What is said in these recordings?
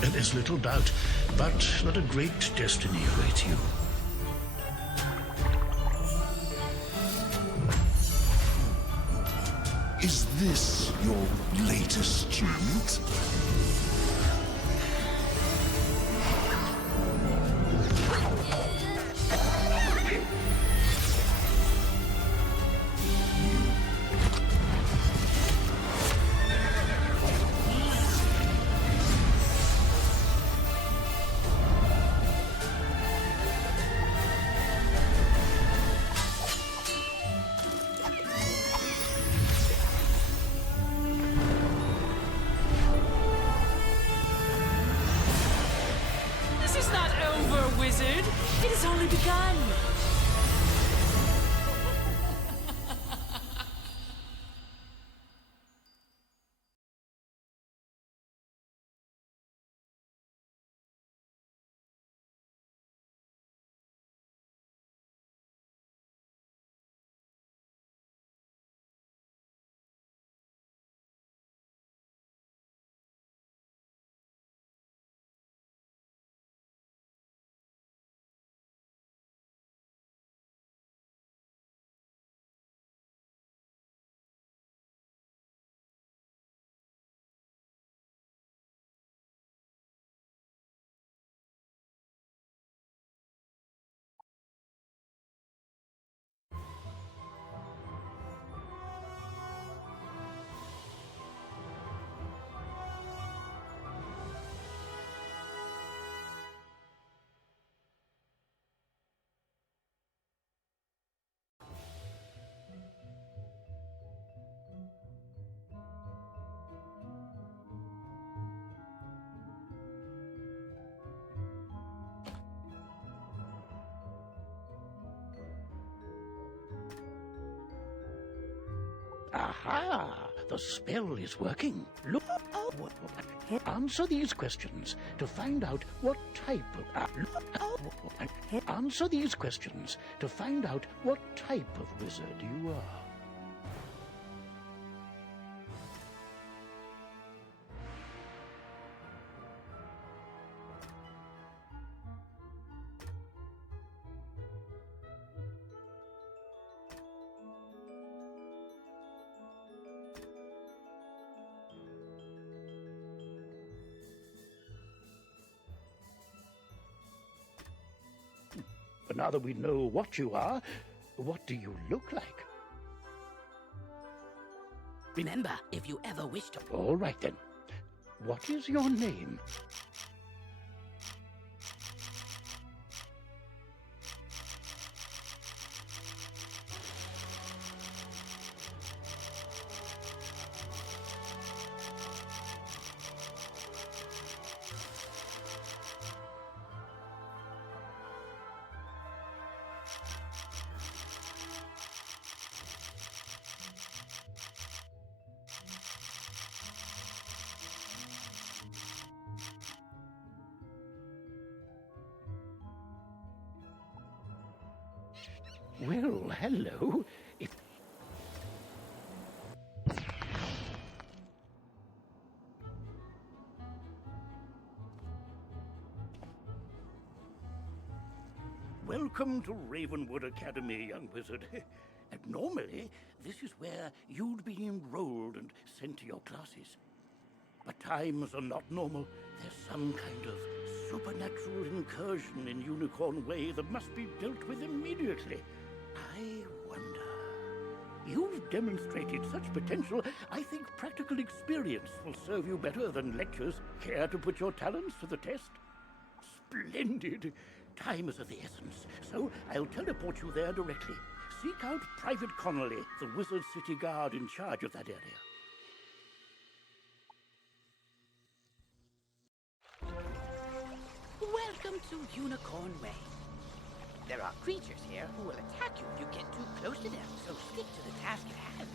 There's little doubt, but that a great destiny awaits you. Is this your latest student? This is not over, Wizard. It has only begun. Aha! The spell is working. Look. Answer these questions to find out what type of... Answer these questions to find out what type of wizard you are. But now that we know what you are, what do you look like? Remember, if you ever wish to... All right, then. What is your name? Well, hello. Welcome to Ravenwood Academy, young wizard. And normally, this is where you'd be enrolled and sent to your classes. But times are not normal. There's some kind of supernatural incursion in Unicorn Way that must be dealt with immediately. I wonder. You've demonstrated such potential, I think practical experience will serve you better than lectures. Care to put your talents to the test? Splendid. Time is of the essence, so I'll teleport you there directly. Seek out Private Connolly, the Wizard City Guard in charge of that area. Welcome to Unicorn Way. There are creatures here who will attack you if you get too close to them, so stick to the task at hand.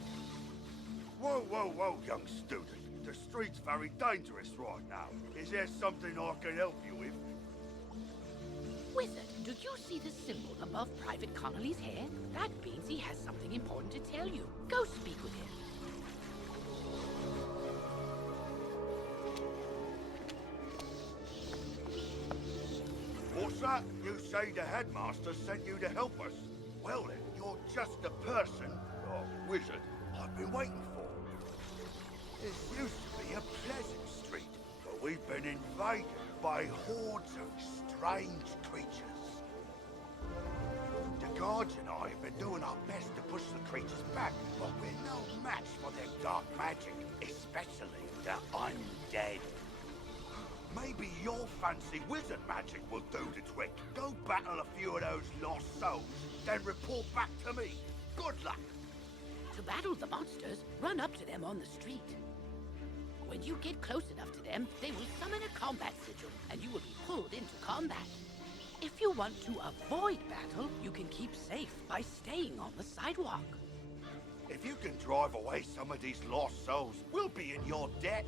Whoa, whoa, whoa, young student. The street's very dangerous right now. Is there something I can help you with? Wizard, do you see the symbol above Private Connolly's head? That means he has something important to tell you. Go speak with him. But you say the headmaster sent you to help us. Well then, you're just the person, or wizard, I've been waiting for. This used to be a pleasant street, but we've been invaded by hordes of strange creatures. The guards and I have been doing our best to push the creatures back, but we're no match for their dark magic, especially the undead. Maybe your fancy wizard magic will do the trick. Go battle a few of those lost souls, then report back to me. Good luck. To battle the monsters, run up to them on the street. When you get close enough to them, they will summon a combat sigil, and you will be pulled into combat. If you want to avoid battle, you can keep safe by staying on the sidewalk. If you can drive away some of these lost souls, we'll be in your debt.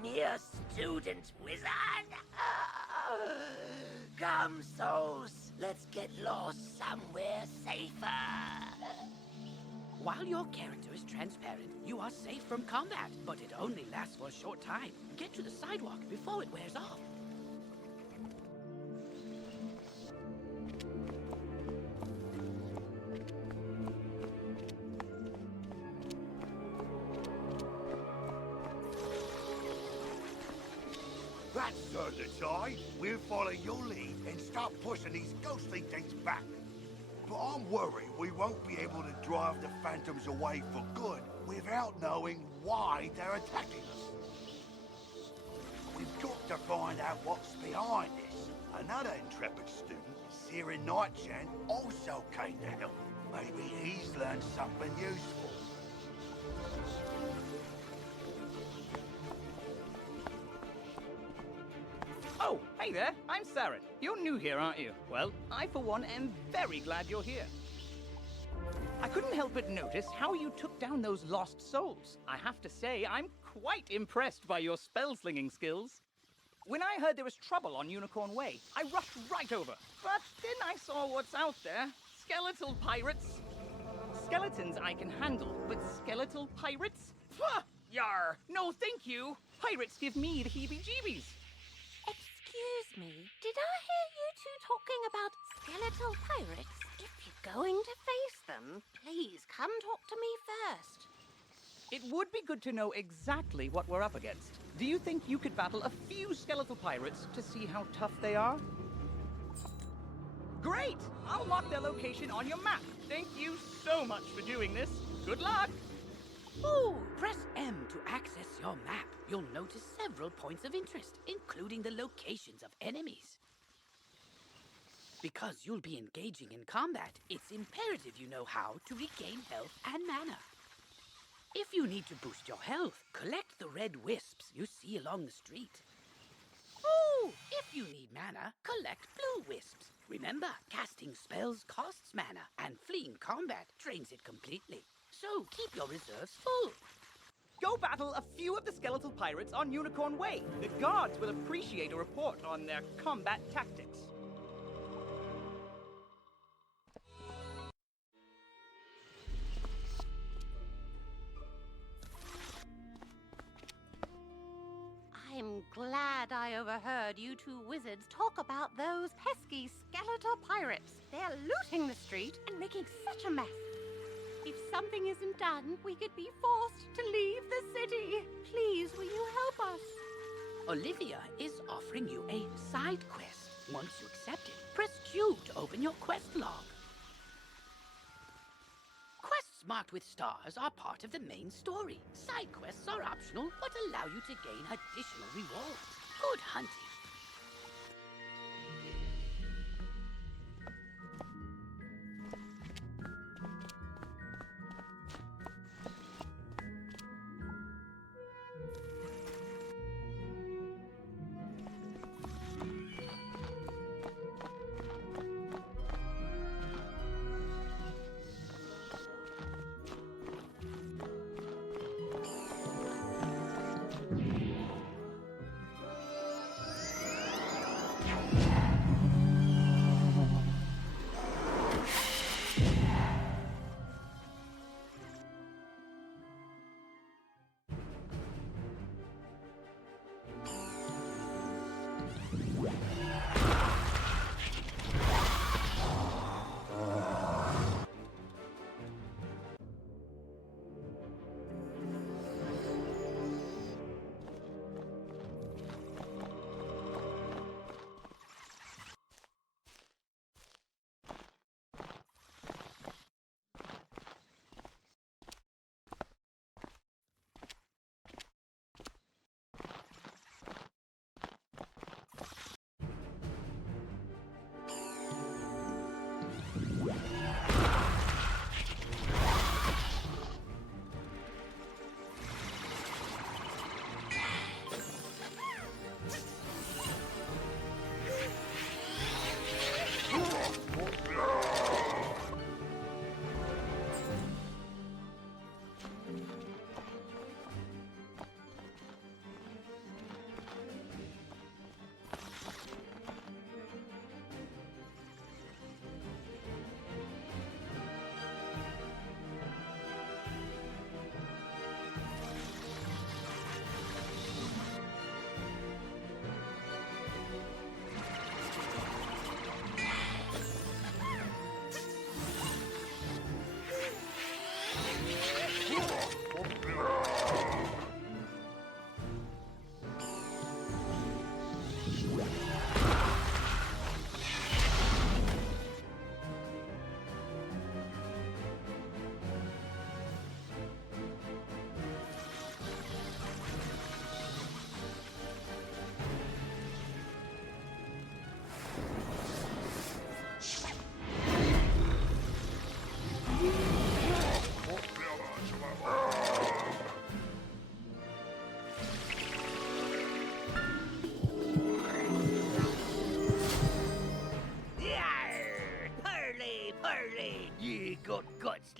Mere student, wizard! Come, souls, let's get lost somewhere safer. While your character is transparent, you are safe from combat, but it only lasts for a short time. Get to the sidewalk before it wears off. That's the tide. We'll follow your lead and start pushing these ghostly things back. But I'm worried we won't be able to drive the phantoms away for good without knowing why they're attacking us. We've got to find out what's behind this. Another intrepid student, Sirin Nightchan, also came to help. Maybe he's learned something useful. Oh, hey there, I'm Sarin. You're new here, aren't you? Well, I for one am very glad you're here. I couldn't help but notice how you took down those lost souls. I have to say, I'm quite impressed by your spell-slinging skills. When I heard there was trouble on Unicorn Way, I rushed right over. But then I saw what's out there. Skeletal pirates. Skeletons I can handle, but skeletal pirates? Pah! Yar! No, thank you! Pirates give me the heebie-jeebies. Excuse me, did I hear you two talking about skeletal pirates? If you're going to face them, please come talk to me first. It would be good to know exactly what we're up against. Do you think you could battle a few skeletal pirates to see how tough they are? Great! I'll mark their location on your map. Thank you so much for doing this. Good luck! Ooh, press M to access your map. You'll notice several points of interest, including the locations of enemies. Because you'll be engaging in combat, it's imperative you know how to regain health and mana. If you need to boost your health, collect the red wisps you see along the street. Ooh, if you need mana, collect blue wisps. Remember, casting spells costs mana, and fleeing combat drains it completely. So keep your reserves full. Go battle a few of the skeletal pirates on Unicorn Way. The guards will appreciate a report on their combat tactics. I'm glad I overheard you two wizards talk about those pesky skeletal pirates. They're looting the street and making such a mess. If something isn't done, we could be forced to leave the city. Please, will you help us? Olivia is offering you a side quest. Once you accept it, press Q to open your quest log. Quests marked with stars are part of the main story. Side quests are optional, but allow you to gain additional rewards. Good hunting.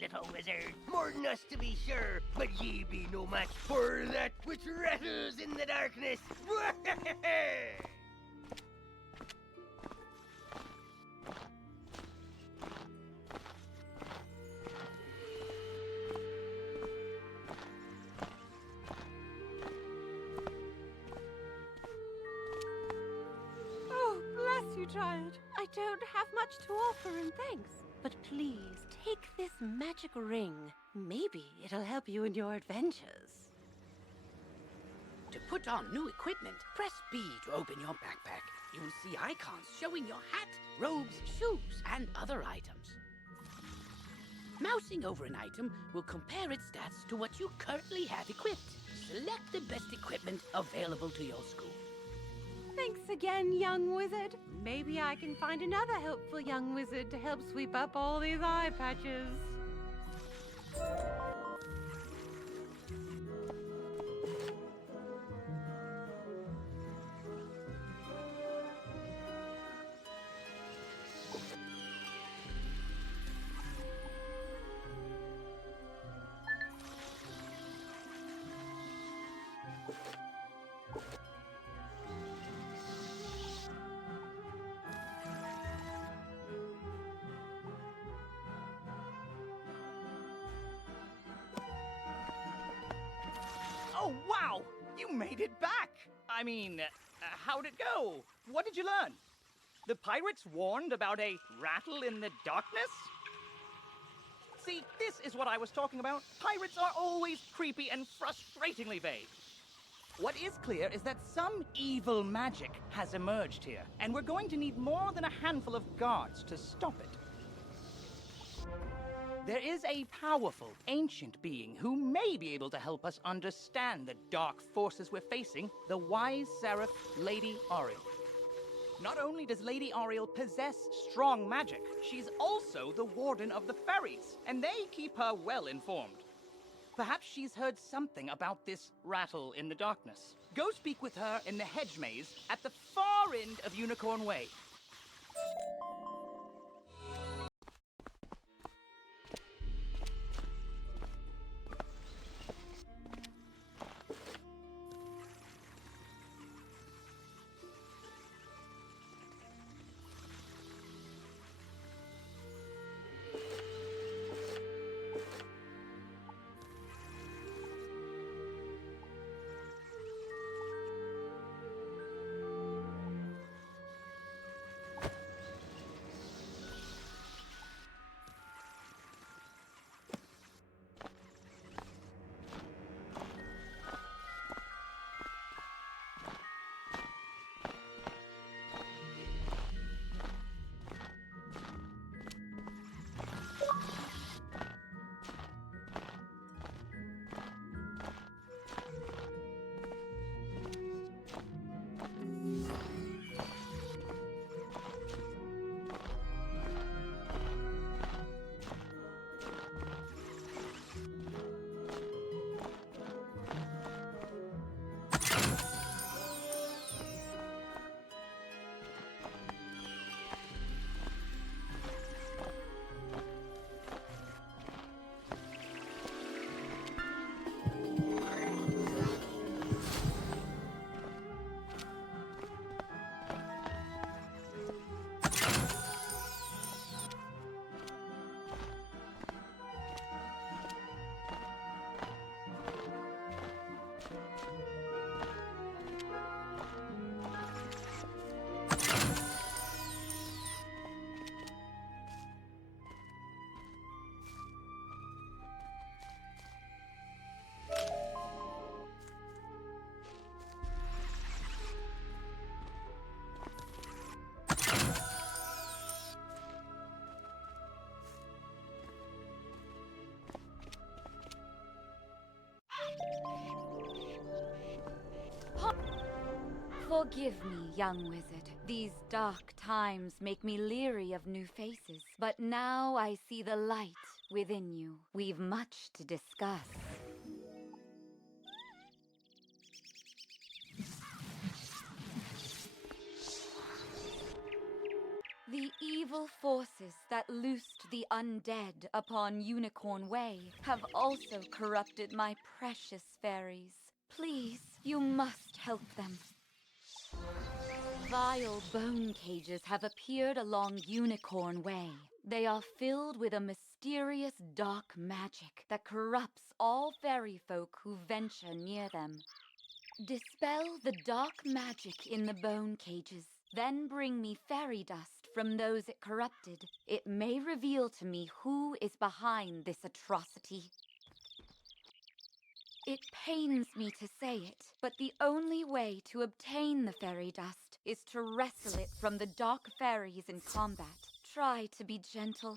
Little wizard. More than us to be sure, but ye be no match for that which rattles in the darkness. Oh, bless you, child. I don't have much to offer in thanks. But please, take this magic ring. Maybe it'll help you in your adventures. To put on new equipment, press B to open your backpack. You'll see icons showing your hat, robes, shoes, and other items. Mousing over an item will compare its stats to what you currently have equipped. Select the best equipment available to your school. Thanks again, young wizard. Maybe I can find another helpful young wizard to help sweep up all these eye patches. Oh, wow! You made it back! I mean, how'd it go? What did you learn? The pirates warned about a rattle in the darkness? See, this is what I was talking about. Pirates are always creepy and frustratingly vague. What is clear is that some evil magic has emerged here, and we're going to need more than a handful of guards to stop it. There is a powerful, ancient being who may be able to help us understand the dark forces we're facing, the wise seraph, Lady Ariel. Not only does Lady Ariel possess strong magic, she's also the warden of the ferries, and they keep her well informed. Perhaps she's heard something about this rattle in the darkness. Go speak with her in the hedge maze at the far end of Unicorn Way. Forgive me, young wizard. These dark times make me leery of new faces. But now I see the light within you. We've much to discuss. The evil forces that loosed the undead upon Unicorn Way have also corrupted my precious fairies. Please, you must help them. Vile bone cages have appeared along Unicorn Way. They are filled with a mysterious dark magic that corrupts all fairy folk who venture near them. Dispel the dark magic in the bone cages, then bring me fairy dust from those it corrupted. It may reveal to me who is behind this atrocity. It pains me to say it, but the only way to obtain the fairy dust is to wrestle it from the dark fairies in combat. Try to be gentle.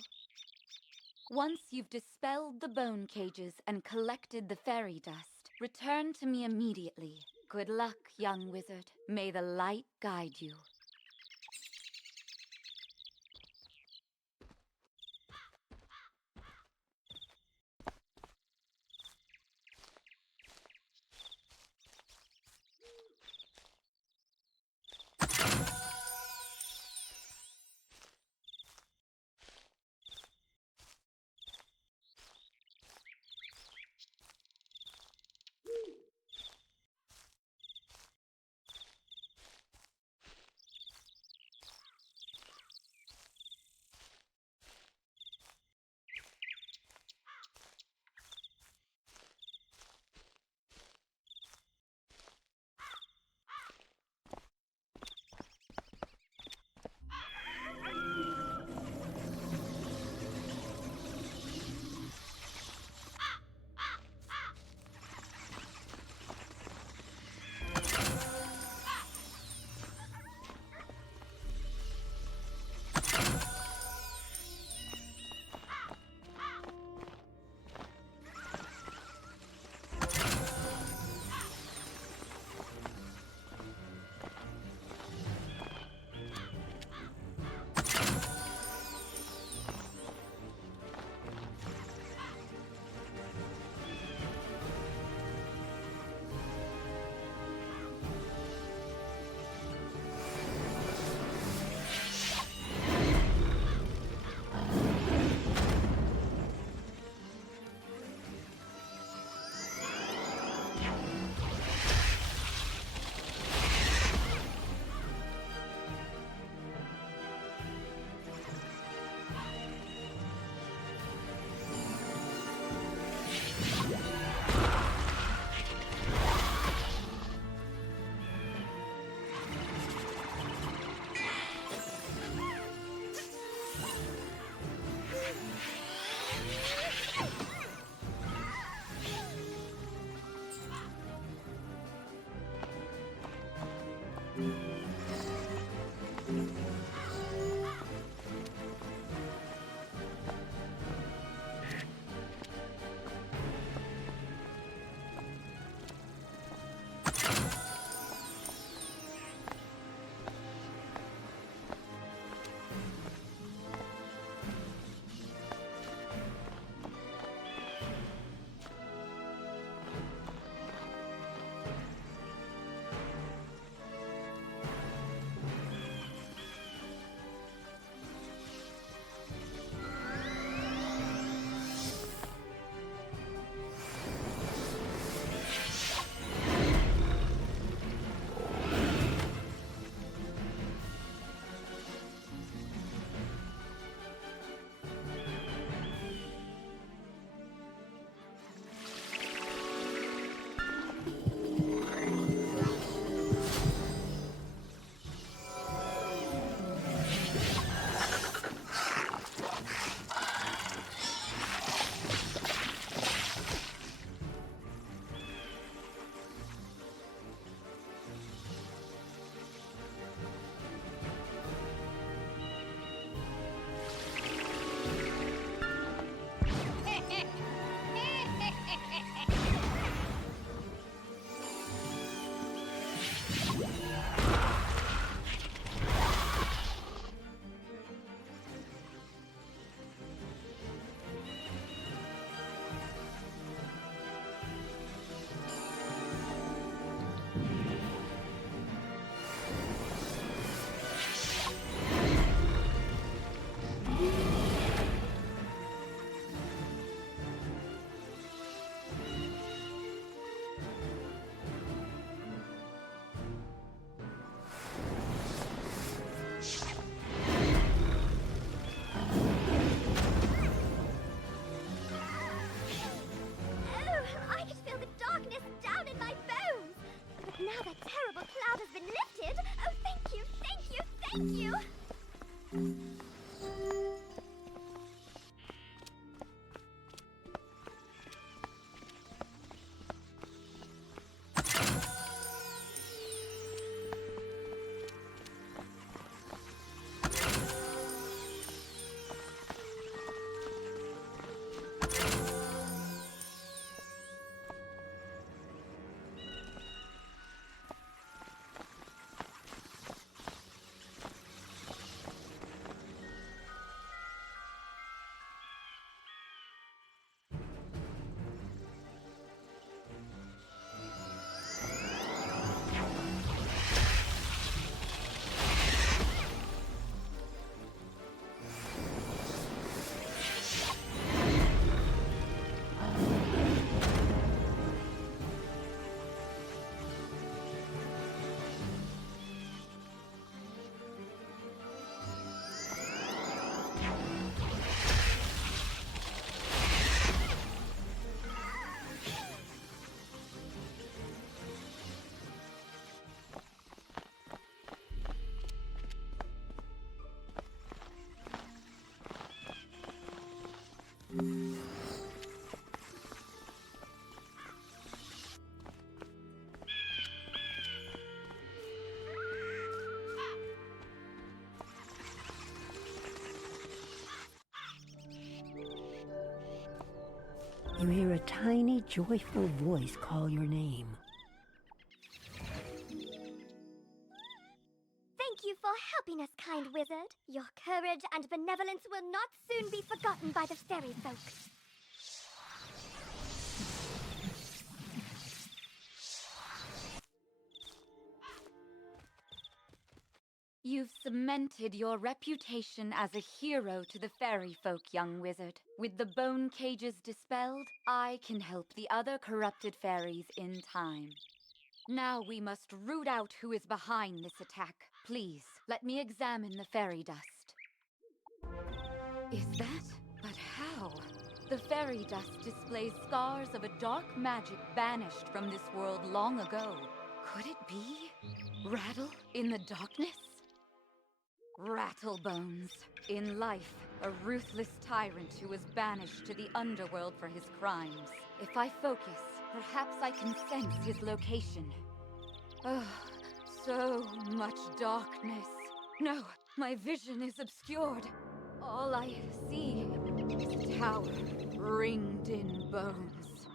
Once you've dispelled the bone cages and collected the fairy dust, return to me immediately. Good luck, young wizard. May the light guide you. Thank you! You hear a tiny, joyful voice call your name. Thank you for helping us, kind wizard. Your courage and benevolence will not soon be forgotten by the fairy folk. You've cemented your reputation as a hero to the fairy folk, young wizard. With the bone cages dispelled, I can help the other corrupted fairies in time. Now we must root out who is behind this attack. Please, let me examine the fairy dust. Is that? But how? The fairy dust displays scars of a dark magic banished from this world long ago. Could it be? Rattle in the darkness? Rattlebones. In life, a ruthless tyrant who was banished to the underworld for his crimes. If I focus, perhaps I can sense his location. Oh, So much darkness. No, my vision is obscured. All I see is a tower ringed in bones.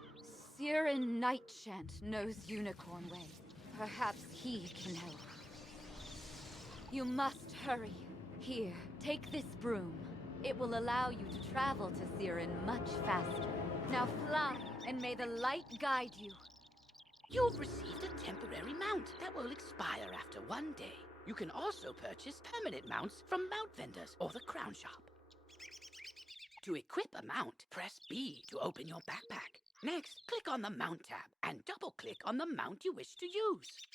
Siren Nightshant knows Unicorn Way. Perhaps he can help. You must hurry. Here, take this broom. It will allow you to travel to Siren much faster. Now fly, and may the light guide you. You've received a temporary mount that will expire after 1 day. You can also purchase permanent mounts from mount vendors or the crown shop. To equip a mount, press B to open your backpack. Next, click on the Mount tab and double-click on the mount you wish to use.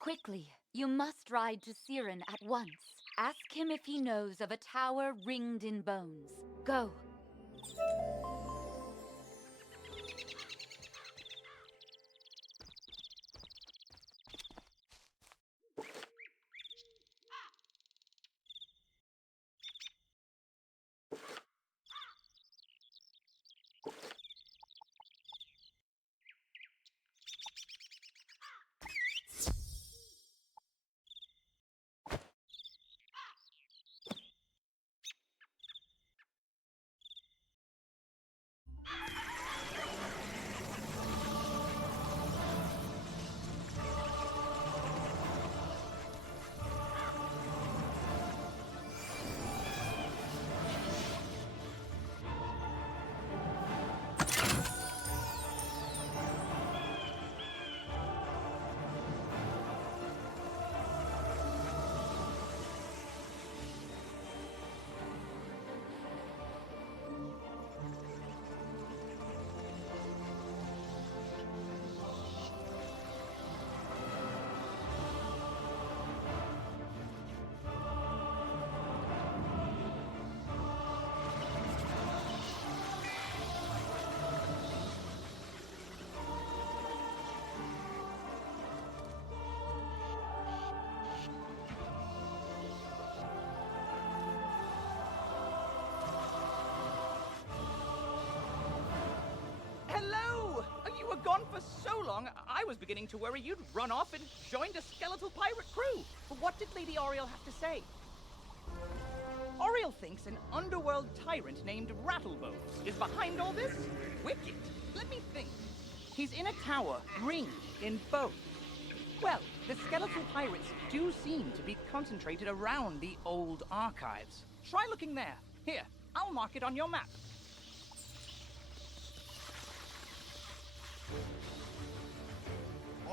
Quickly, you must ride to Siren at once. Ask him if he knows of a tower ringed in bones. Go. You were gone for so long, I was beginning to worry you'd run off and joined a skeletal pirate crew. But what did Lady Oriel have to say? Oriel thinks an underworld tyrant named Rattlebones is behind all this? Wicked. Let me think. He's in a tower ringed in bones. Well, the skeletal pirates do seem to be concentrated around the old archives. Try looking there. Here, I'll mark it on your map.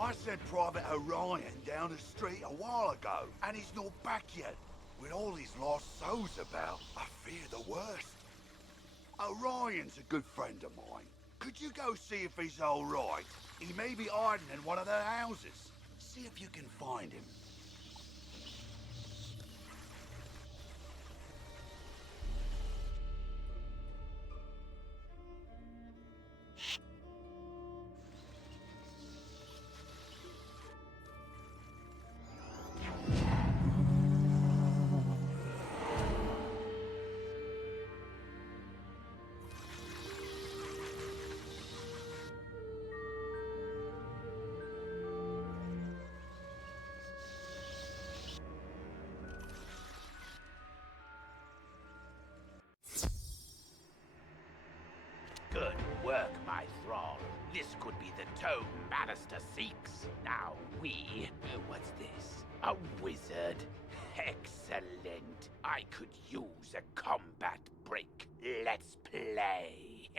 I sent Private Orion down the street a while ago, and he's not back yet. With all these lost souls about, I fear the worst. Orion's a good friend of mine. Could you go see if he's all right? He may be hiding in one of their houses. See if you can find him. Good work, my thrall. This could be the tome Bannister seeks. Now what's this? A wizard? Excellent. I could use a combat break. Let's play.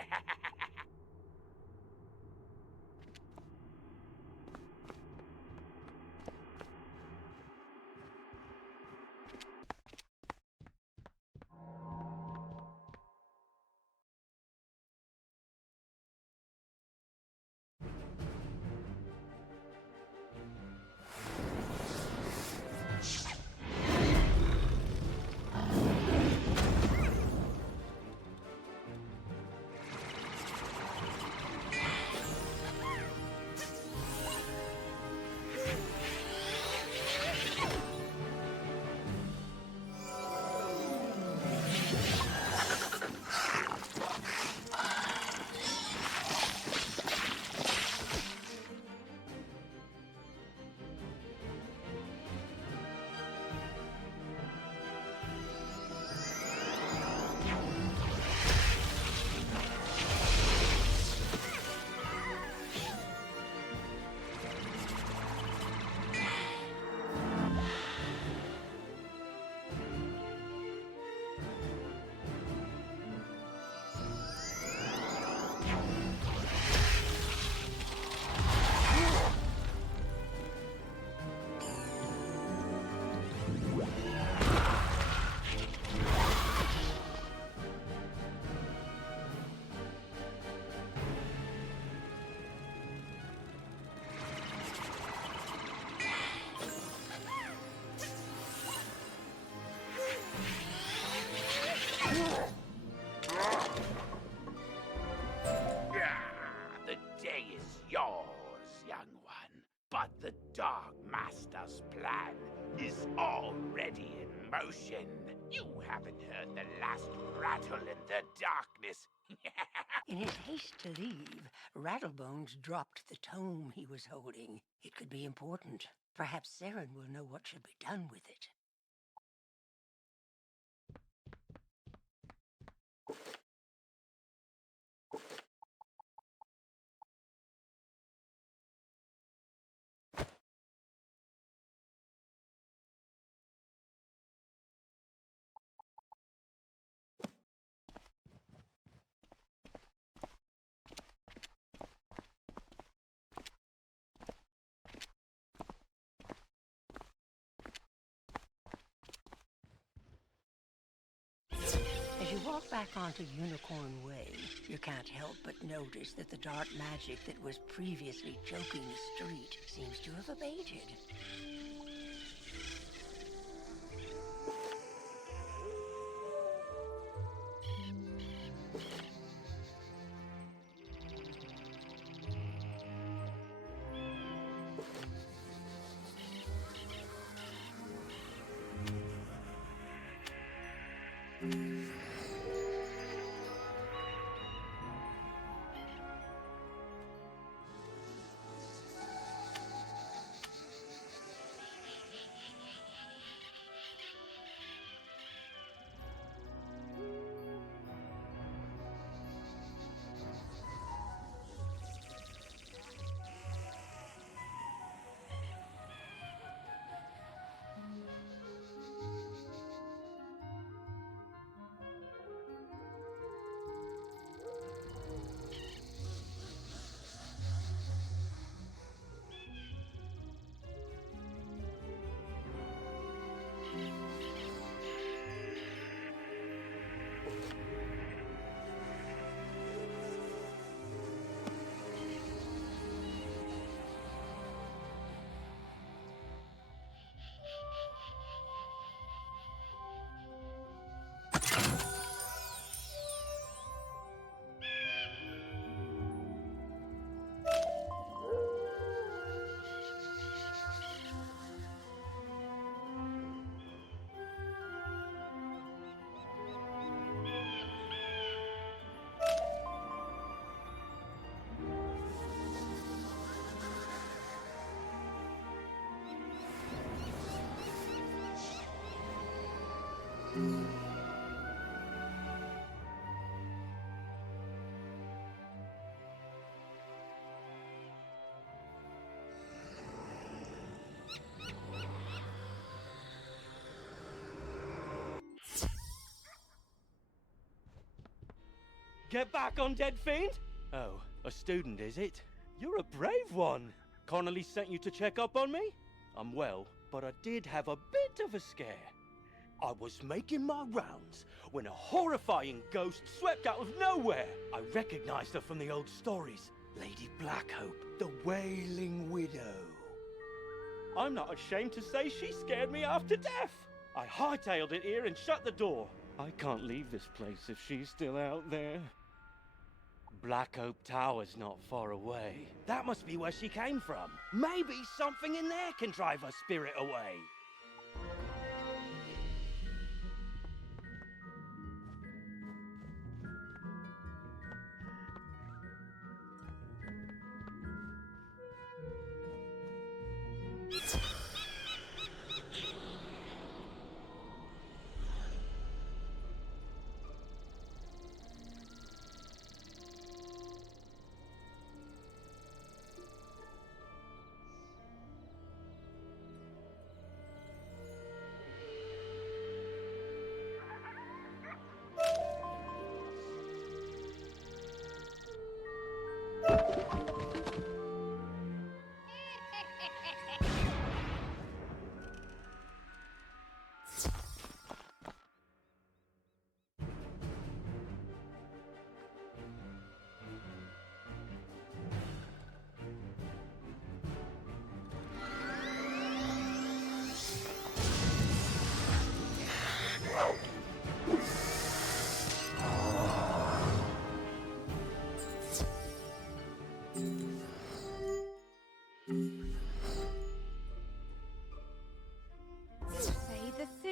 plan is already in motion. You haven't heard the last rattle in the darkness. In his haste to leave, Rattlebones dropped the tome he was holding. It could be important. Perhaps Saren will know what should be done with it. As you walk back onto Unicorn Way, you can't help but notice that the dark magic that was previously choking the street seems to have abated. Get back on, Dead Fiend? Oh, a student, is it? You're a brave one. Connolly sent you to check up on me? I'm well, but I did have a bit of a scare. I was making my rounds when a horrifying ghost swept out of nowhere. I recognized her from the old stories. Lady Blackhope, the Wailing Widow. I'm not ashamed to say she scared me half to death. I hightailed it here and shut the door. I can't leave this place if she's still out there. Blackhope Tower's not far away. That must be where she came from. Maybe something in there can drive her spirit away.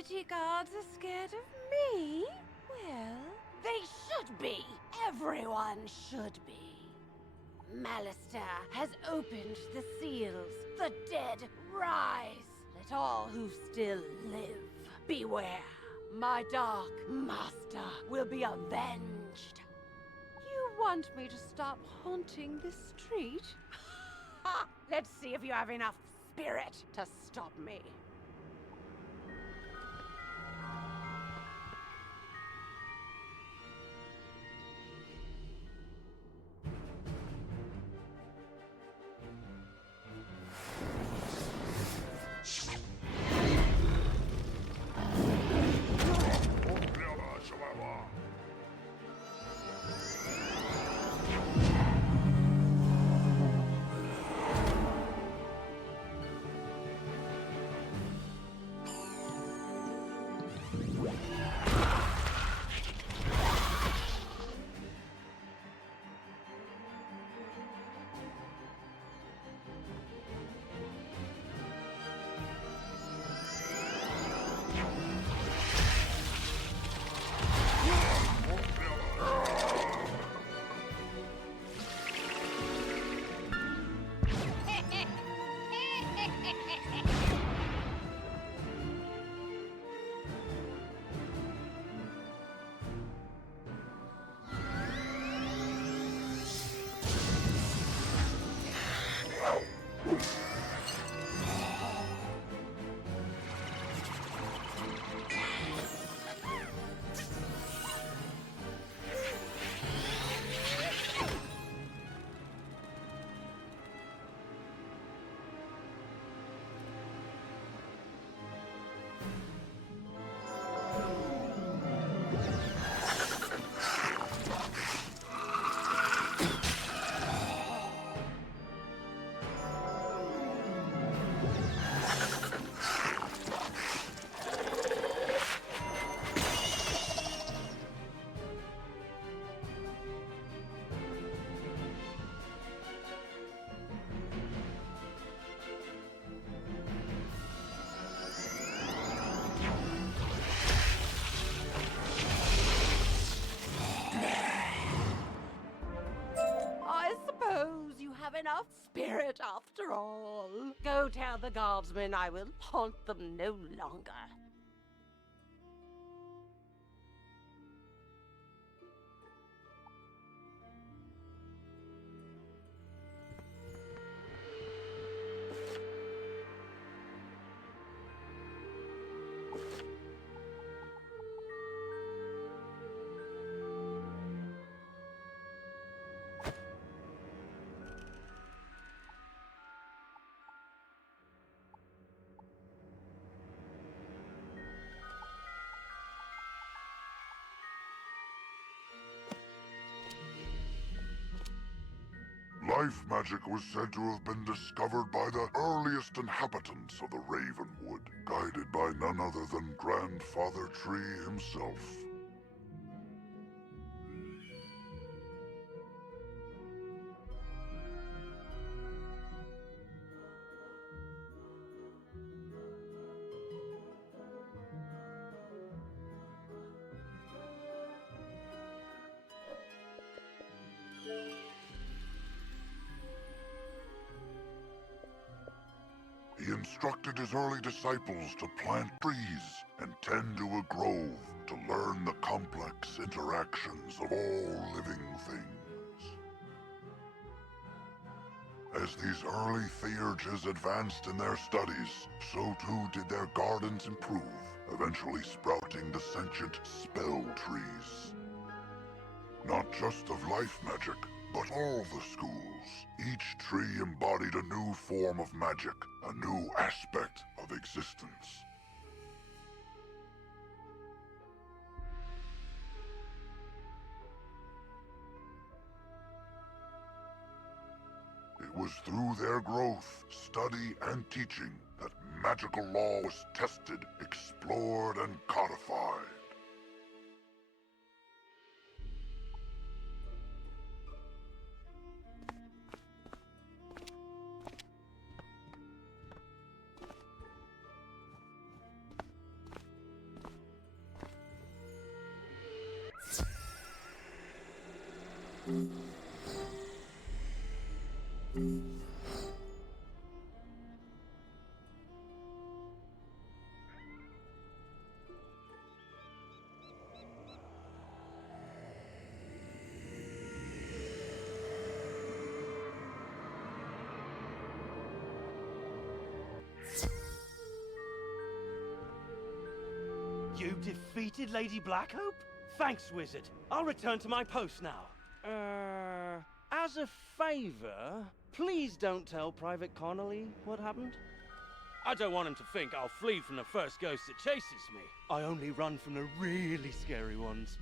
security guards are scared of me? Well, they should be. Everyone should be. Malister has opened the seals. The dead rise. Let all who still live beware. My Dark Master will be avenged. You want me to stop haunting this street? Ha! Let's see if you have enough spirit to stop me. Enough spirit after all. Go tell the guardsmen I will haunt them no longer. Life magic was said to have been discovered by the earliest inhabitants of the Ravenwood, guided by none other than Grandfather Tree himself. He instructed his early disciples to plant trees and tend to a grove to learn the complex interactions of all living things. As these early theurges advanced in their studies, so too did their gardens improve, eventually sprouting the sentient spell trees. Not just of life magic, but all the schools. Each tree embodied a new form of magic, a new aspect of existence. It was through their growth, study, and teaching that magical law was tested, explored, and codified. You defeated Lady Blackhope? Thanks, Wizard. I'll return to my post now. As a favor, please don't tell Private Connolly what happened. I don't want him to think I'll flee from the first ghost that chases me. I only run from the really scary ones.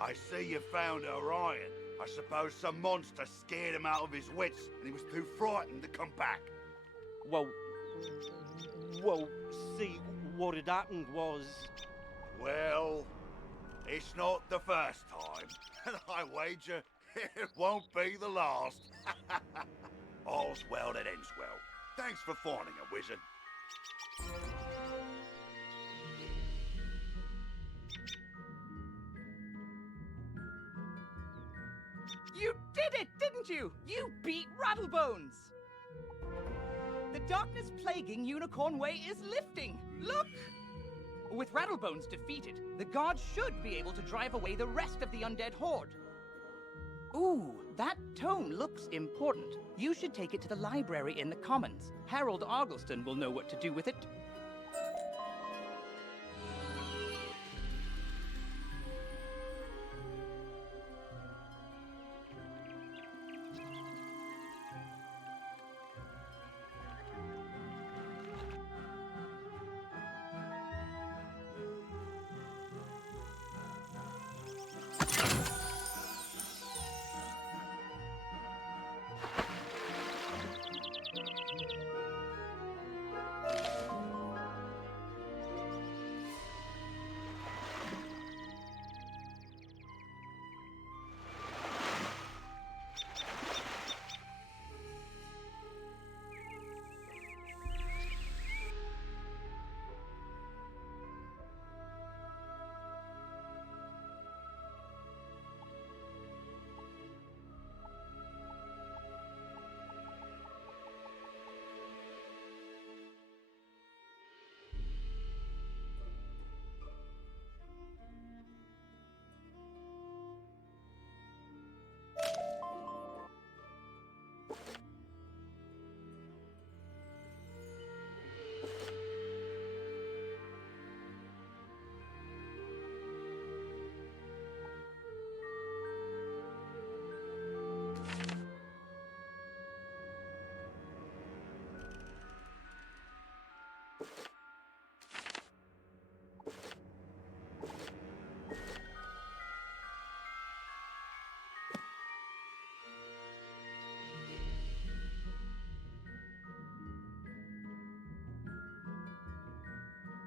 I see you found Orion. I suppose some monster scared him out of his wits and he was too frightened to come back. Well, see, what had happened was... Well, it's not the first time, and I wager it won't be the last. All's well that ends well. Thanks for finding a wizard. You did it, didn't you? You beat Rattlebones! The darkness plaguing Unicorn Way is lifting. Look! With Rattlebones defeated, the guards should be able to drive away the rest of the undead horde. Ooh, that tome looks important. You should take it to the library in the Commons. Harold Argleston will know what to do with it.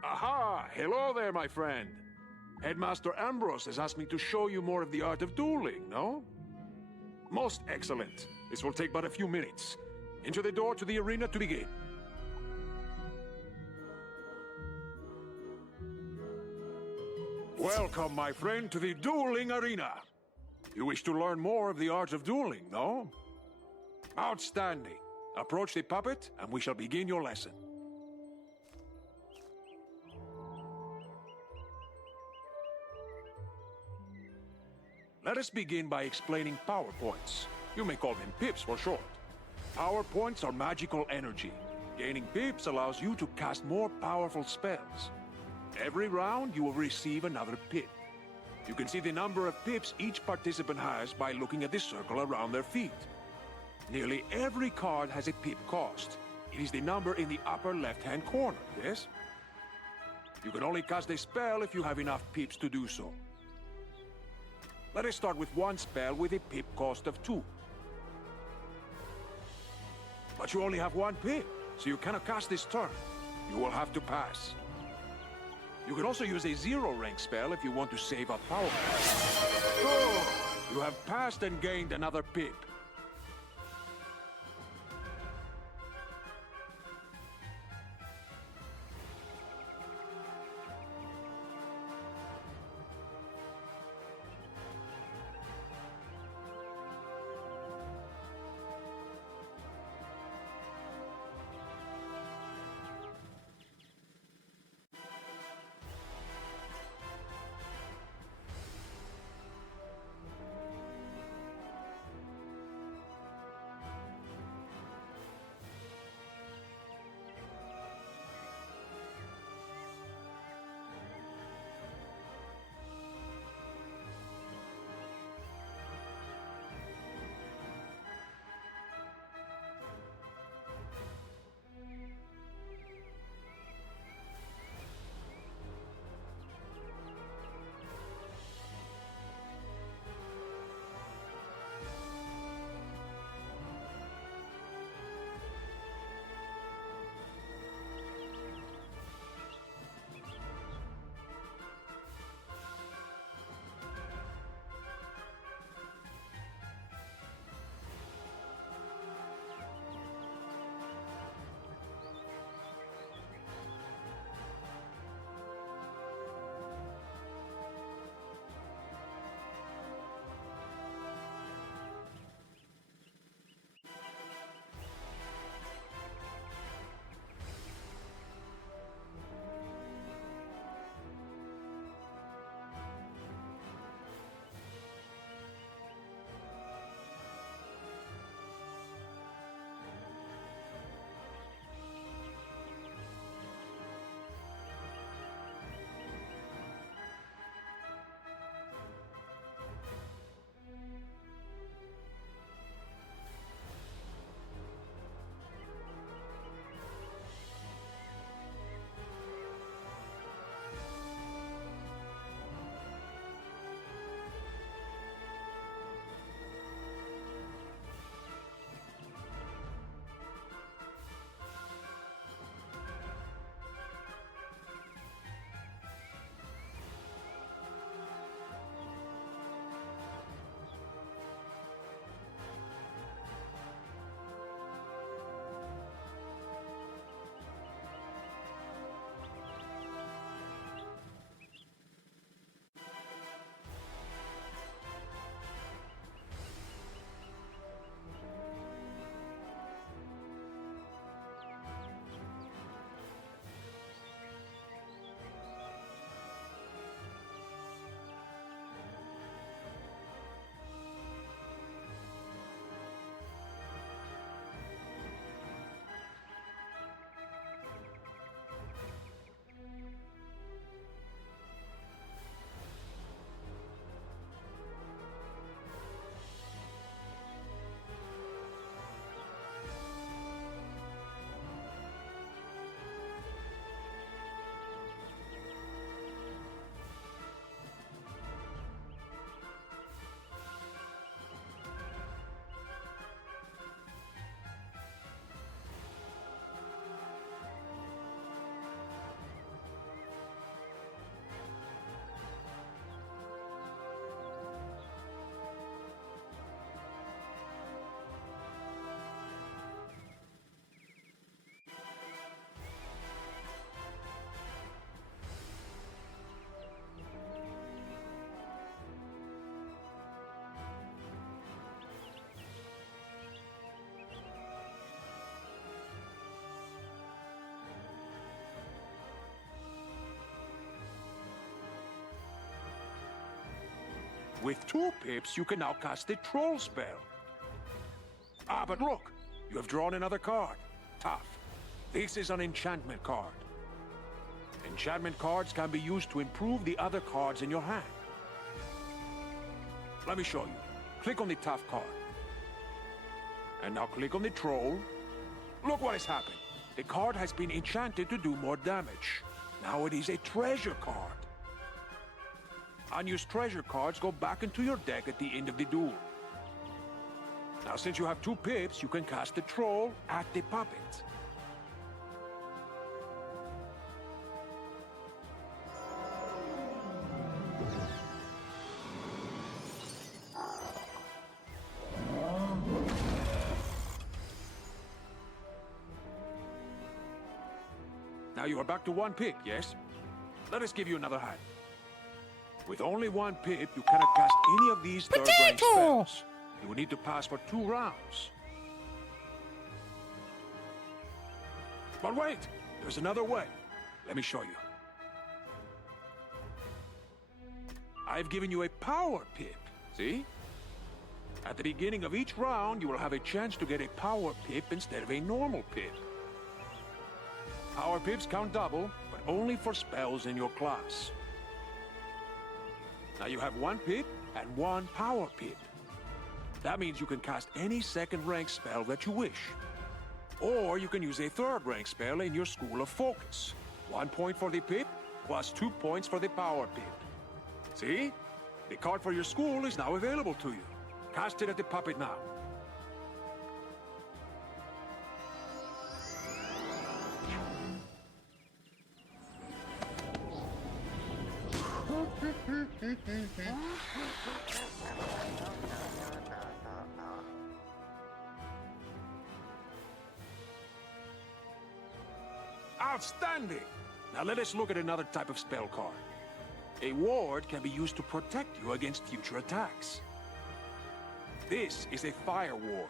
Aha! Hello there, my friend. Headmaster Ambrose has asked me to show you more of the art of dueling, no? Most excellent. This will take but a few minutes. Into the door to the arena to begin. Welcome, my friend, to the dueling arena. You wish to learn more of the art of dueling, no? Outstanding. Approach the puppet, and we shall begin your lesson. Let us begin by explaining power points. You may call them pips for short. Power points are magical energy. Gaining pips allows you to cast more powerful spells. Every round, you will receive another pip. You can see the number of pips each participant has by looking at the circle around their feet. Nearly every card has a pip cost. It is the number in the upper left-hand corner, yes? You can only cast a spell if you have enough pips to do so. Let us start with one spell with a pip cost of 2. But you only have 1 pip, so you cannot cast this turn. You will have to pass. You can also use a 0 rank spell if you want to save up power. Good! You have passed and gained another pip. With 2 pips, you can now cast the troll spell. Ah, but look! You have drawn another card. Tough. This is an enchantment card. Enchantment cards can be used to improve the other cards in your hand. Let me show you. Click on the tough card. And now click on the troll. Look what has happened. The card has been enchanted to do more damage. Now it is a treasure card. Unused treasure cards go back into your deck at the end of the duel. Now since you have 2 pips, you can cast the troll at the puppet. Now you are back to 1 pip, yes? Let us give you another hand. With only 1 pip, you cannot cast any of these third-rank spells. You will need to pass for 2 rounds. But wait! There's another way. Let me show you. I've given you a power pip, see? At the beginning of each round, you will have a chance to get a power pip instead of a normal pip. Power pips count double, but only for spells in your class. Now you have 1 pip and 1 power pip. That means you can cast any second-rank spell that you wish. Or you can use a third-rank spell in your School of Focus. 1 point for the pip, plus 2 points for the power pip. See? The card for your school is now available to you. Cast it at the puppet now. Outstanding! Now let us look at another type of spell card. A ward can be used to protect you against future attacks. This is a fire ward.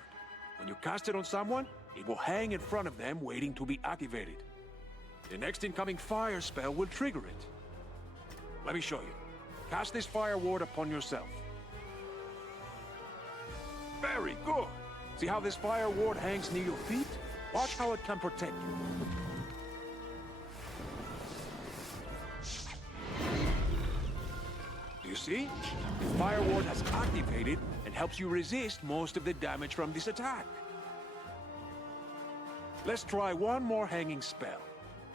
When you cast it on someone, it will hang in front of them waiting to be activated. The next incoming fire spell will trigger it. Let me show you. Cast this fire ward upon yourself. Very good! See how this fire ward hangs near your feet? Watch how it can protect you. Do you see? The fire ward has activated and helps you resist most of the damage from this attack. Let's try one more hanging spell.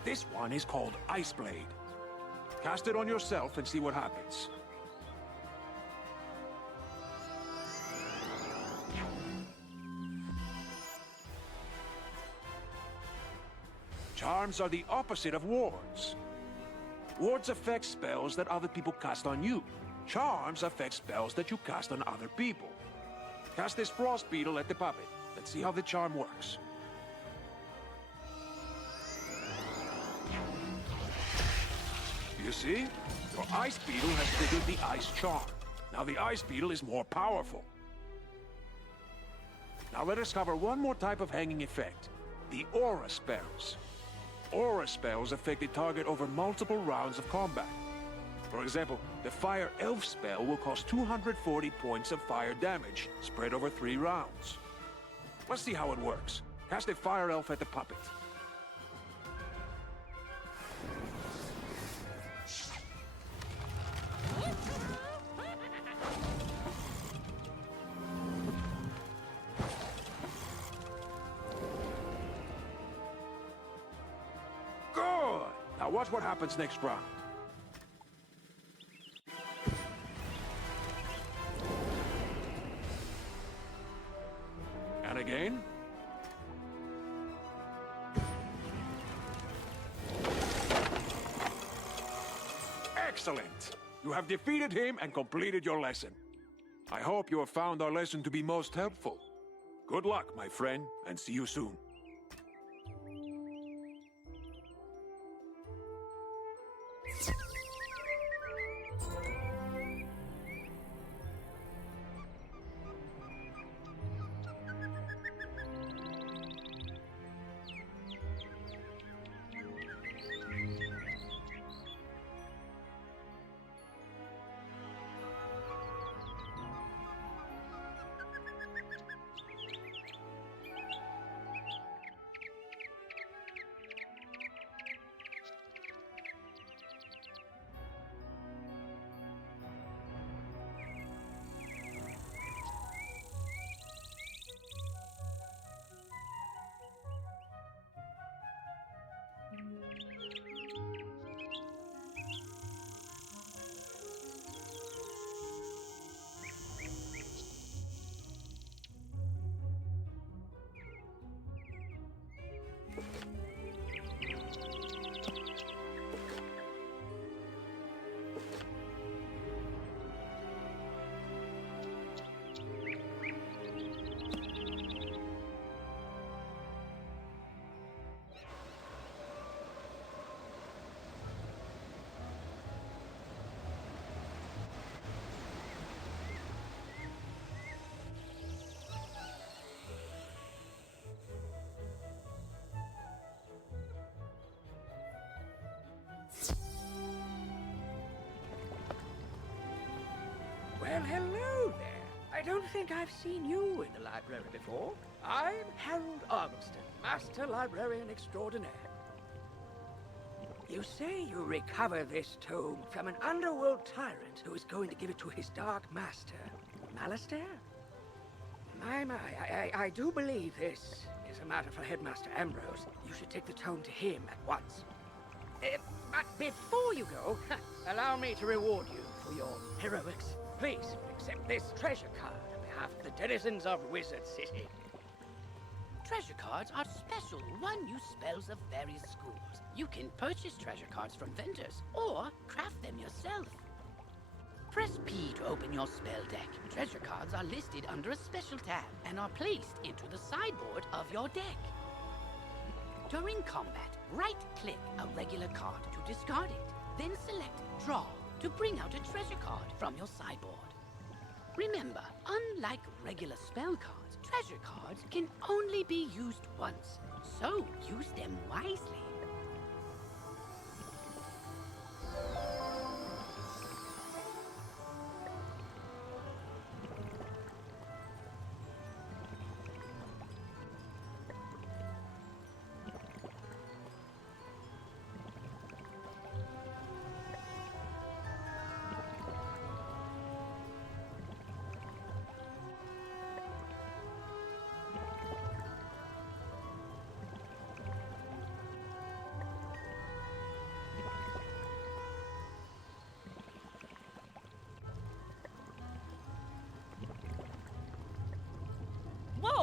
This one is called Ice Blade. Cast it on yourself and see what happens. Charms are the opposite of wards. Wards affect spells that other people cast on you. Charms affect spells that you cast on other people. Cast this frost beetle at the puppet. Let's see how the charm works. You see? Your ice beetle has triggered the ice charm. Now the ice beetle is more powerful. Now let us cover one more type of hanging effect. The aura spells. Aura spells affect the target over multiple rounds of combat. For example, the Fire Elf spell will cost 240 points of fire damage, spread over 3 rounds. Let's see how it works. Cast a Fire Elf at the puppet. Good! Now watch what happens next round. And again. Excellent! You have defeated him and completed your lesson. I hope you have found our lesson to be most helpful. Good luck, my friend, and see you soon. I don't think I've seen you in the library before. I'm Harold Argylston, Master Librarian Extraordinaire. You say you recover this tome from an underworld tyrant who is going to give it to his dark master, Malastair? My, I do believe this is a matter for Headmaster Ambrose. You should take the tome to him at once. But before you go, allow me to reward you for your heroics. Please accept this treasure card on behalf of the denizens of Wizard City. Treasure cards are special one-use spells of various schools. You can purchase treasure cards from vendors or craft them yourself. Press P to open your spell deck. Treasure cards are listed under a special tab and are placed into the sideboard of your deck. During combat, right-click a regular card to discard it. Then select Draw to bring out a treasure card from your sideboard. Remember, unlike regular spell cards, treasure cards can only be used once, so use them wisely.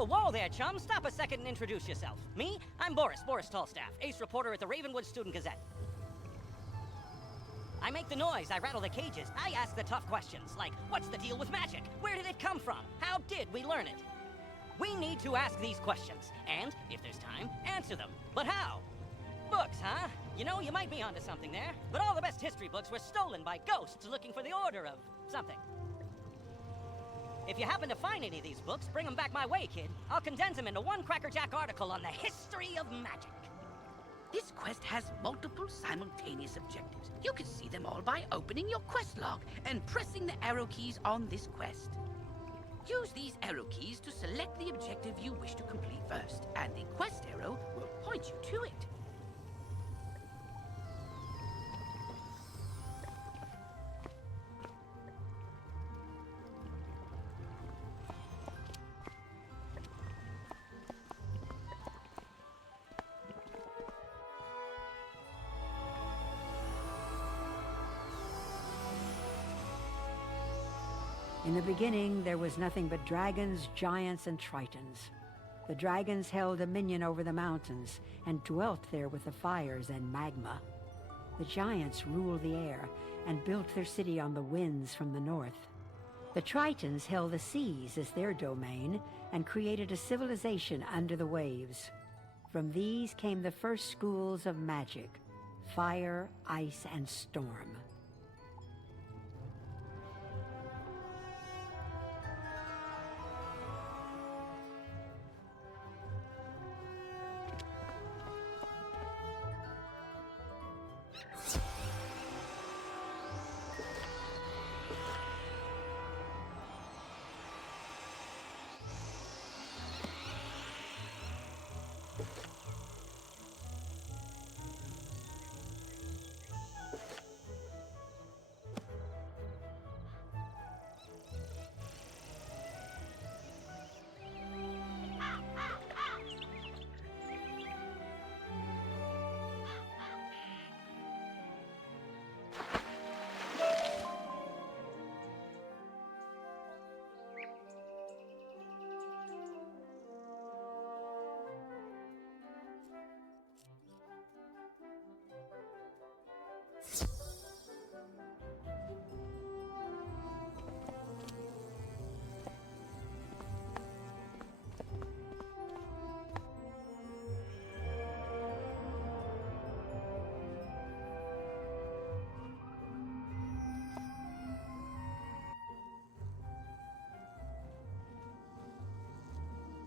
Whoa there, chum. Stop a second and introduce yourself. Me? I'm Boris Tallstaff, ace reporter at the Ravenwood Student Gazette. I make the noise, I rattle the cages, I ask the tough questions, like, what's the deal with magic? Where did it come from? How did we learn it? We need to ask these questions, and, if there's time, answer them. But how? Books, huh? You know, you might be onto something there, but all the best history books were stolen by ghosts looking for the order of something. If you happen to find any of these books, bring them back my way, kid. I'll condense them into one crackerjack article on the history of magic. This quest has multiple simultaneous objectives. You can see them all by opening your quest log and pressing the arrow keys on this quest. Use these arrow keys to select the objective you wish to complete first, and the quest arrow will point you to it. In the beginning, there was nothing but dragons, giants, and tritons. The dragons held dominion over the mountains and dwelt there with the fires and magma. The giants ruled the air and built their city on the winds from the north. The tritons held the seas as their domain and created a civilization under the waves. From these came the first schools of magic: fire, ice, and storm.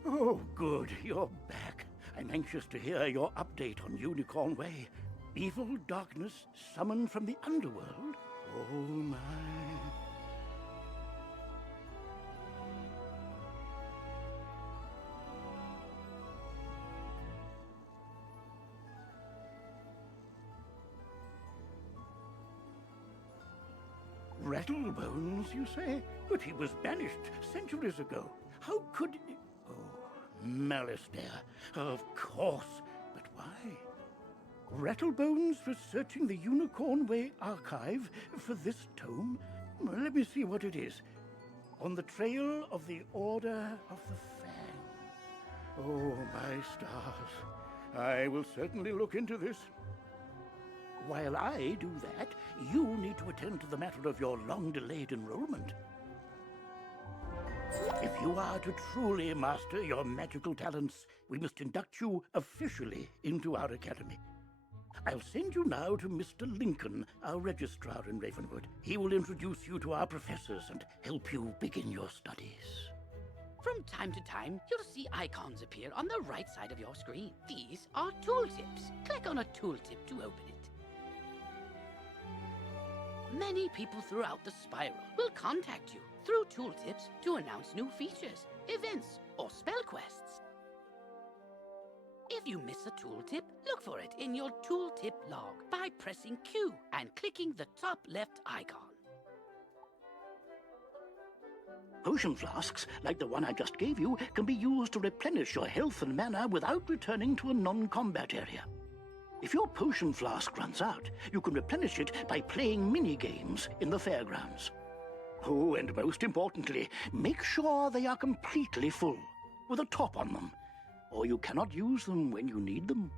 Oh, good. You're back. I'm anxious to hear your update on Unicorn Way. Evil darkness summoned from the underworld? Oh, my. Rattlebones, you say? But he was banished centuries ago. How could... Oh, Malistaire. Of course. But why? Rattlebones researching the Unicorn Way archive for this tome? Well, let me see what it is. On the trail of the Order of the Fang. Oh, my stars. I will certainly look into this. While I do that, you need to attend to the matter of your long-delayed enrollment. If you are to truly master your magical talents, we must induct you officially into our academy. I'll send you now to Mr. Lincoln, our registrar in Ravenwood. He will introduce you to our professors and help you begin your studies. From time to time, you'll see icons appear on the right side of your screen. These are tooltips. Click on a tooltip to open it. Many people throughout the Spiral will contact you through tooltips to announce new features, events, or spell quests. If you miss a tooltip, look for it in your tooltip log by pressing Q and clicking the top left icon. Potion flasks, like the one I just gave you, can be used to replenish your health and mana without returning to a non-combat area. If your potion flask runs out, you can replenish it by playing mini-games in the fairgrounds. Oh, and most importantly, make sure they are completely full, with a top on them, or you cannot use them when you need them.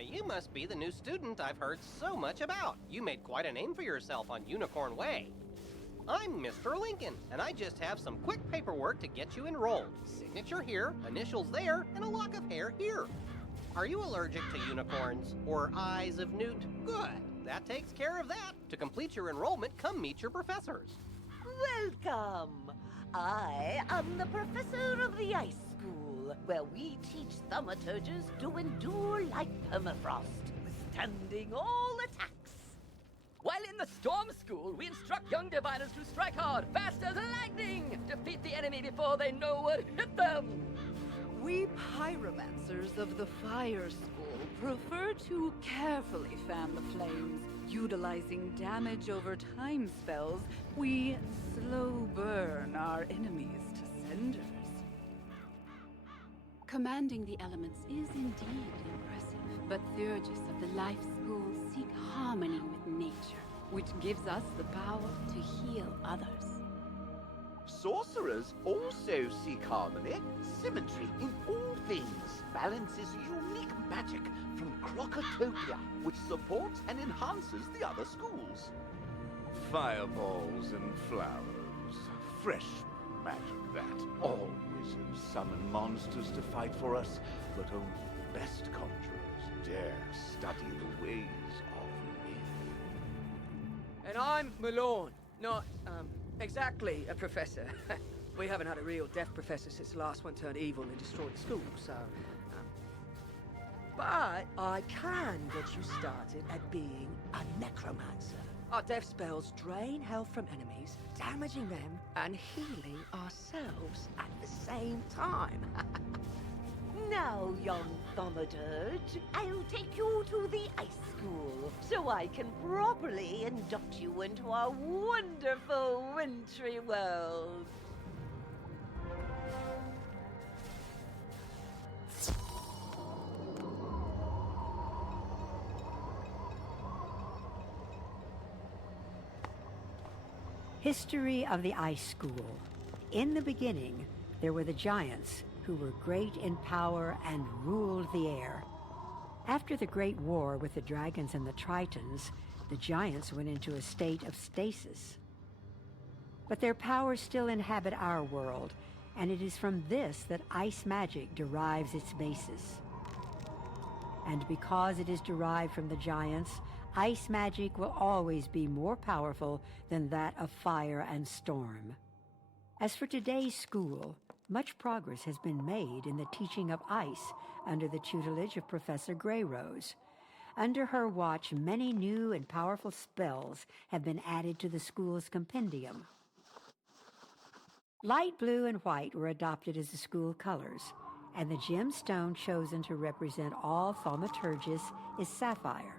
You must be the new student I've heard so much about. You made quite a name for yourself on Unicorn Way. I'm Mr. Lincoln, and I just have some quick paperwork to get you enrolled. Signature here, initials there, and a lock of hair here. Are you allergic to unicorns or eyes of newt? Good. That takes care of that. To complete your enrollment, come meet your professors. Welcome. I am the professor of the Ice School, where we teach thaumaturges to endure like permafrost, withstanding all attacks. While in the Storm School, we instruct young diviners to strike hard, fast as lightning, defeat the enemy before they know what hit them. We pyromancers of the Fire School prefer to carefully fan the flames. Utilizing damage over time spells, we slow burn our enemies to cinders. Commanding the elements is indeed impressive, but Theurgis of the Life School seek harmony with nature, which gives us the power to heal others. Sorcerers also seek harmony, symmetry in all things. Balance is unique magic from Crocotopia, which supports and enhances the other schools. Fireballs and flowers. Fresh magic that. All wizards summon monsters to fight for us, but only the best conjurers dare study the ways of myth. And I'm Malone, not, exactly a professor. We haven't had a real deaf professor since the last one turned evil and destroyed the school, so... But I can get you started at being a necromancer. Our death spells drain health from enemies, damaging them and healing ourselves at the same time. Now, young thaumaturge, I'll take you to the Ice School so I can properly induct you into our wonderful wintry world. History of the Ice School. In the beginning, there were the giants, who were great in power and ruled the air. After the Great War with the dragons and the tritons, the giants went into a state of stasis. But their powers still inhabit our world, and it is from this that ice magic derives its basis. And because it is derived from the giants, ice magic will always be more powerful than that of fire and storm. As for today's school, much progress has been made in the teaching of ice under the tutelage of Professor Greyrose. Under her watch, many new and powerful spells have been added to the school's compendium. Light blue and white were adopted as the school colors, and the gemstone chosen to represent all thaumaturgists is sapphire.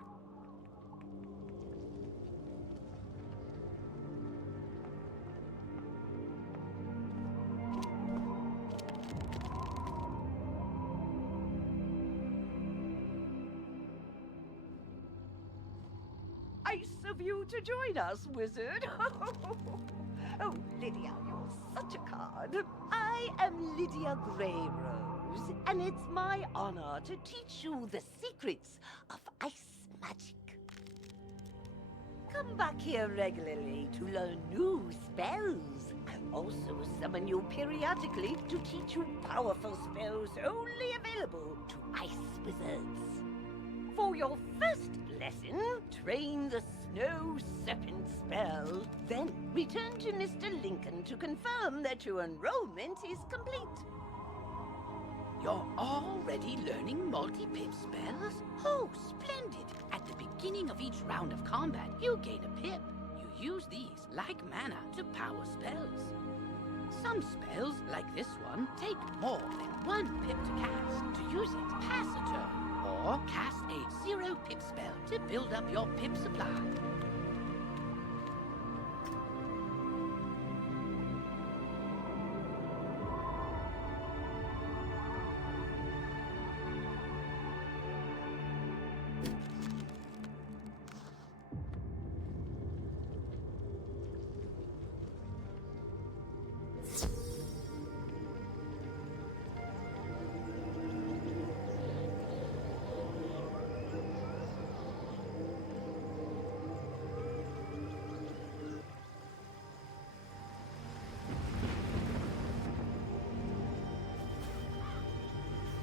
Nice of you to join us, wizard. Oh, Lydia, you're such a card. I am Lydia Greyrose, and it's my honor to teach you the secrets of ice magic. Come back here regularly to learn new spells. I'll also summon you periodically to teach you powerful spells only available to ice wizards. For your first lesson, train the Snow Serpent spell. Then return to Mr. Lincoln to confirm that your enrollment is complete. You're already learning multi-pip spells? Oh, splendid! At the beginning of each round of combat, you gain a pip. You use these, like mana, to power spells. Some spells, like this one, take more than 1 pip to cast. To use it, pass a turn. Or cast a 0 pip spell to build up your pip supply.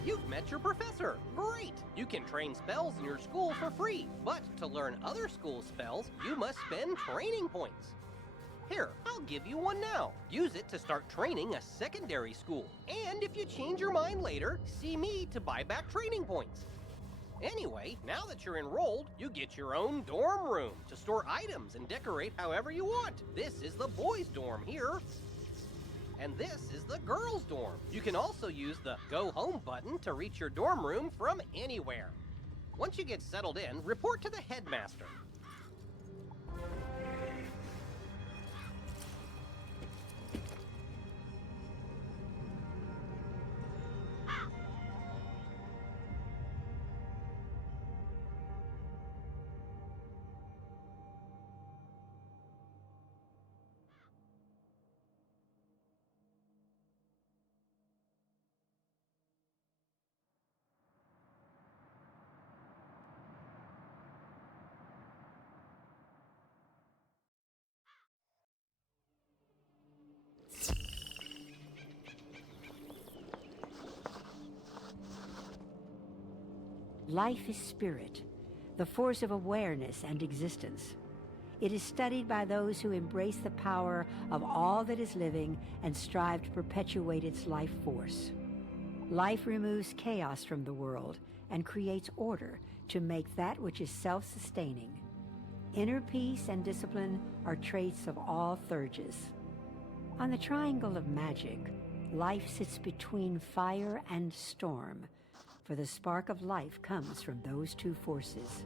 You've met your professor. Great! You can train spells in your school for free, but to learn other school spells, you must spend training points. Here, I'll give you one now. Use it to start training a secondary school. And if you change your mind later, see me to buy back training points. Anyway, now that you're enrolled, you get your own dorm room to store items and decorate however you want. This is the boys' dorm here. And this is the girls' dorm. You can also use the Go Home button to reach your dorm room from anywhere. Once you get settled in, report to the headmaster. Life is spirit, the force of awareness and existence. It is studied by those who embrace the power of all that is living and strive to perpetuate its life force. Life removes chaos from the world and creates order to make that which is self-sustaining. Inner peace and discipline are traits of all Thurges. On the triangle of magic, life sits between fire and storm, for the spark of life comes from those two forces.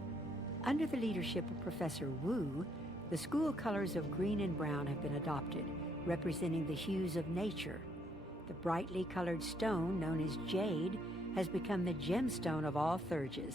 Under the leadership of Professor Wu, the school colors of green and brown have been adopted, representing the hues of nature. The brightly colored stone, known as jade, has become the gemstone of all Thurges.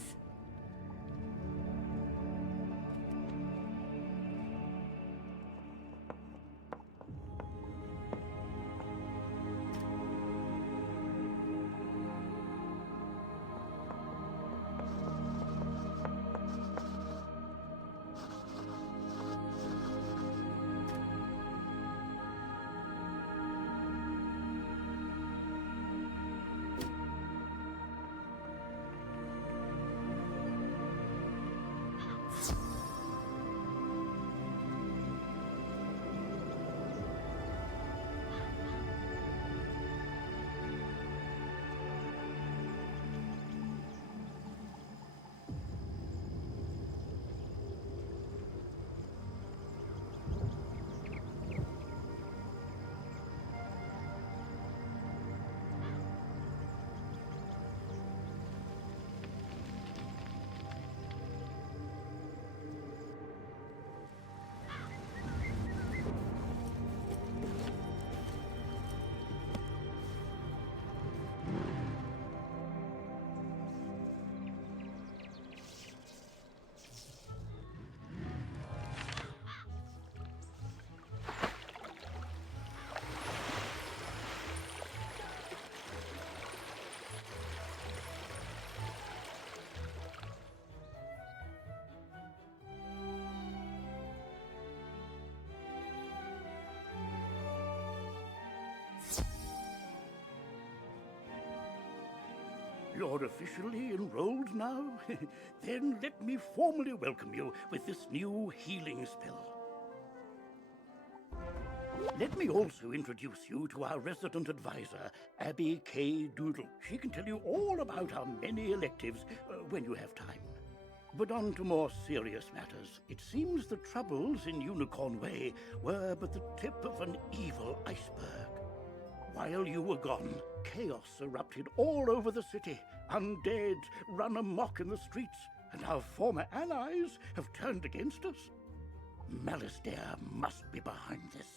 You're officially enrolled now? Then let me formally welcome you with this new healing spell. Let me also introduce you to our resident advisor, Abby K. Doodle. She can tell you all about our many electives when you have time. But on to more serious matters. It seems the troubles in Unicorn Way were but the tip of an evil iceberg. While you were gone, chaos erupted all over the city. Undead run amok in the streets, and our former allies have turned against us. Malastare must be behind this.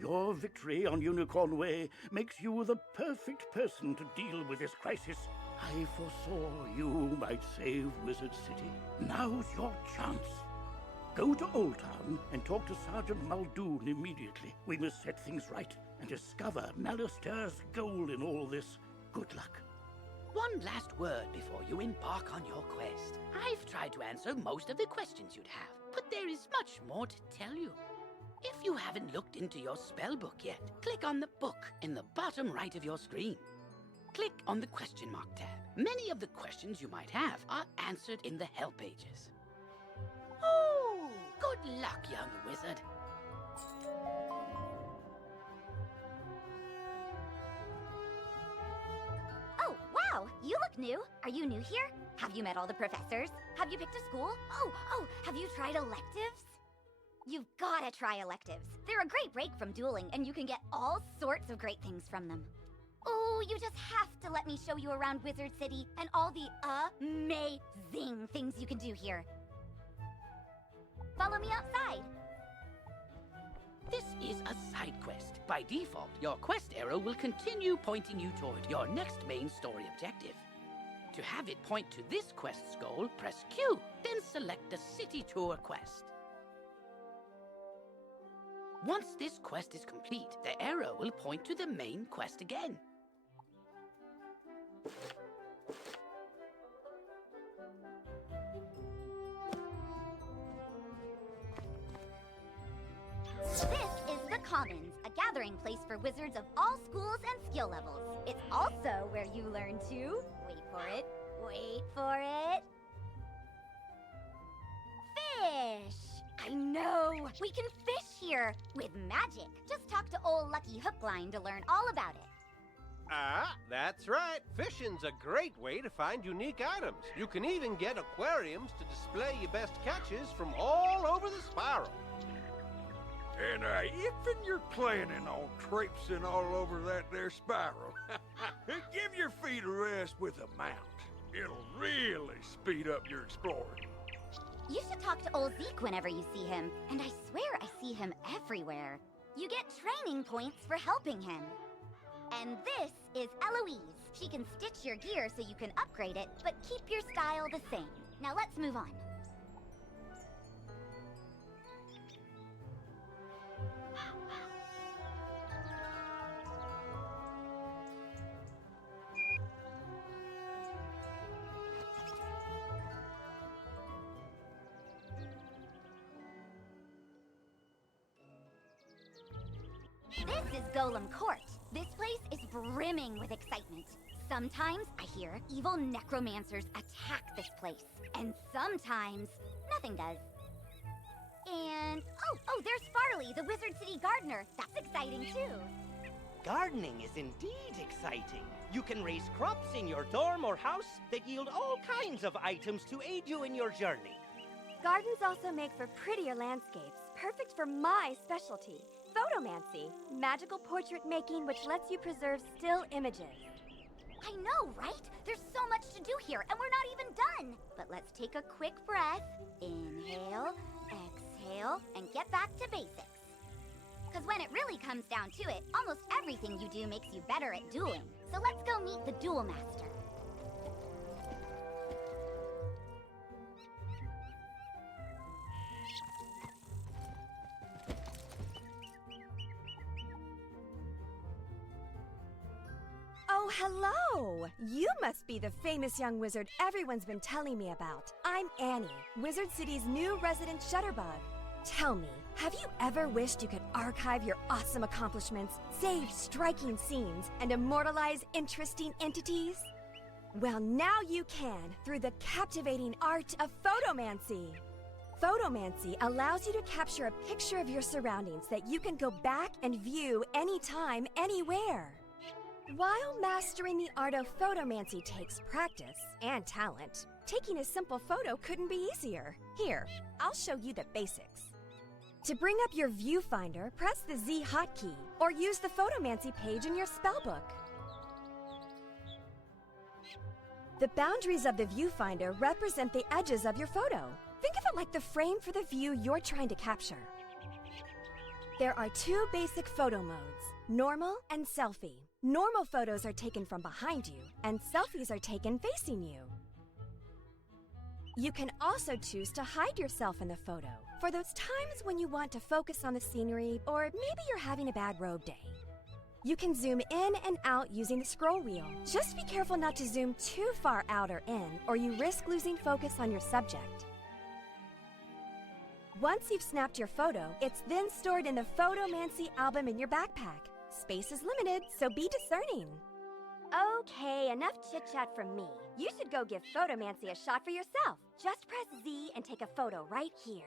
Your victory on Unicorn Way makes you the perfect person to deal with this crisis. I foresaw you might save Wizard City. Now's your chance. Go to Old Town and talk to Sergeant Muldoon immediately. We must set things right and discover Malastare's goal in all this. Good luck. One last word before you embark on your quest. I've tried to answer most of the questions you'd have, but there is much more to tell you. If you haven't looked into your spellbook yet, click on the book in the bottom right of your screen. Click on the question mark tab. Many of the questions you might have are answered in the help pages. Oh, good luck, young wizard. Oh, wow! You look new. Are you new here? Have you met all the professors? Have you picked a school? Oh, have you tried electives? You've gotta try electives. They're a great break from dueling, and you can get all sorts of great things from them. Oh, you just have to let me show you around Wizard City and all the amazing things you can do here. Follow me outside. This is a side quest. By default, your quest arrow will continue pointing you toward your next main story objective. To have it point to this quest's goal, press Q, then select the City Tour quest. Once this quest is complete, the arrow will point to the main quest again. This is the Commons, a gathering place for wizards of all schools and skill levels. It's also where you learn to... wait for it... fish! I know! We can fish here! With magic! Just talk to old Lucky Hookline to learn all about it. Ah, that's right. Fishing's a great way to find unique items. You can even get aquariums to display your best catches from all over the spiral. And if you're planning on traipsing all over that there spiral, give your feet a rest with a mount. It'll really speed up your exploring. You should talk to old Zeke whenever you see him, and I swear I see him everywhere. You get training points for helping him. And this is Eloise. She can stitch your gear so you can upgrade it, but keep your style the same. Now let's move on. This is Golem Court. This place is brimming with excitement. Sometimes I hear evil necromancers attack this place, and sometimes nothing does. And oh, there's Farley, the Wizard City gardener. That's exciting too. Gardening is indeed exciting. You can raise crops in your dorm or house that yield all kinds of items to aid you in your journey. Gardens also make for prettier landscapes, perfect for my specialty. Photomancy, magical portrait making which lets you preserve still images. I know, right? There's so much to do here, and we're not even done. But let's take a quick breath. Inhale, exhale, and get back to basics. Because when it really comes down to it, almost everything you do makes you better at dueling. So let's go meet the Duel Master. Oh, hello! You must be the famous young wizard everyone's been telling me about. I'm Annie, Wizard City's new resident shutterbug. Tell me, have you ever wished you could archive your awesome accomplishments, save striking scenes, and immortalize interesting entities? Well, now you can, through the captivating art of photomancy. Photomancy allows you to capture a picture of your surroundings that you can go back and view anytime, anywhere. While mastering the art of photomancy takes practice and talent, taking a simple photo couldn't be easier. Here, I'll show you the basics. To bring up your viewfinder, press the Z hotkey, or use the photomancy page in your spellbook. The boundaries of the viewfinder represent the edges of your photo. Think of it like the frame for the view you're trying to capture. There are two basic photo modes, normal and selfie. Normal photos are taken from behind you, and selfies are taken facing you. You can also choose to hide yourself in the photo for those times when you want to focus on the scenery, or maybe you're having a bad robe day. You can zoom in and out using the scroll wheel. Just be careful not to zoom too far out or in, or you risk losing focus on your subject. Once you've snapped your photo, it's then stored in the Photomancy album in your backpack. Space is limited, so be discerning. Okay, enough chit-chat from me. You should go give Photomancy a shot for yourself. Just press Z and take a photo right here.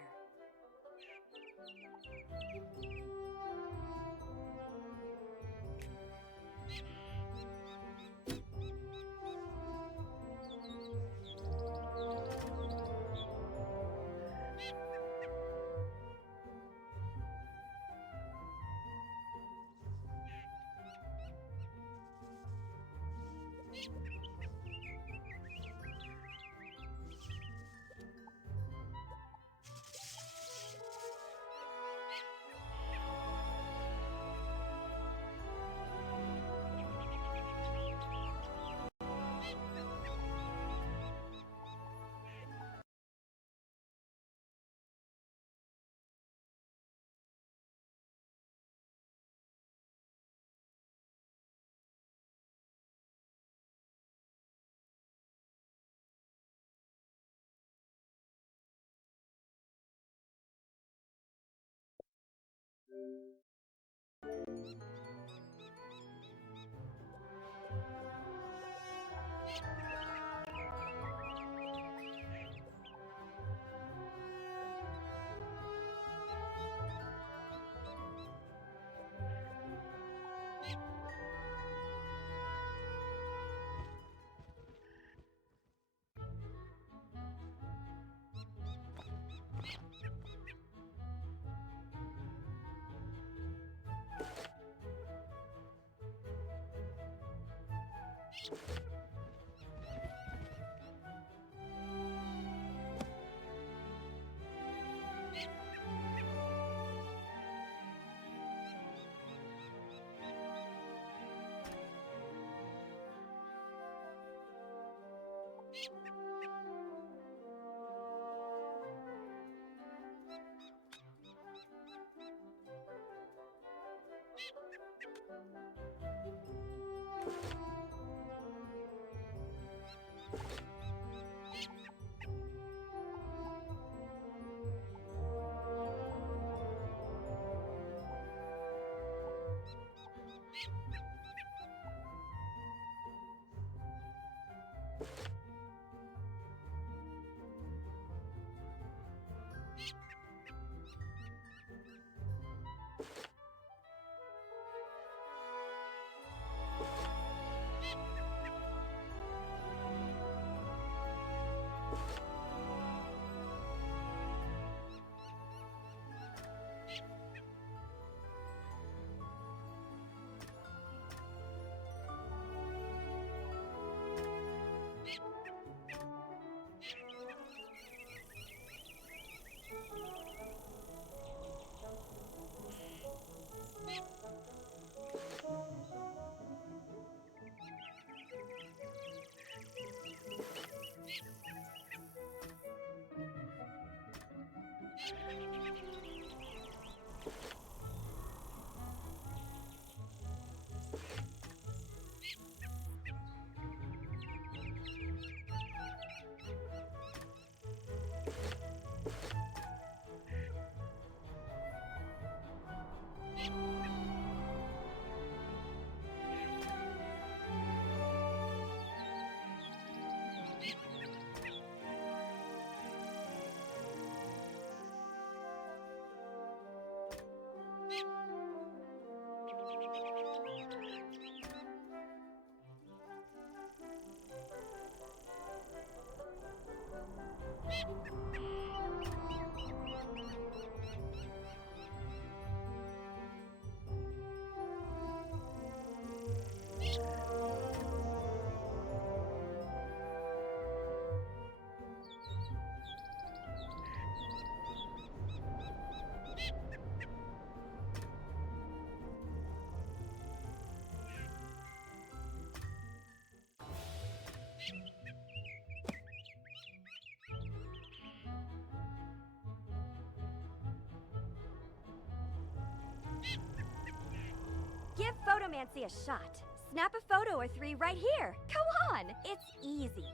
fancy a shot? Snap a photo or three right here. Go on, it's easy.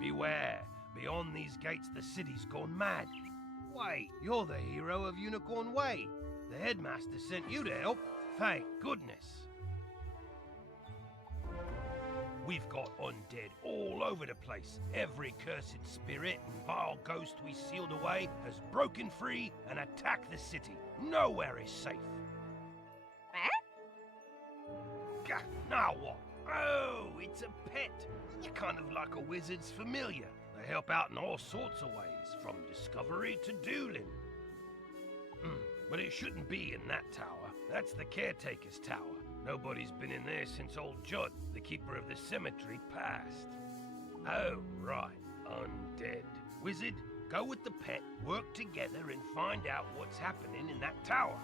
Beware. Beyond these gates, the city's gone mad. Wait, you're the hero of Unicorn Way. The headmaster sent you to help. Thank goodness. We've got undead all over the place. Every cursed spirit and vile ghost we sealed away has broken free and attacked the city. Nowhere is safe. Gah, now what? Oh, it's a pet. You're kind of like a wizard's familiar. They help out in all sorts of ways, from discovery to dueling. But it shouldn't be in that tower. That's the caretaker's tower. Nobody's been in there since old Judd, the keeper of the cemetery, passed. Oh, right. Undead. Wizard, go with the pet, work together, and find out what's happening in that tower.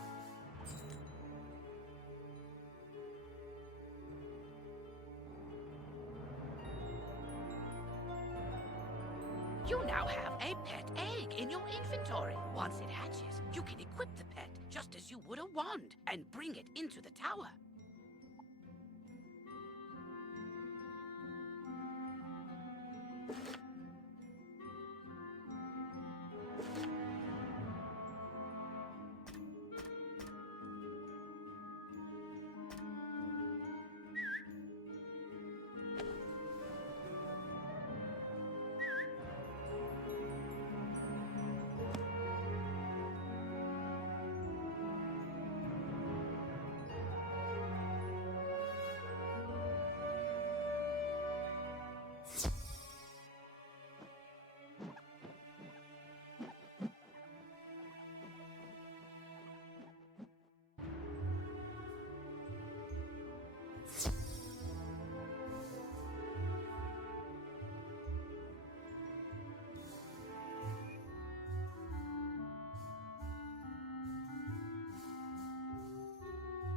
You now have a pet egg in your inventory. Once it hatches, you can equip the pet just as you would a wand and bring it into the tower.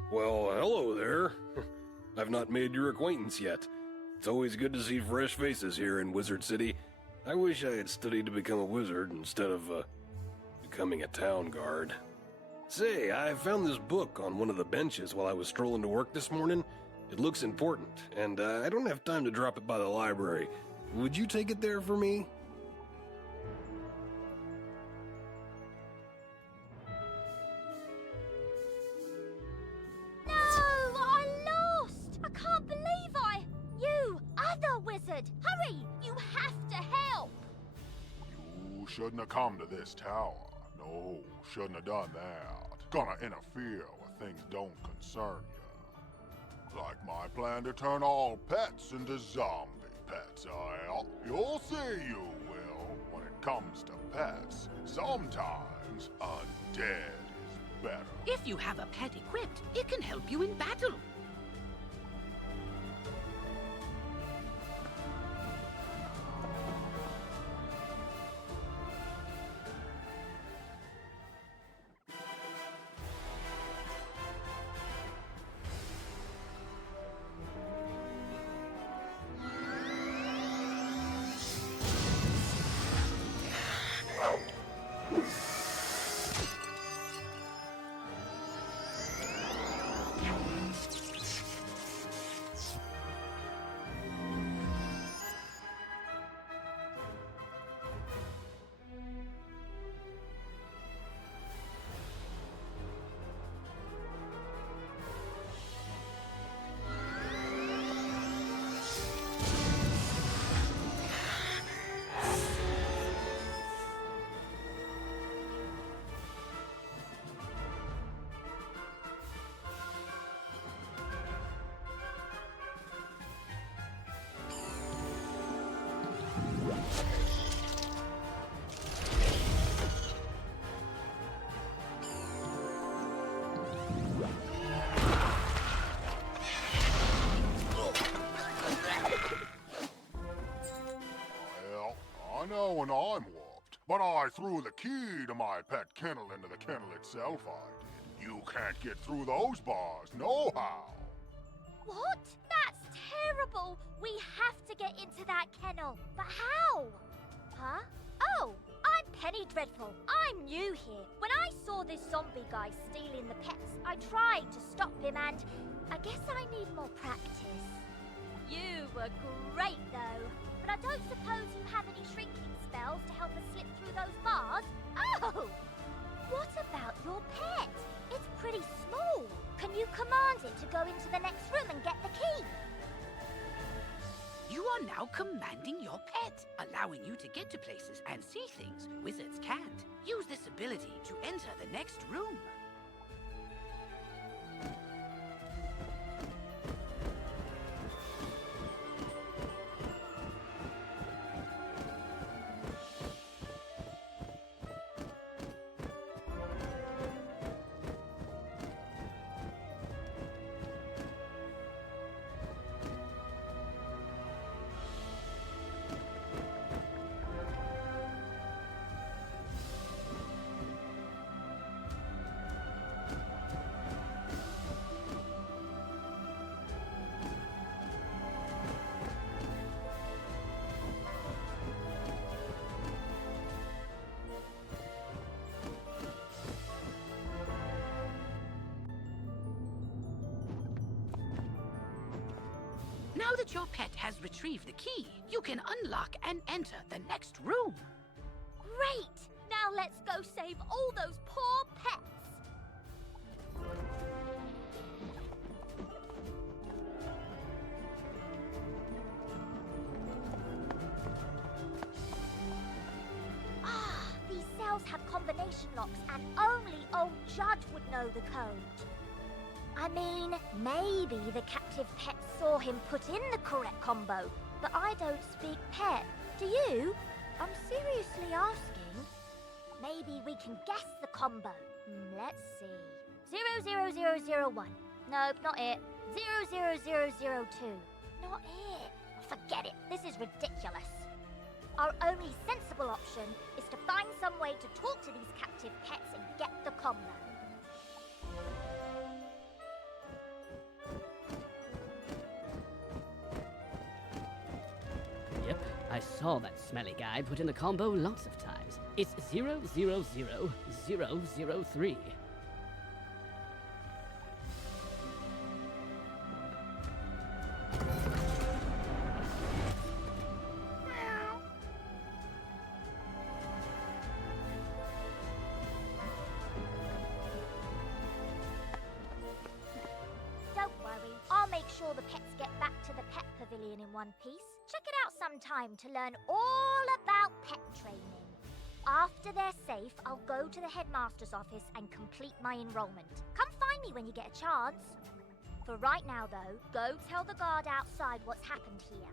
Well, hello there. I've not made your acquaintance yet. It's always good to see fresh faces here in Wizard City. I wish I had studied to become a wizard instead of, becoming a town guard. Say, I found this book on one of the benches while I was strolling to work this morning. It looks important, and I don't have time to drop it by the library. Would you take it there for me? Hurry! You have to help! You shouldn't have come to this tower. No, shouldn't have done that. Gonna interfere with things don't concern you. Like my plan to turn all pets into zombie pets, you'll see you will. When it comes to pets, sometimes undead is better. If you have a pet equipped, it can help you in battle. know when I'm whooped, but I threw the key to my pet kennel into the kennel itself, I did. You can't get through those bars, no how. What? That's terrible! We have to get into that kennel. But how? Huh? Oh, I'm Penny Dreadful. I'm new here. When I saw this zombie guy stealing the pets, I tried to stop him and I guess I need more practice. You were great though, but I don't suppose you have any shrinking spells to help us slip through those bars? Oh! What about your pet? It's pretty small. Can you command it to go into the next room and get the key? You are now commanding your pet, allowing you to get to places and see things wizards can't. Use this ability to enter the next room. Now that your pet has retrieved the key, you can unlock and enter the next room. Great! Now let's go save all those poor pets! Ah, these cells have combination locks and only old Judge would know the code. I mean, maybe the captive pet saw him put in the correct combo, but I don't speak pet. Do you? I'm seriously asking. Maybe we can guess the combo. Let's see. 00001. Nope, not it. 00002. Not it. Forget it. This is ridiculous. Our only sensible option is to find some way to talk to these captive pets and get the combo. Yep, I saw that smelly guy put in the combo lots of times. It's 000003. Don't worry, I'll make sure the pets get back to the pet pavilion in one piece. Check it out sometime to learn all about pet training. After they're safe, I'll go to the headmaster's office and complete my enrollment. Come find me when you get a chance. For right now, though, go tell the guard outside what's happened here.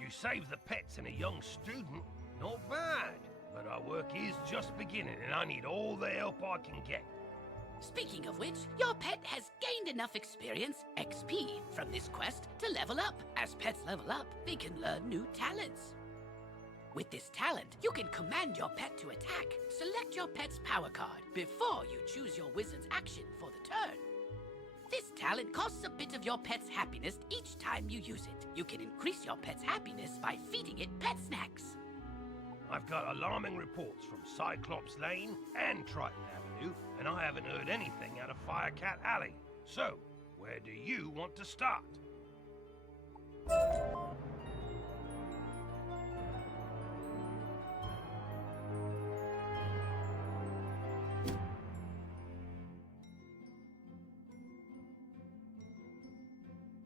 You save the pets and a young student, not bad. But our work is just beginning and I need all the help I can get. Speaking of which, your pet has gained enough experience, XP, from this quest to level up. As pets level up, they can learn new talents. With this talent, you can command your pet to attack. Select your pet's power card before you choose your wizard's action for the turn. This talent costs a bit of your pet's happiness each time you use it. You can increase your pet's happiness by feeding it pet snacks. I've got alarming reports from Cyclops Lane and Triton Avenue, and I haven't heard anything out of Firecat Alley. So, where do you want to start?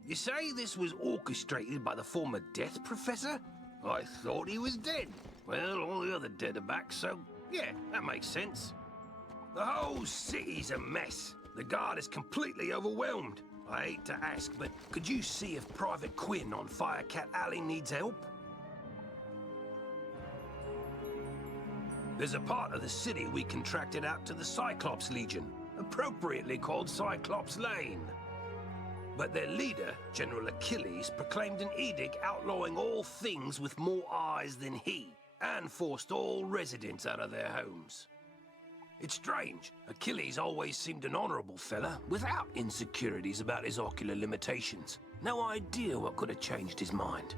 You say this was orchestrated by the former Death Professor? I thought he was dead. Well, all the other dead are back, so yeah, that makes sense. The whole city's a mess. The guard is completely overwhelmed. I hate to ask, but could you see if Private Quinn on Firecat Alley needs help? There's a part of the city we contracted out to the Cyclops Legion, appropriately called Cyclops Lane. But their leader, General Achilles, proclaimed an edict outlawing all things with more eyes than he, and forced all residents out of their homes. It's strange. Achilles always seemed an honorable fella, without insecurities about his ocular limitations. No idea what could have changed his mind.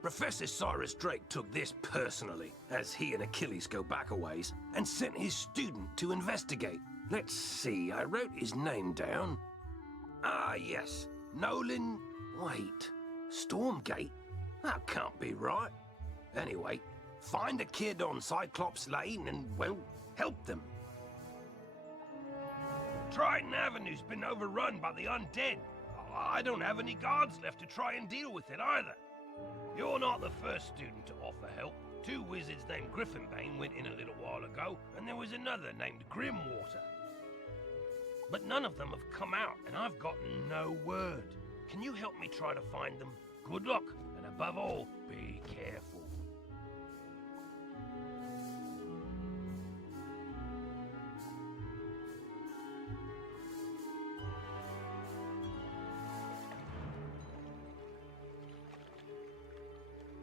Professor Cyrus Drake took this personally, as he and Achilles go back a ways, and sent his student to investigate. Let's see, I wrote his name down. Ah, yes. Nolan... Wait. Stormgate? That can't be right. Anyway, find a kid on Cyclops Lane and, well, help them. Triton Avenue's been overrun by the undead. I don't have any guards left to try and deal with it either. You're not the first student to offer help. 2 wizards named Griffinbane went in a little while ago, and there was another named Grimwater. But none of them have come out, and I've gotten no word. Can you help me try to find them? Good luck, and above all, be careful.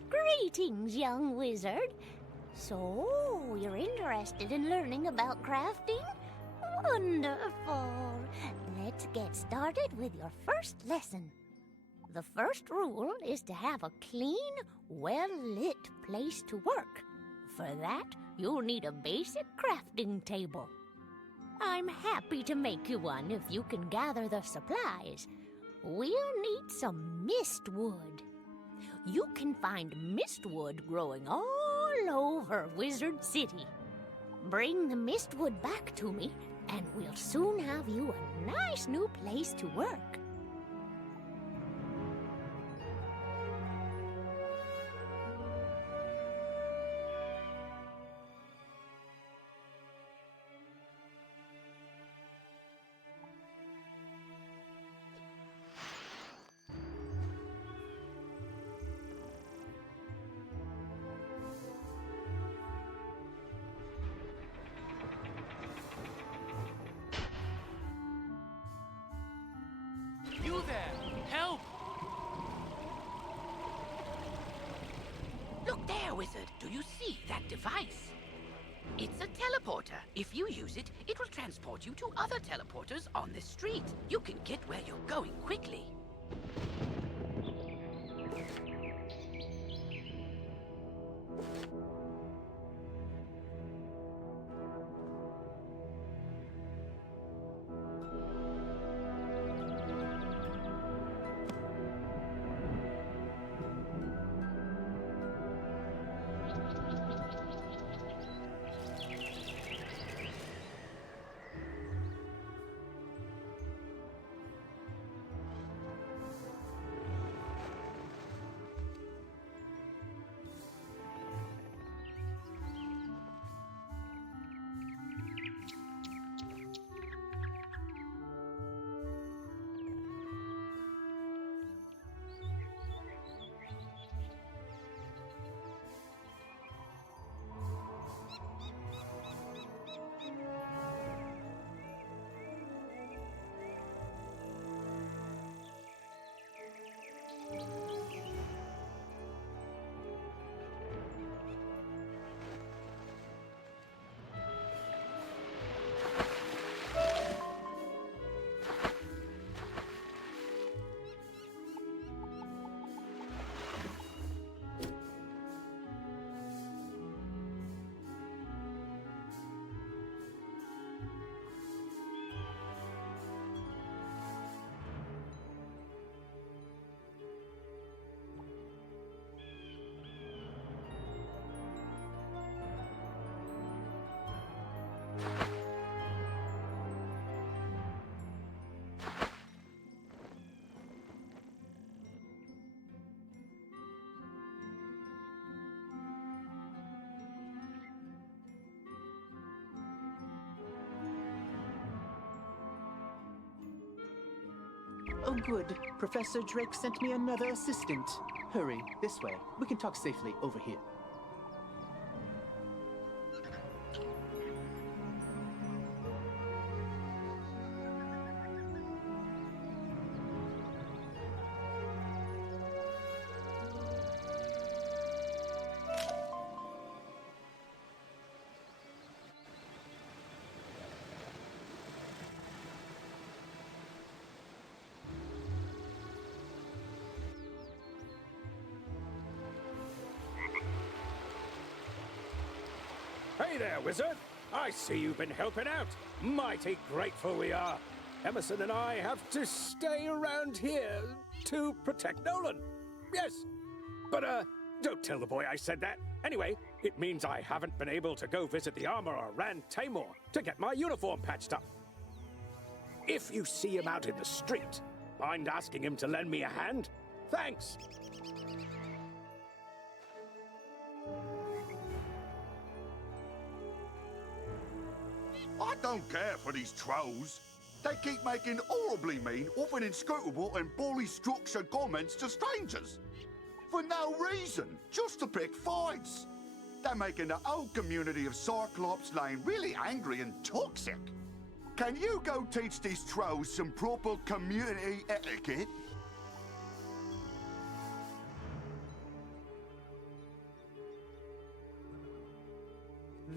Greetings, young wizard. So, you're interested in learning about crafting? Wonderful. Let's get started with your first lesson. The first rule is to have a clean, well-lit place to work. For that, you'll need a basic crafting table. I'm happy to make you one if you can gather the supplies. We'll need some mistwood. You can find mistwood growing all over Wizard City. Bring the mistwood back to me, and we'll soon have you a nice new place to work. You there! Help! Look there, wizard. Do you see that device? It's a teleporter. If you use it, it will transport you to other teleporters on this street. You can get where you're going quickly. Oh, good. Professor Drake sent me another assistant. Hurry, this way. We can talk safely over here. Hey there, Wizard! I see you've been helping out. Mighty grateful we are. Emerson and I have to stay around here to protect Nolan. Yes, but don't tell the boy I said that. Anyway, it means I haven't been able to go visit the armorer Rand Tamor to get my uniform patched up. If you see him out in the street, mind asking him to lend me a hand? Thanks! I don't care for these trolls. They keep making horribly mean, often inscrutable and poorly structured comments to strangers. For no reason, just to pick fights. They're making the whole community of Cyclops Lane really angry and toxic. Can you go teach these trolls some proper community etiquette?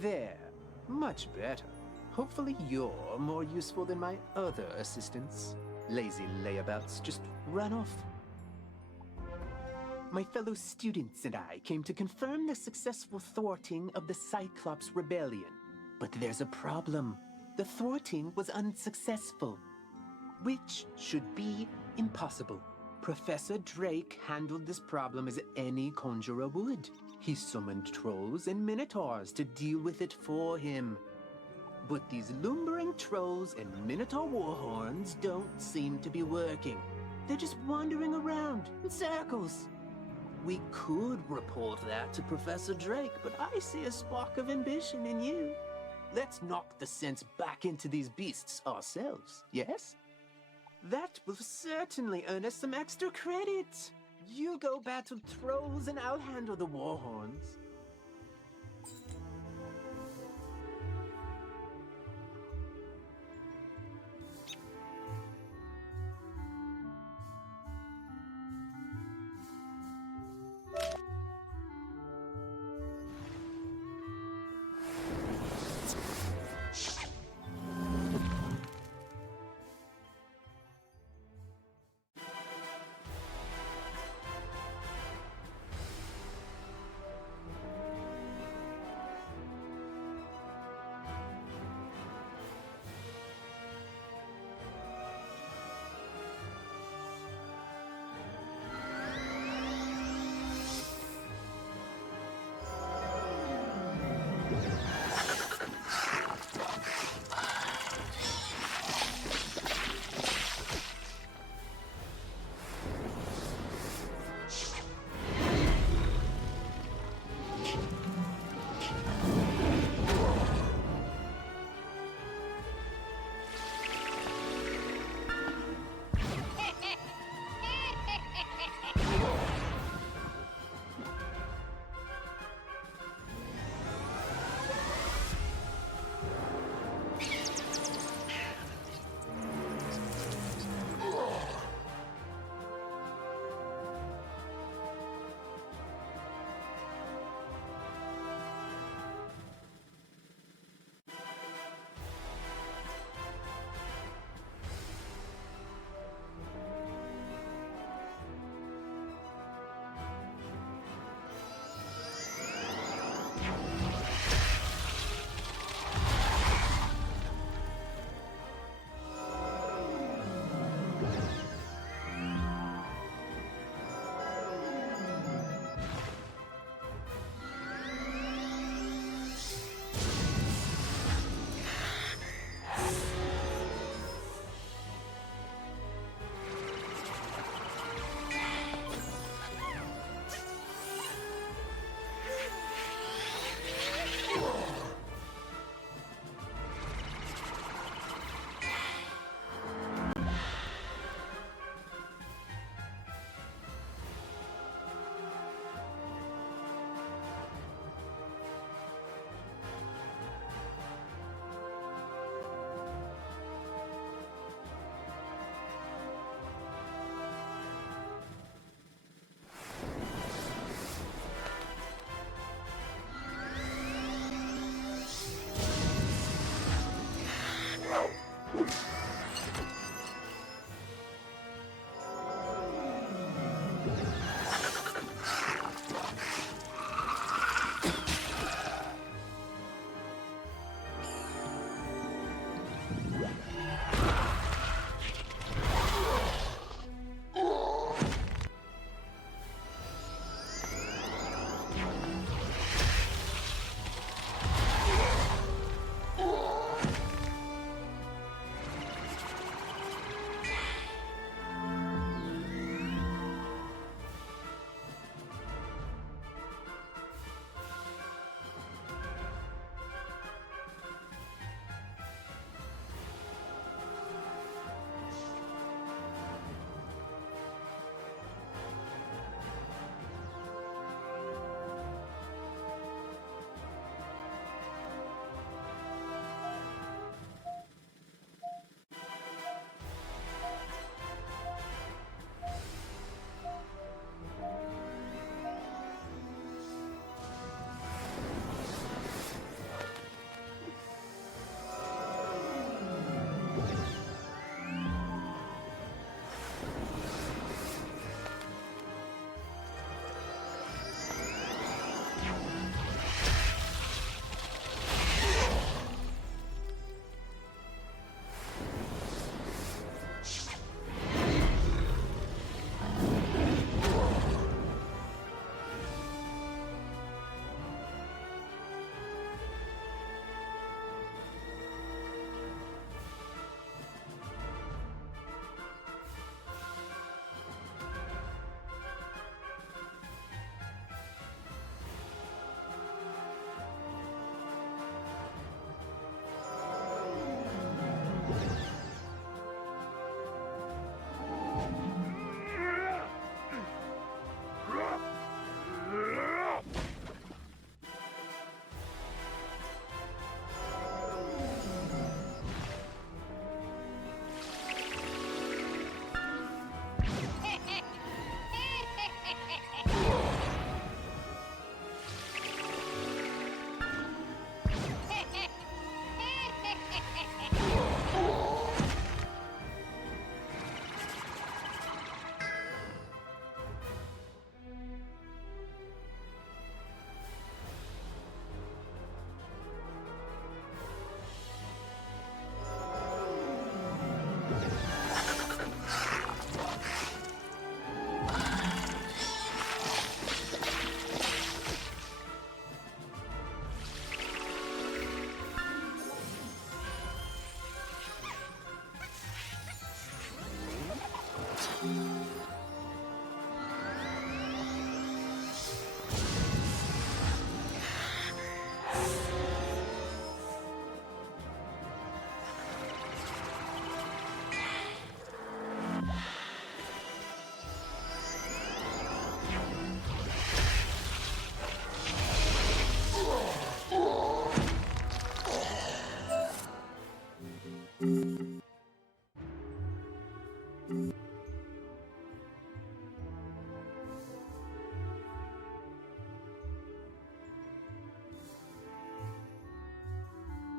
There. Much better. Hopefully you're more useful than my other assistants. Lazy layabouts just run off. My fellow students and I came to confirm the successful thwarting of the Cyclops Rebellion. But there's a problem. The thwarting was unsuccessful, which should be impossible. Professor Drake handled this problem as any conjurer would. He summoned trolls and minotaurs to deal with it for him. But these lumbering trolls and minotaur warhorns don't seem to be working. They're just wandering around in circles. We could report that to Professor Drake, but I see a spark of ambition in you. Let's knock the sense back into these beasts ourselves, yes? That will certainly earn us some extra credit. You go battle trolls and I'll handle the warhorns.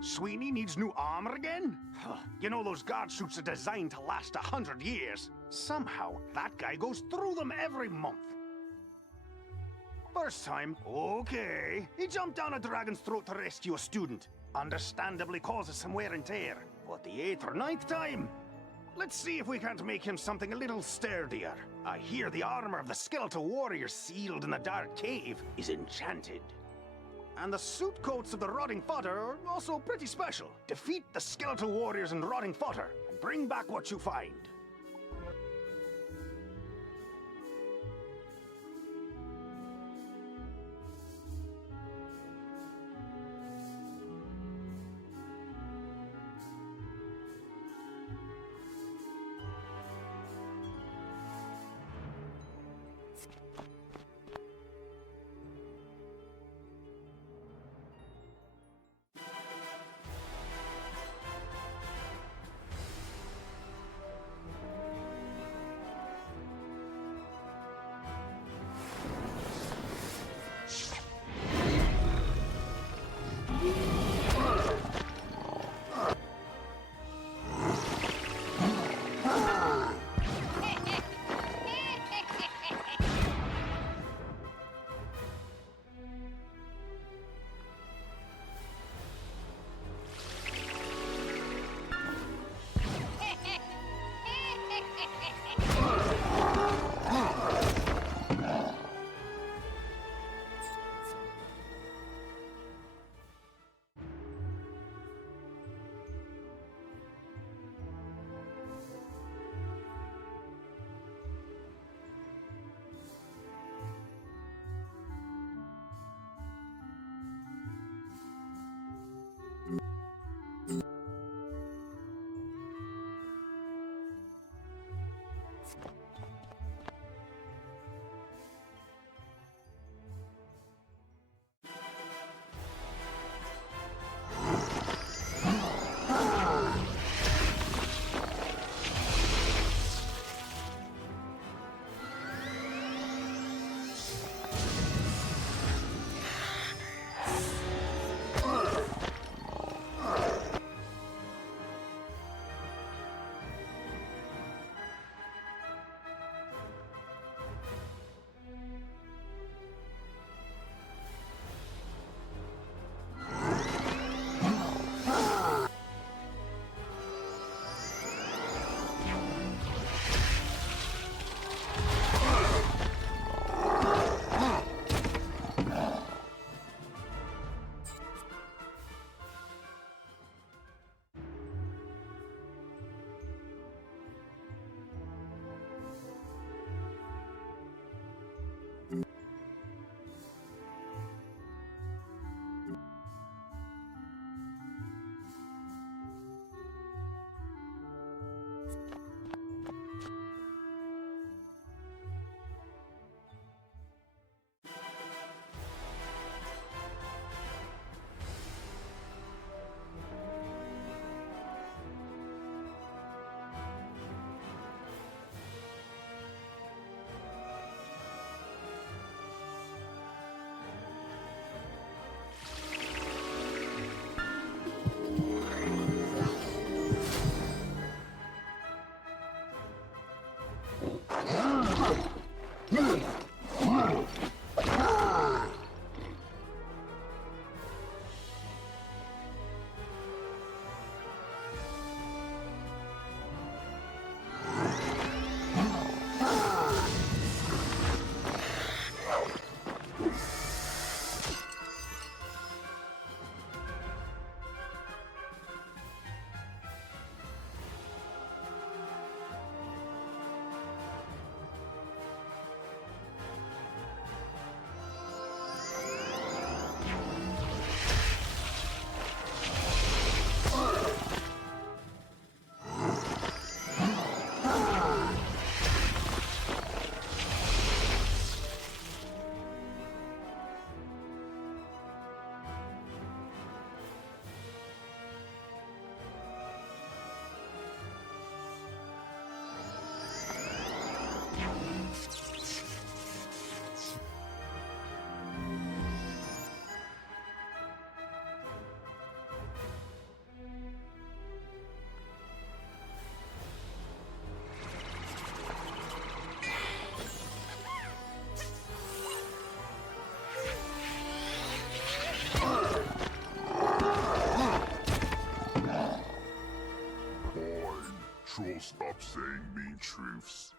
Sweeney needs new armor again? You know those guard suits are designed to last 100 years. Somehow, that guy goes through them every month. First time, okay. He jumped down a dragon's throat to rescue a student. Understandably causes some wear and tear. But the 8th or 9th time? Let's see if we can't make him something a little sturdier. I hear the armor of the skeletal warrior sealed in the dark cave is enchanted. And the suit coats of the rotting fodder are also pretty special. Defeat the skeletal warriors and rotting fodder, and bring back what you find. troll stop saying mean truths.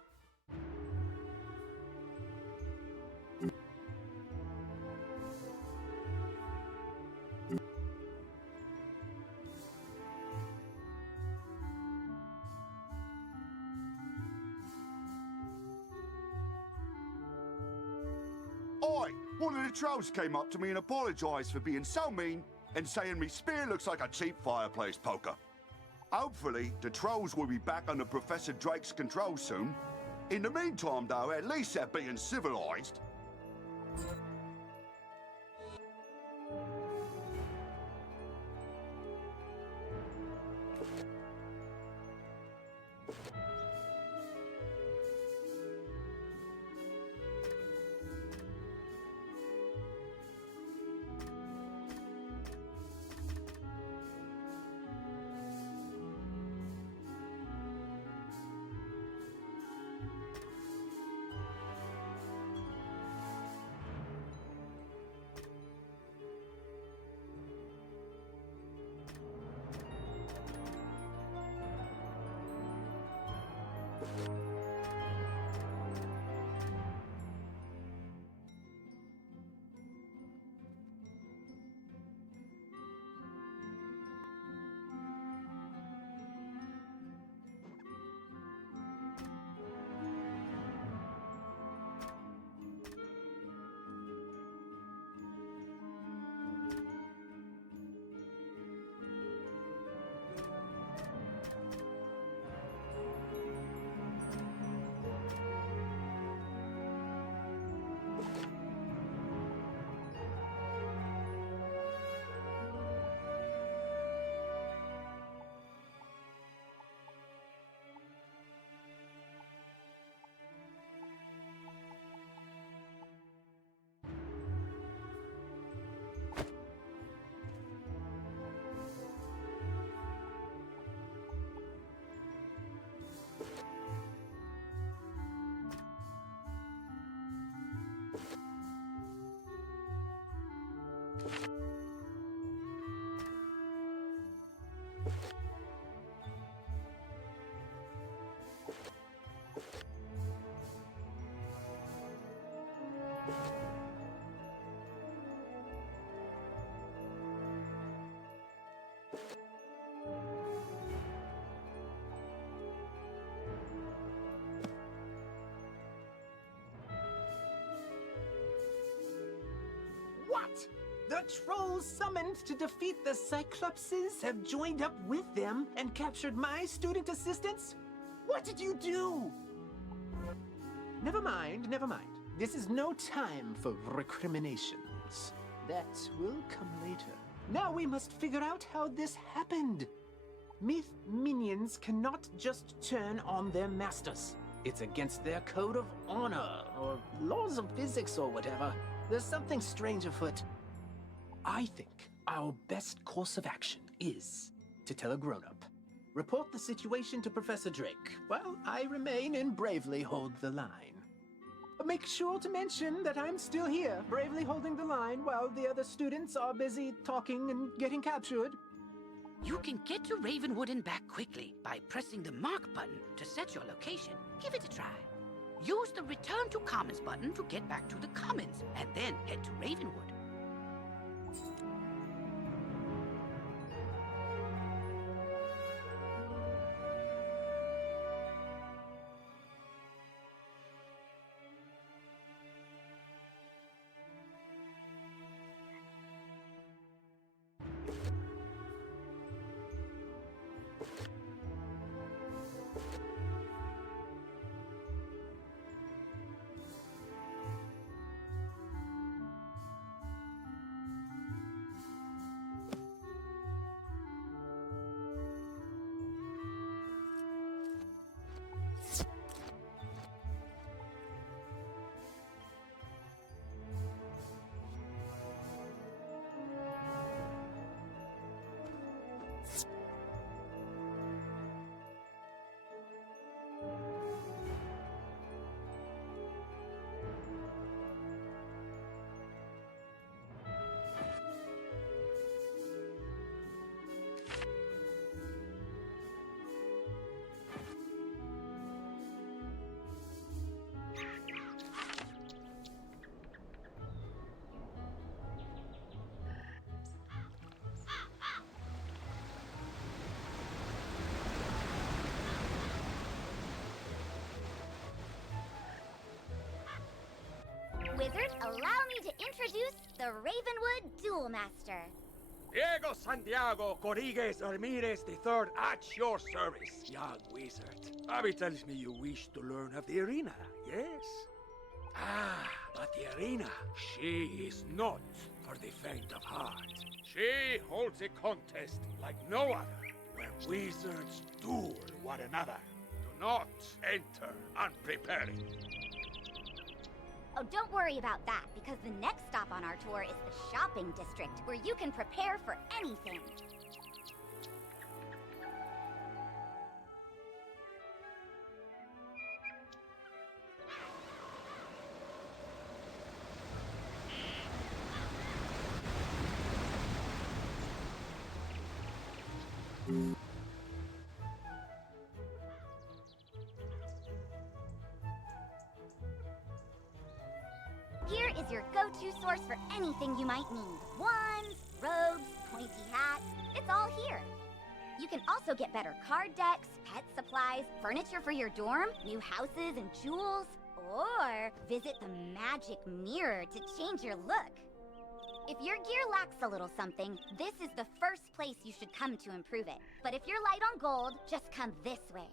Oi! One of the trolls came up to me and apologised for being so mean and saying me spear looks like a cheap fireplace poker. Hopefully, the trolls will be back under Professor Drake's control soon. In the meantime, though, at least they're being civilised. What? The trolls summoned to defeat the Cyclopses have joined up with them and captured my student assistants? What did you do? Never mind, never mind. This is no time for recriminations. That will come later. Now we must figure out how this happened. Myth minions cannot just turn on their masters. It's against their code of honor, or laws of physics, or whatever. There's something strange afoot. I think our best course of action is to tell a grown-up. Report the situation to Professor Drake, while I remain and bravely hold the line. Make sure to mention that I'm still here, bravely holding the line while the other students are busy talking and getting captured. You can get to Ravenwood and back quickly by pressing the mark button to set your location. Give it a try. Use the Return to Commons button to get back to the Commons, and then head to Ravenwood. Wizard, allow me to introduce the Ravenwood Duel Master. Diego Santiago Corrigues Ramirez III at your service, young wizard. Abby tells me you wish to learn of the arena, yes? Ah, but the arena, she is not for the faint of heart. She holds a contest like no other, where wizards duel one another. Do not enter unprepared. Oh, don't worry about that, because the next stop on our tour is the shopping district, where you can prepare for anything. Here is your go-to source for anything you might need. Wands, robes, pointy hats, it's all here. You can also get better card decks, pet supplies, furniture for your dorm, new houses and jewels, or visit the magic mirror to change your look. If your gear lacks a little something, this is the first place you should come to improve it. But if you're light on gold, just come this way.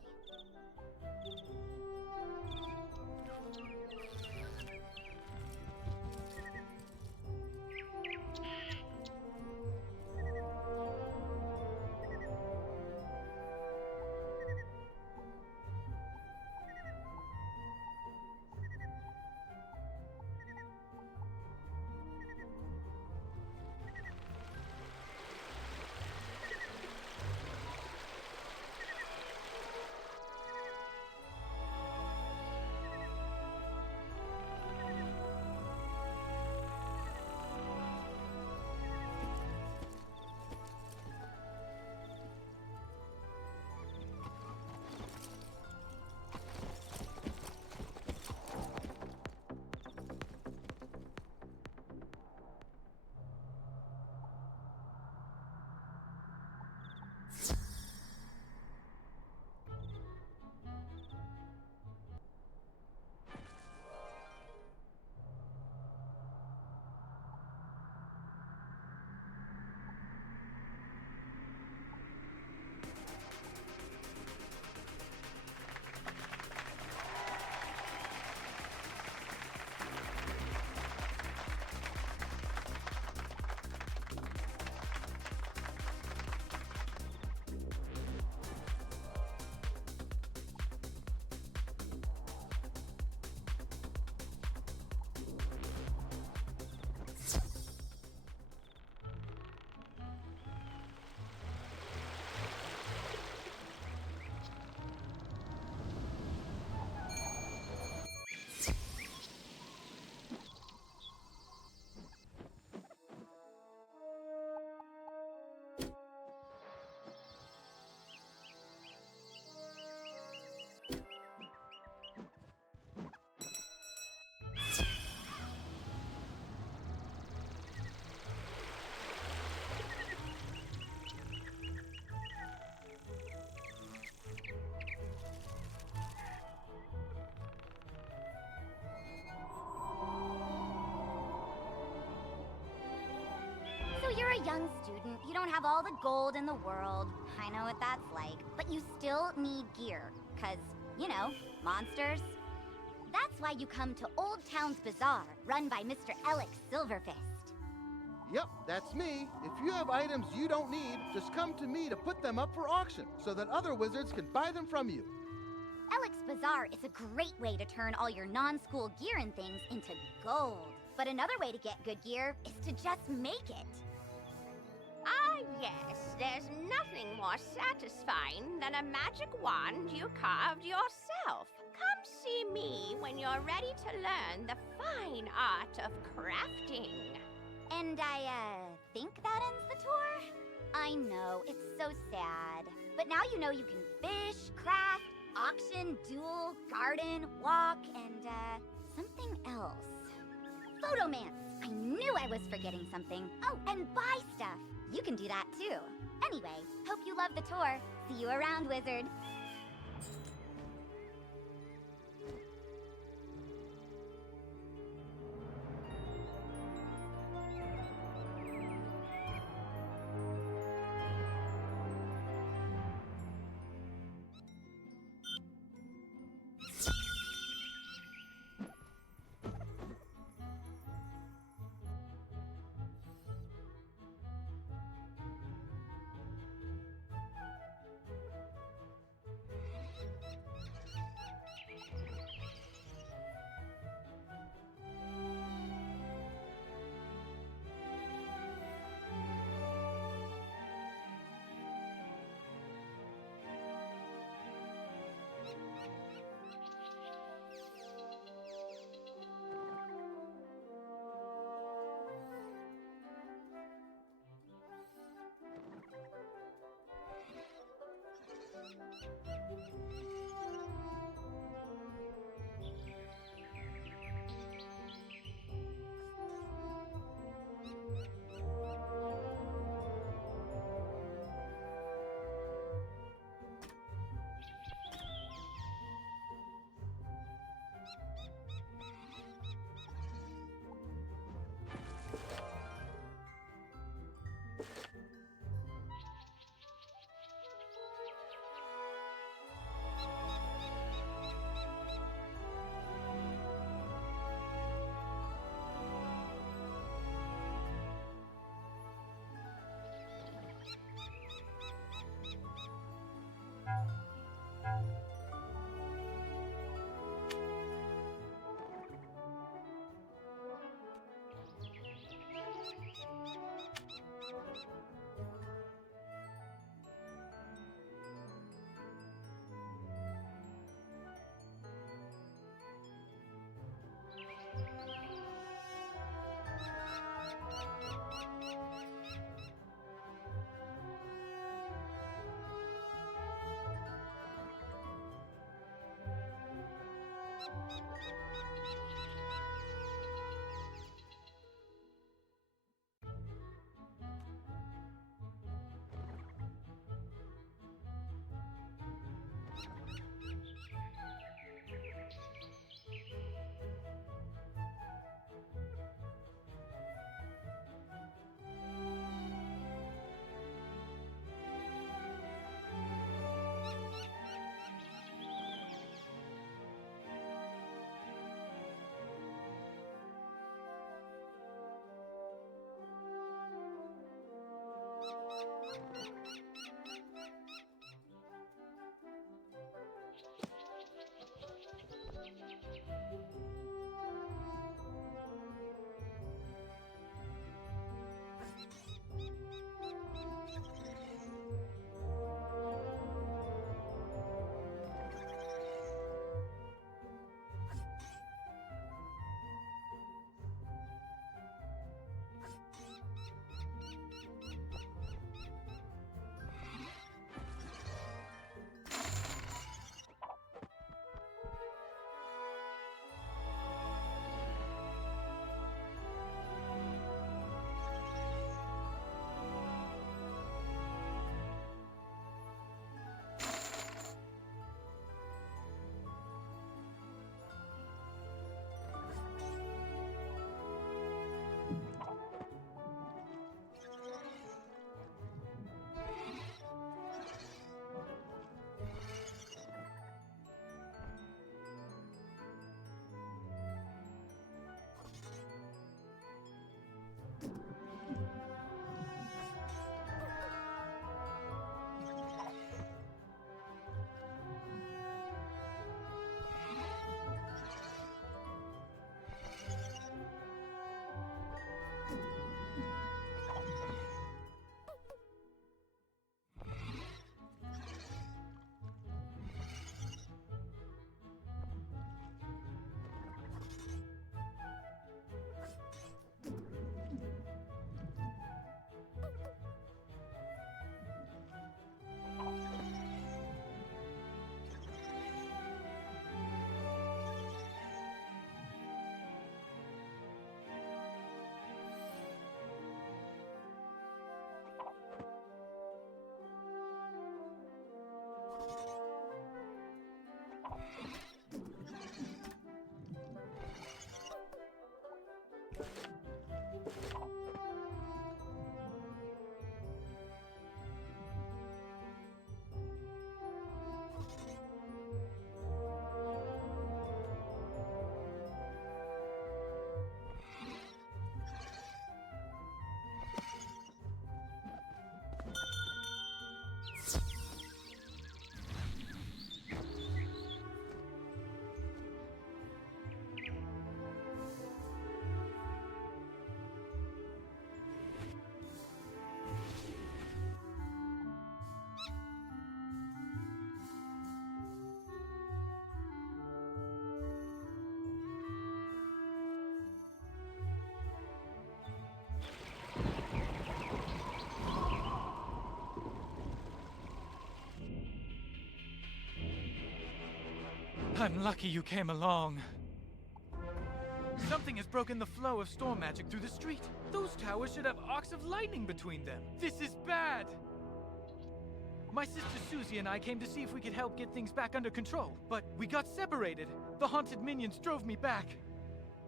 So you're a young student, you don't have all the gold in the world. I know what that's like. But you still need gear, 'cause, you know, monsters. That's why you come to Old Town's Bazaar, run by Mr. Alex Silverfist. Yep, that's me. If you have items you don't need, just come to me to put them up for auction, so that other wizards can buy them from you. Alex Bazaar is a great way to turn all your non-school gear and things into gold. But another way to get good gear is to just make it. Ah, yes, there's nothing more satisfying than a magic wand you carved yourself. Come see me when you're ready to learn the fine art of crafting. And I think that ends the tour? I know, it's so sad. But now you know you can fish, craft, auction, duel, garden, walk, and, something else. Photomance! I knew I was forgetting something. Oh, and buy stuff! You can do that too. Anyway, hope you love the tour. See you around, Wizard. I'm lucky you came along. Something has broken the flow of storm magic through the street. Those towers should have arcs of lightning between them. This is bad! My sister Susie and I came to see if we could help get things back under control, but we got separated. The haunted minions drove me back.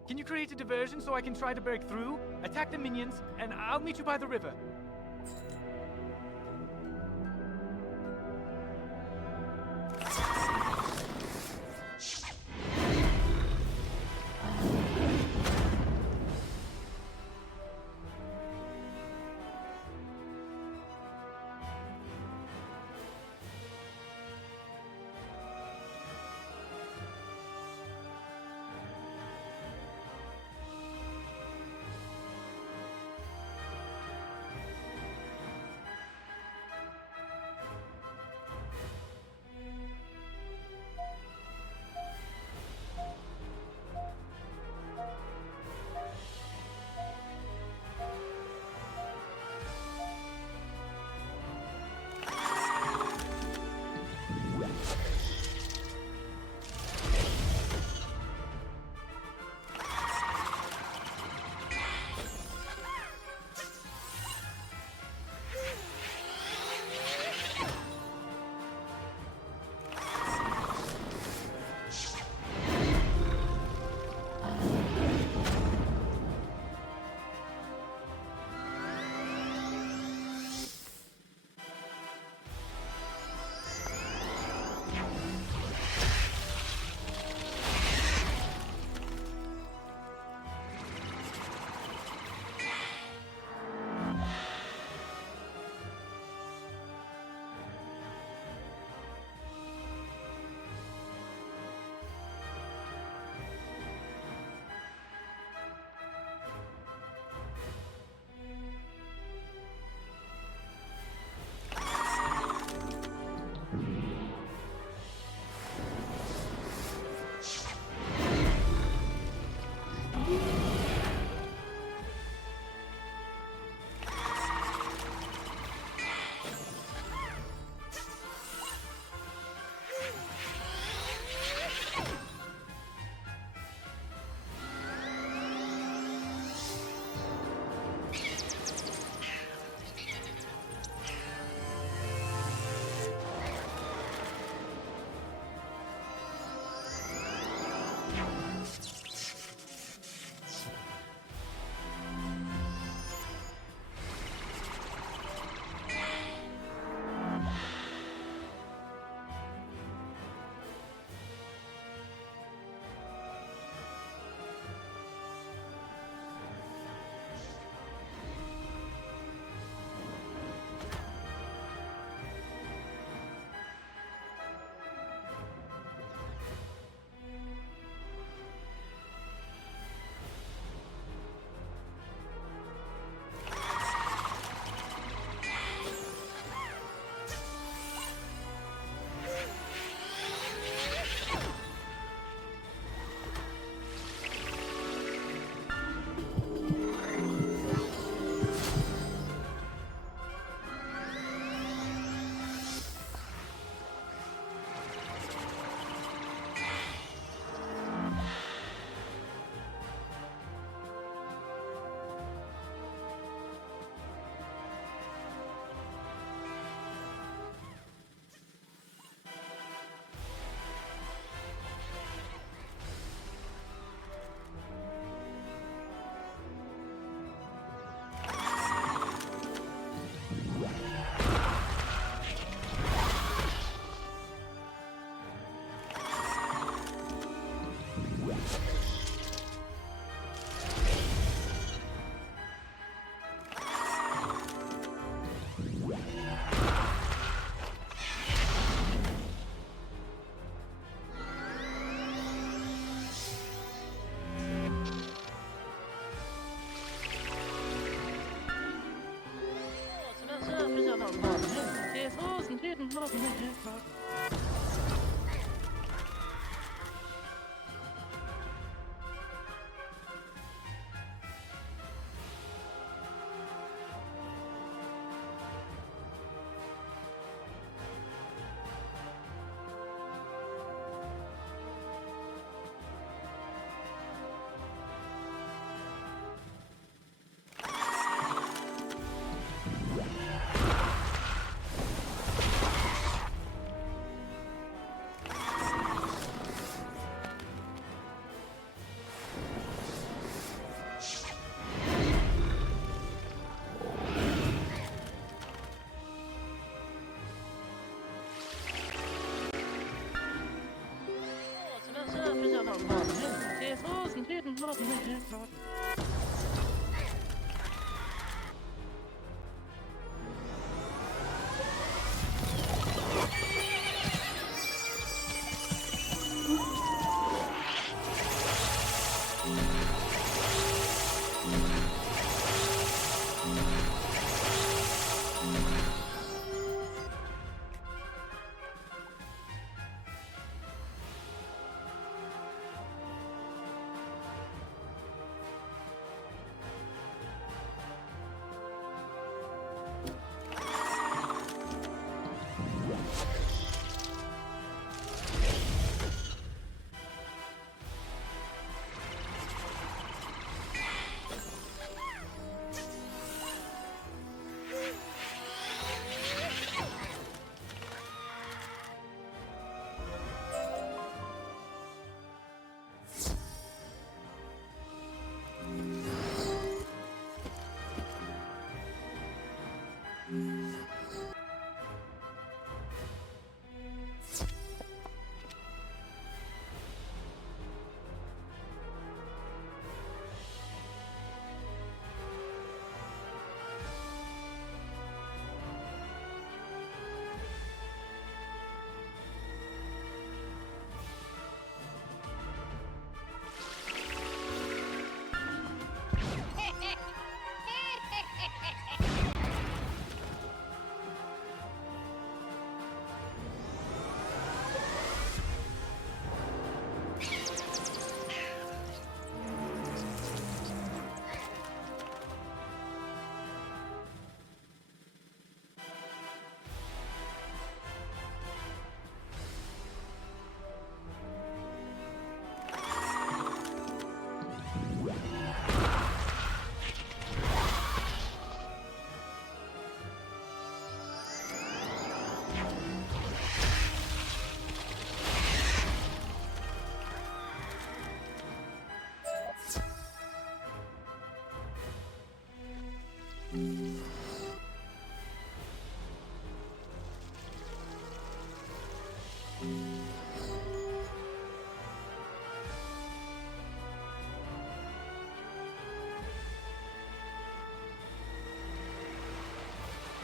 Can you create a diversion so I can try to break through, attack the minions, and I'll meet you by the river?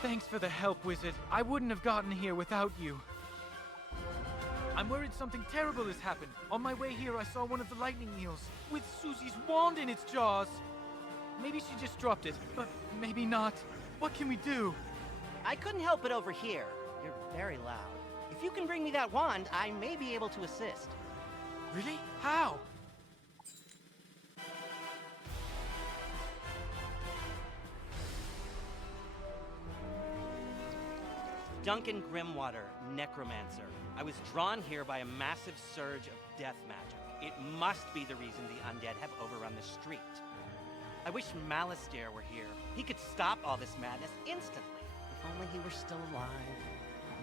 Thanks for the help, Wizard. I wouldn't have gotten here without you. I'm worried something terrible has happened. On my way here, I saw one of the lightning eels with Susie's wand in its jaws. Maybe she just dropped it, but maybe not. What can we do? I couldn't help but overhear. You're very loud. If you can bring me that wand, I may be able to assist. Really? How? Duncan Grimwater, Necromancer. I was drawn here by a massive surge of death magic. It must be the reason the undead have overrun the street. I wish Malistaire were here. He could stop all this madness instantly. If only he were still alive.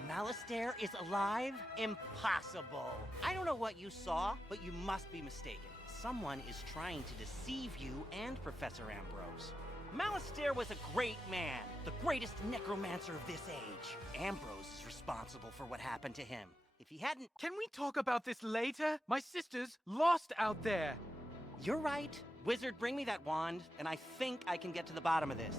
Malistaire is alive? Impossible. I don't know what you saw, but you must be mistaken. Someone is trying to deceive you and Professor Ambrose. Malistaire was a great man, the greatest necromancer of this age. Ambrose is responsible for what happened to him. If he hadn't... Can we talk about this later? My sister's lost out there. You're right. Wizard, bring me that wand, and I think I can get to the bottom of this.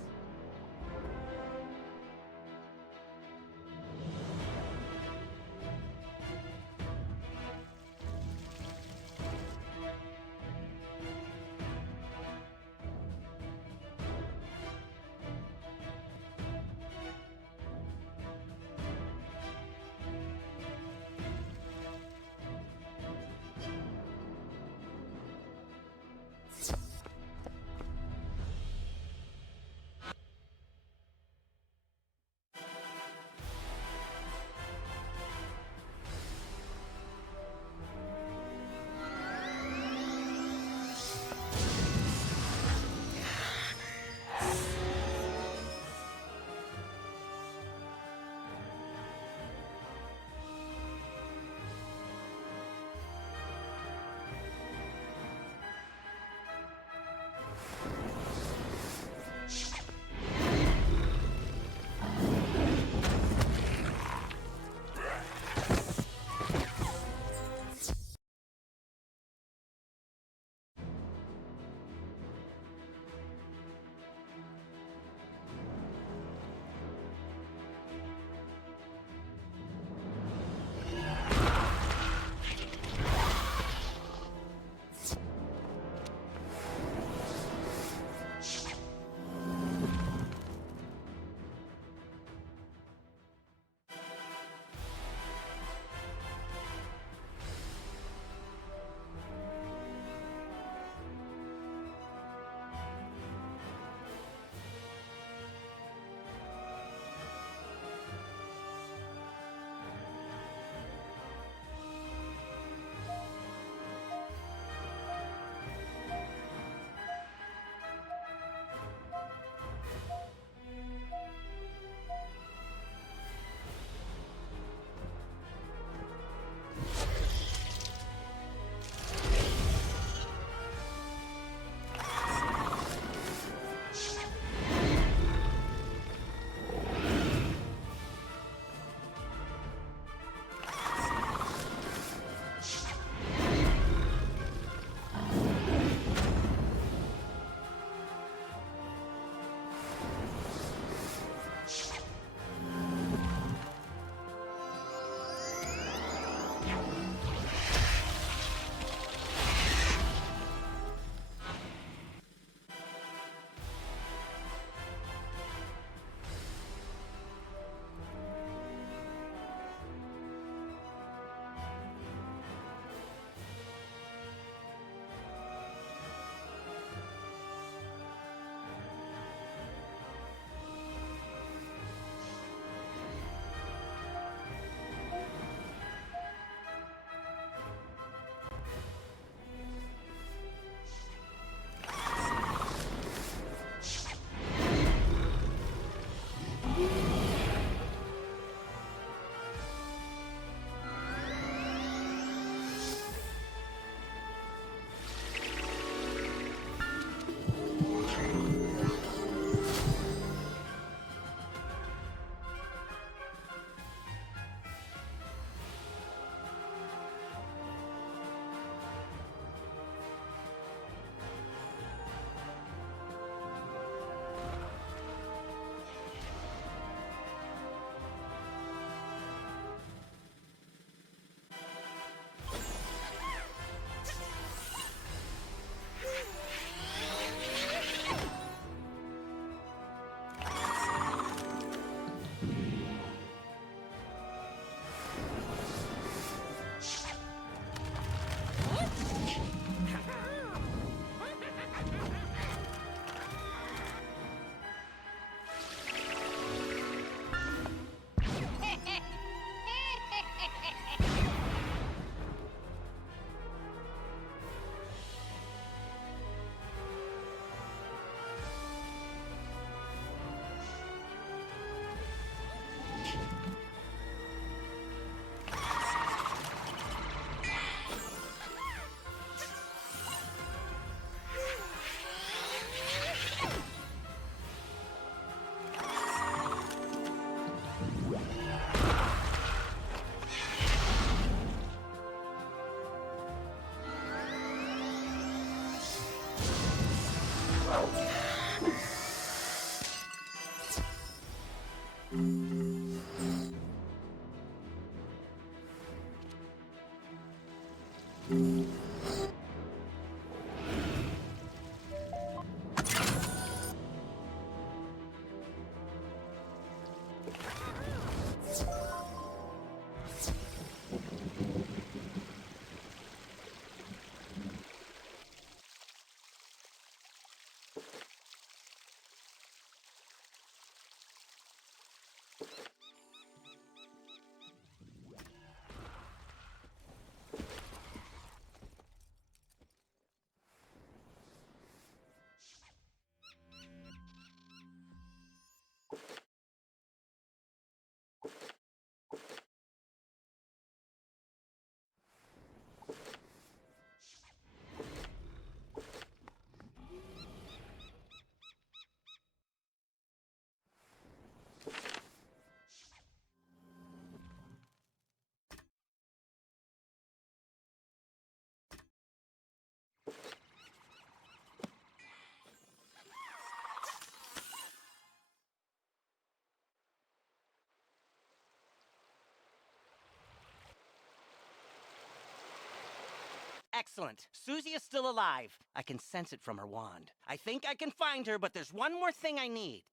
Excellent. Susie is still alive. I can sense it from her wand. I think I can find her, but there's one more thing I need.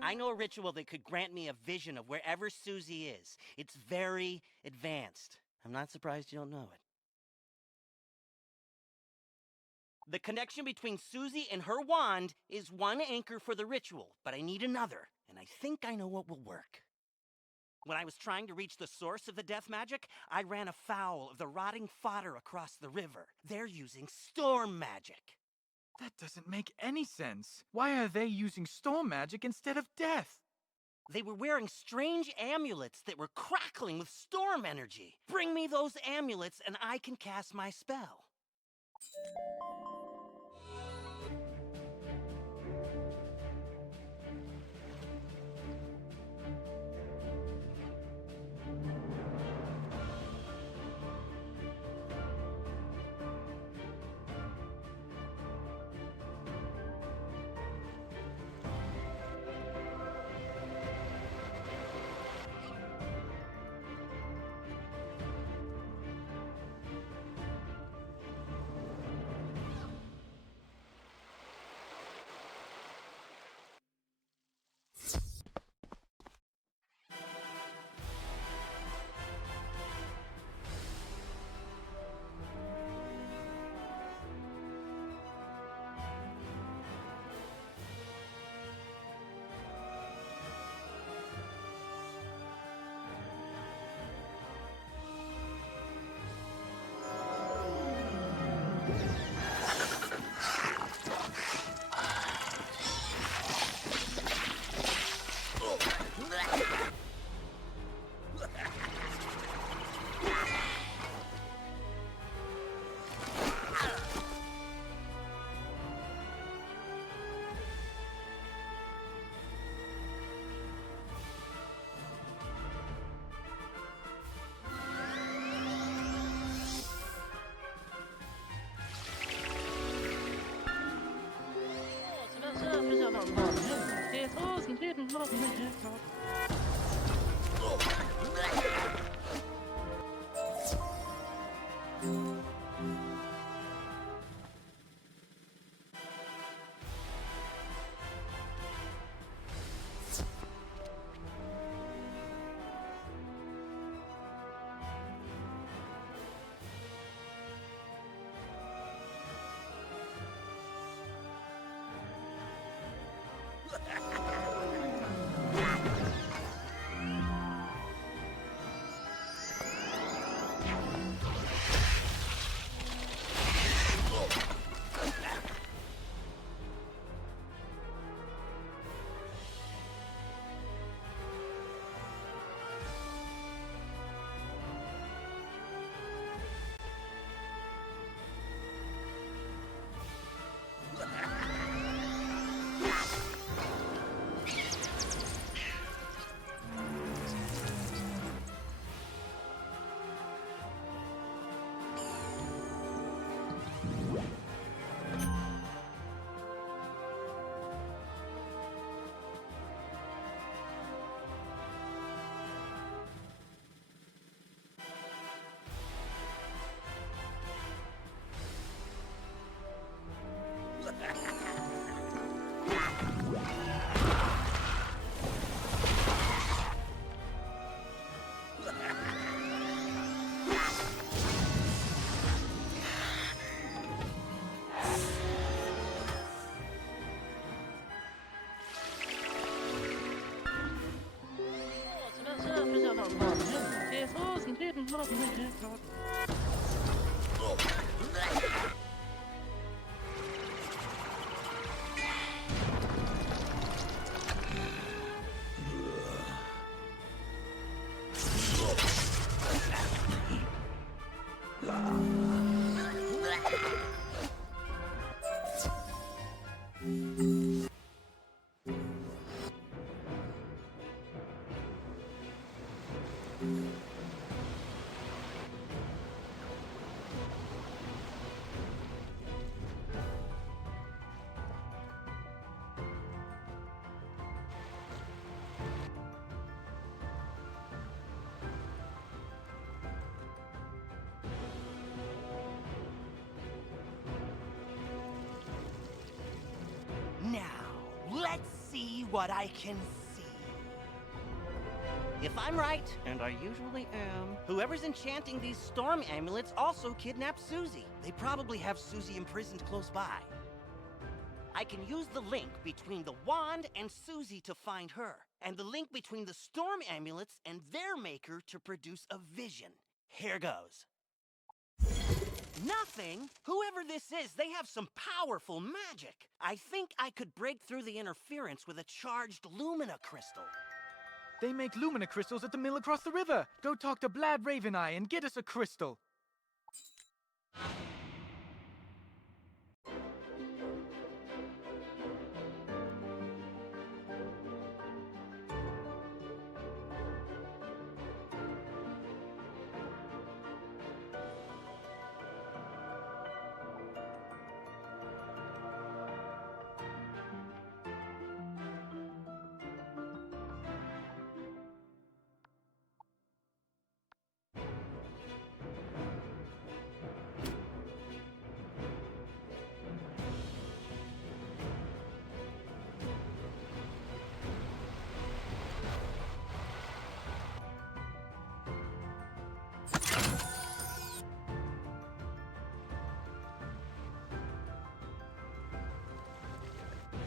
I know a ritual that could grant me a vision of wherever Susie is. It's very advanced. I'm not surprised you don't know it. The connection between Susie and her wand is one anchor for the ritual, but I need another, and I think I know what will work. When I was trying to reach the source of the death magic, I ran afoul of the rotting fodder across the river. They're using storm magic. That doesn't make any sense. Why are they using storm magic instead of death? They were wearing strange amulets that were crackling with storm energy. Bring me those amulets and I can cast my spell. Now, let's see what I can see. If I'm right, and I usually am, whoever's enchanting these storm amulets also kidnapped Susie. They probably have Susie imprisoned close by. I can use the link between the wand and Susie to find her, and the link between the storm amulets and their maker to produce a vision. Here goes. Nothing? Whoever this is, they have some powerful magic. I think I could break through the interference with a charged Lumina crystal. They make Lumina crystals at the mill across the river. Go talk to Blad Raveneye and get us a crystal.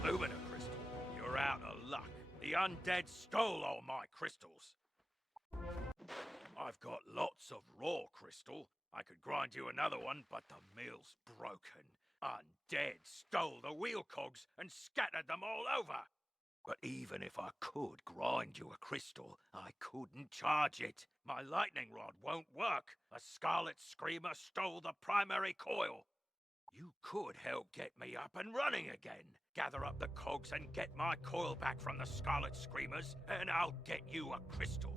Lumina crystal, you're out of luck. The undead stole all my crystals. I've got lots of raw crystal. I could grind you another one, but the mill's broken. Undead stole the wheel cogs and scattered them all over. But even if I could grind you a crystal, I couldn't charge it. My lightning rod won't work. A Scarlet Screamer stole the primary coil. You could help get me up and running again. Gather up the cogs and get my coil back from the Scarlet Screamers, and I'll get you a crystal.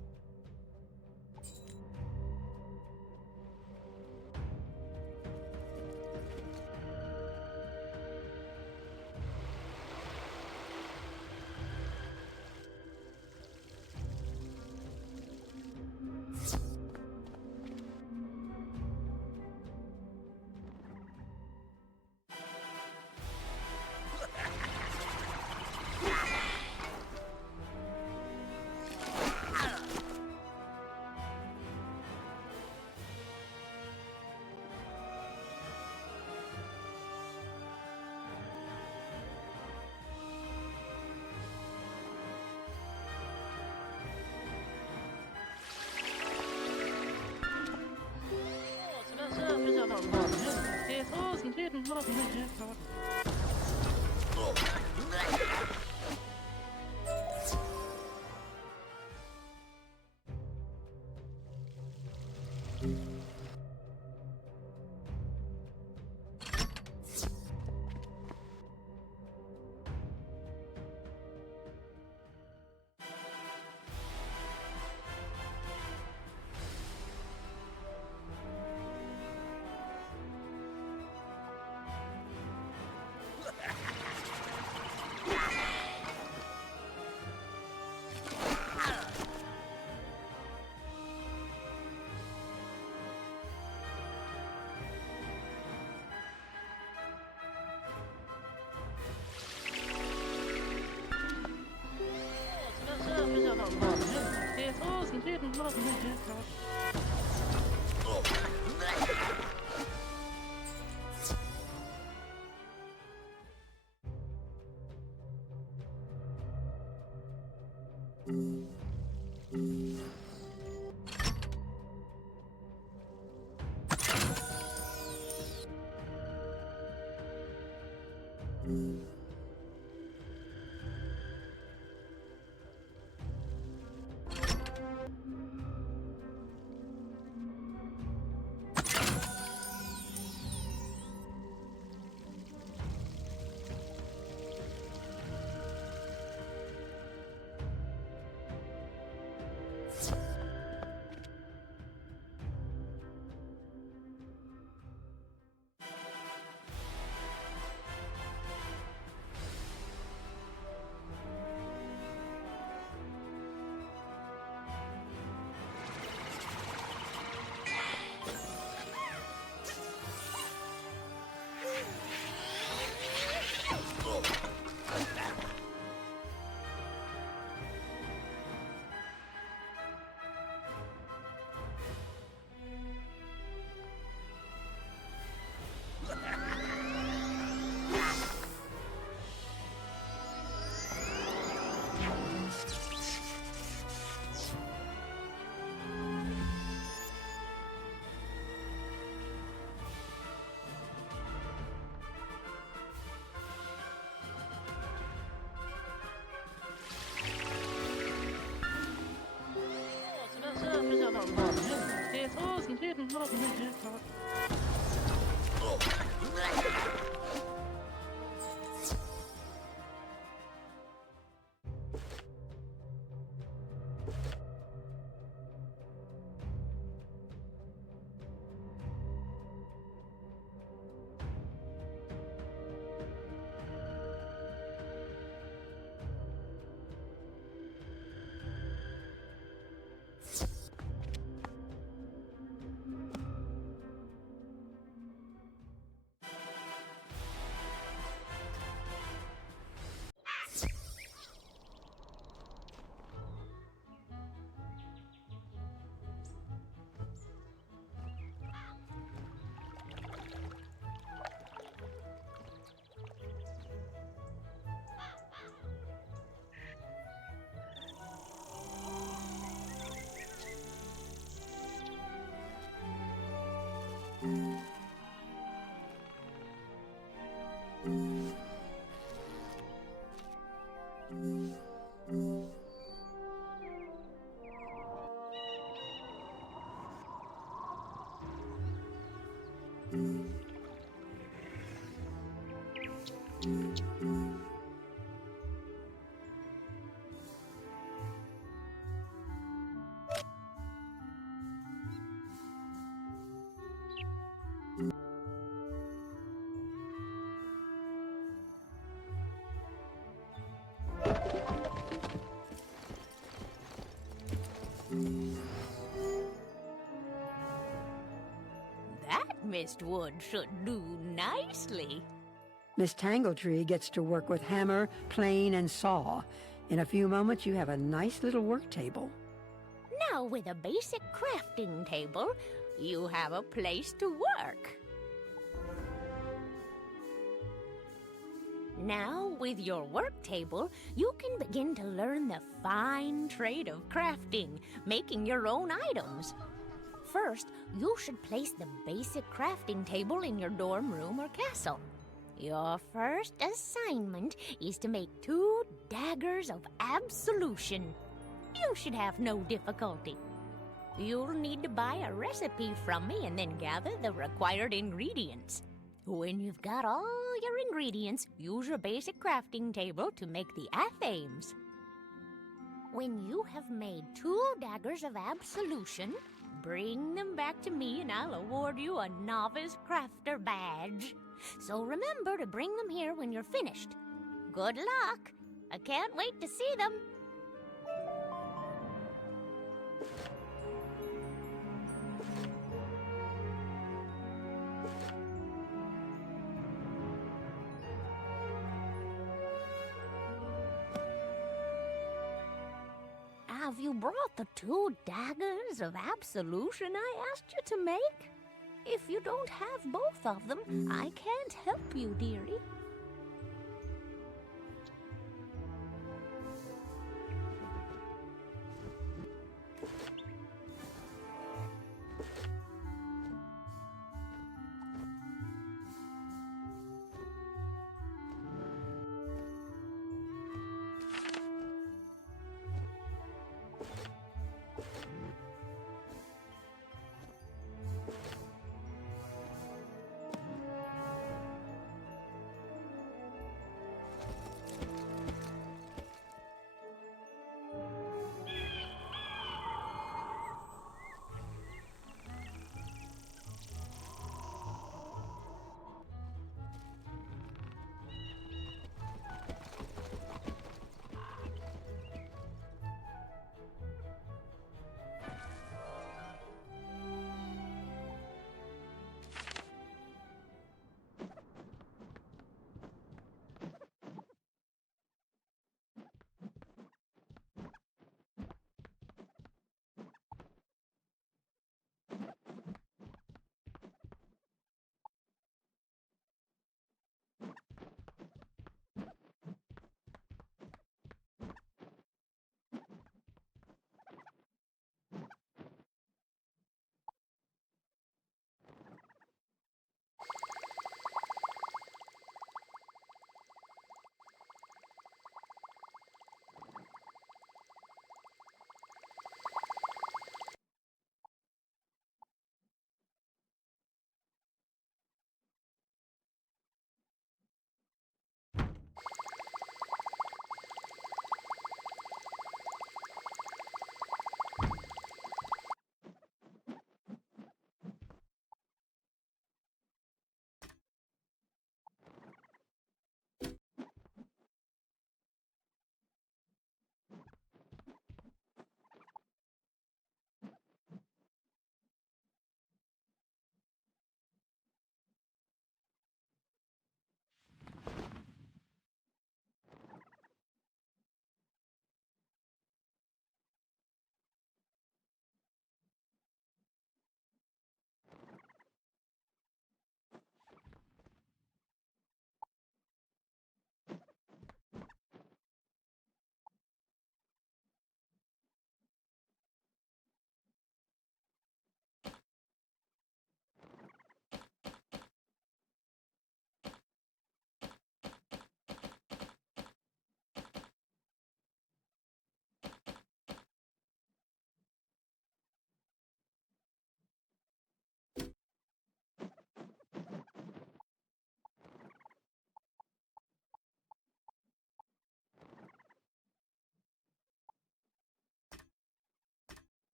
That mistwood should do nicely. Miss Tangletree gets to work with hammer, plane, and saw. In a few moments, you have a nice little work table. Now, with a basic crafting table, you have a place to work. Now, with your work table, you can begin to learn the fine trade of crafting, making your own items. First, you should place the basic crafting table in your dorm room or castle. Your first assignment is to make 2 daggers of absolution. You should have no difficulty. You'll need to buy a recipe from me and then gather the required ingredients. When you've got all your ingredients, use your basic crafting table to make the athames. When you have made 2 daggers of absolution, bring them back to me and I'll award you a novice crafter badge. So remember to bring them here when you're finished. Good luck! I can't wait to see them. Have you brought the 2 daggers of absolution I asked you to make? If you don't have both of them, I can't help you, dearie.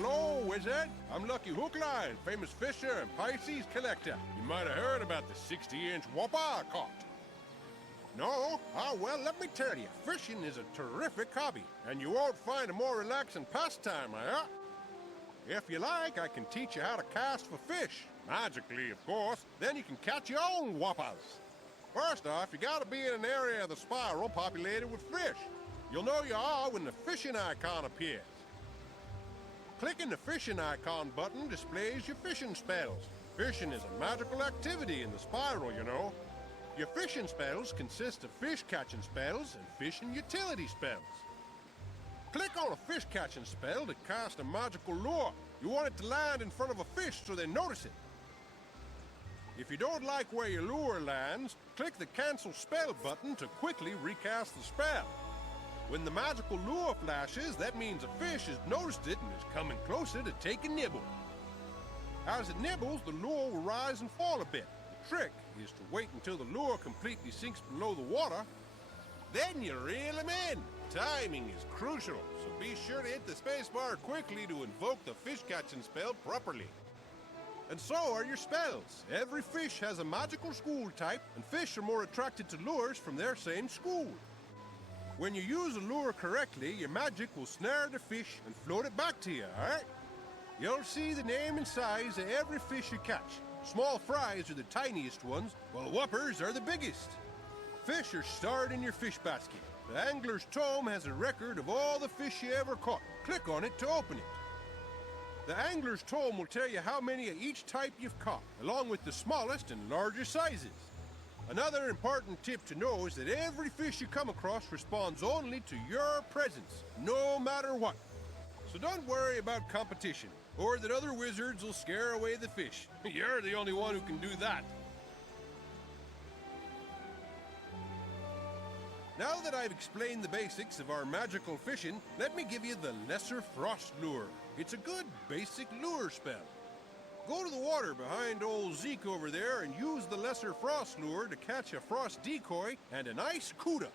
Hello, Wizard. I'm Lucky Hookline, famous fisher and Pisces collector. You might have heard about the 60-inch whopper I caught. No? Ah, well, let me tell you, fishing is a terrific hobby, and you won't find a more relaxing pastime, If you like, I can teach you how to cast for fish. Magically, of course. Then you can catch your own whoppers. First off, you gotta be in an area of the spiral populated with fish. You'll know you are when the fishing icon appears. Clicking the fishing icon button displays your fishing spells. Fishing is a magical activity in the spiral, you know. Your fishing spells consist of fish-catching spells and fishing utility spells. Click on a fish-catching spell to cast a magical lure. You want it to land in front of a fish so they notice it. If you don't like where your lure lands, click the Cancel Spell button to quickly recast the spell. When the magical lure flashes, that means a fish has noticed it and is coming closer to take a nibble. As it nibbles, the lure will rise and fall a bit. The trick is to wait until the lure completely sinks below the water. Then you reel them in. Timing is crucial, so be sure to hit the spacebar quickly to invoke the fish-catching spell properly. And so are your spells. Every fish has a magical school type, and fish are more attracted to lures from their same school. When you use a lure correctly, your magic will snare the fish and float it back to you, alright? You'll see the name and size of every fish you catch. Small fries are the tiniest ones, while whoppers are the biggest. Fish are stored in your fish basket. The angler's tome has a record of all the fish you ever caught. Click on it to open it. The angler's tome will tell you how many of each type you've caught, along with the smallest and largest sizes. Another important tip to know is that every fish you come across responds only to your presence, no matter what. So don't worry about competition, or that other wizards will scare away the fish. You're the only one who can do that. Now that I've explained the basics of our magical fishing, let me give you the Lesser Frost Lure. It's a good basic lure spell. Go to the water behind old Zeke over there and use the Lesser Frost Lure to catch a frost decoy and an ice cuda.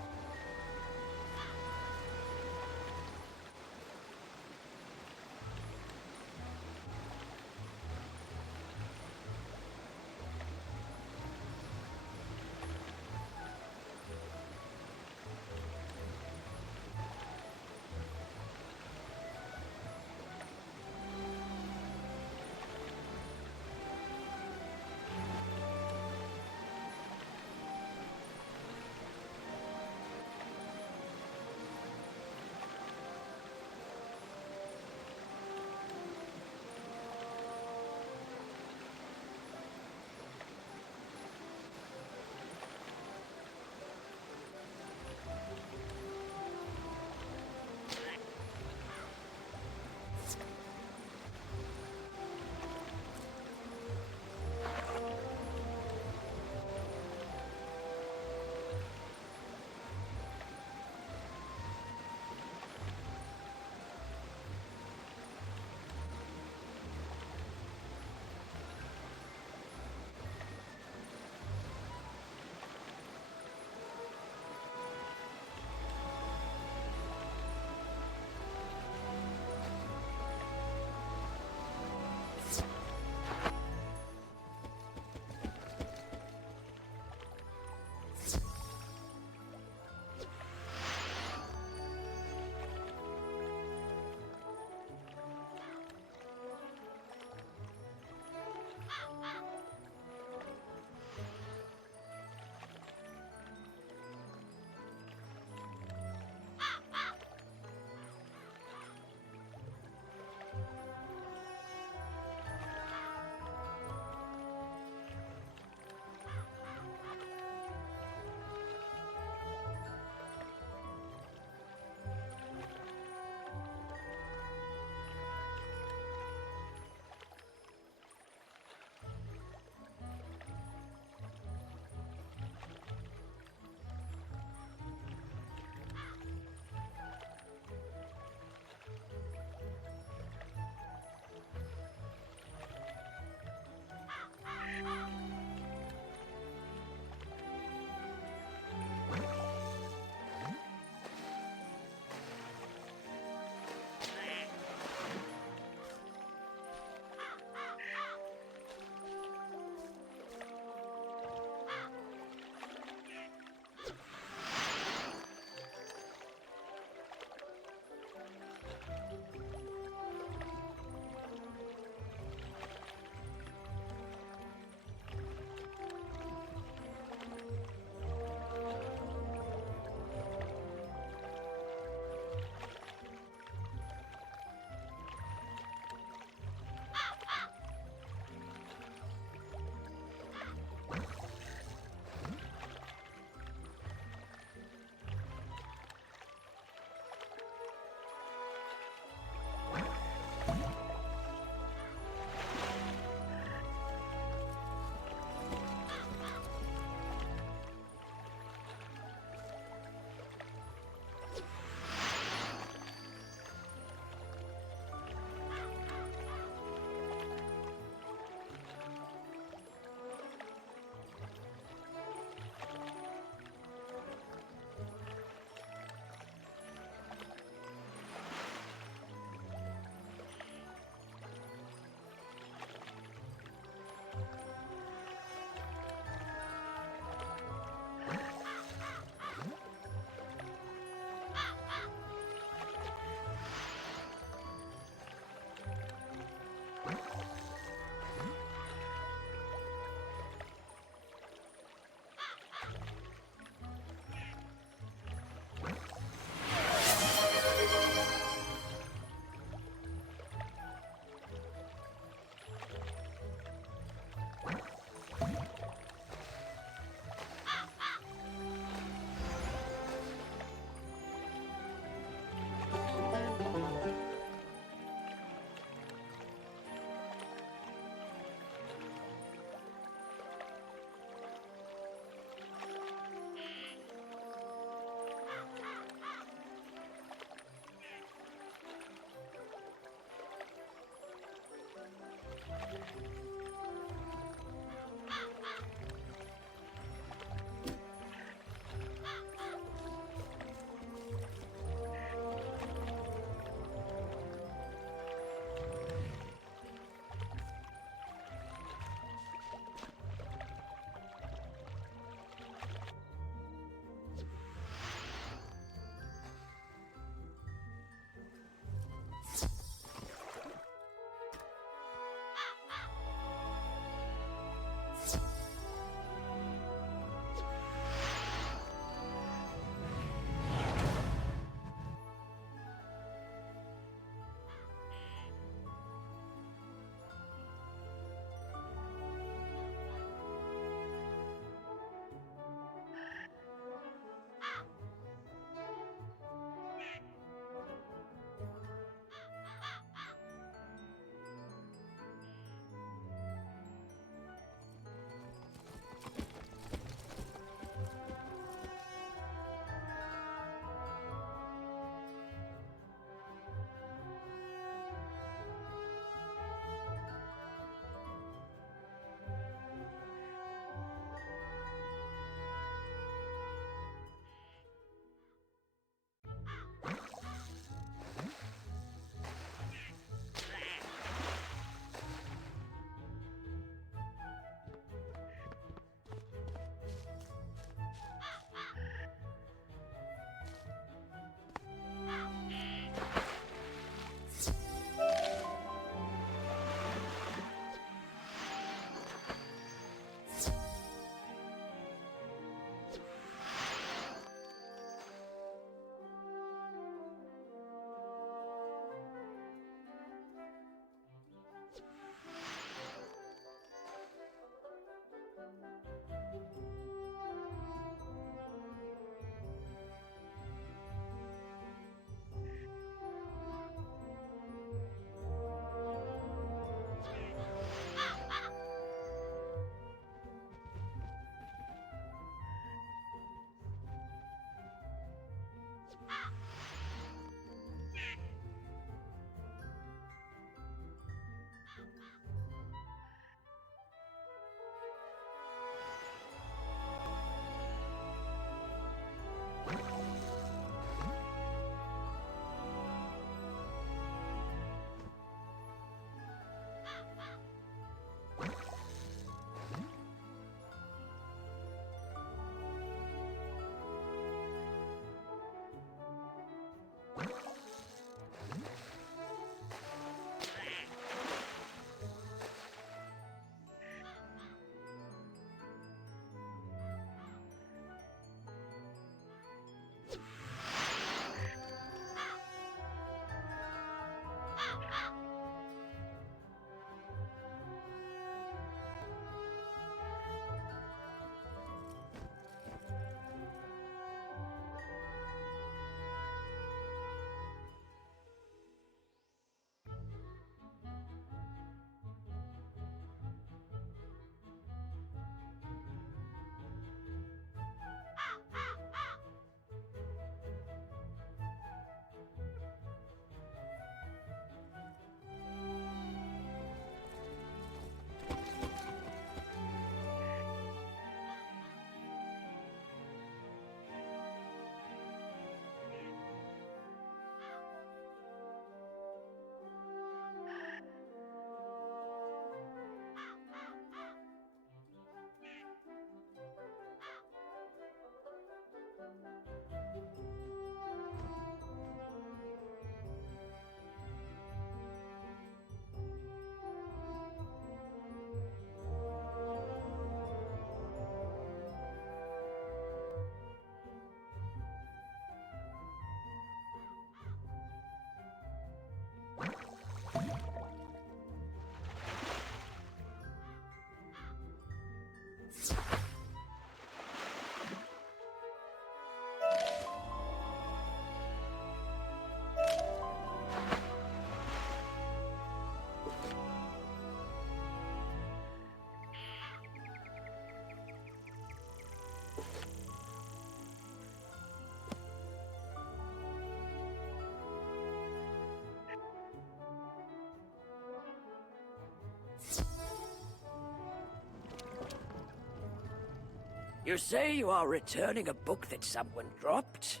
You say you are returning a book that someone dropped?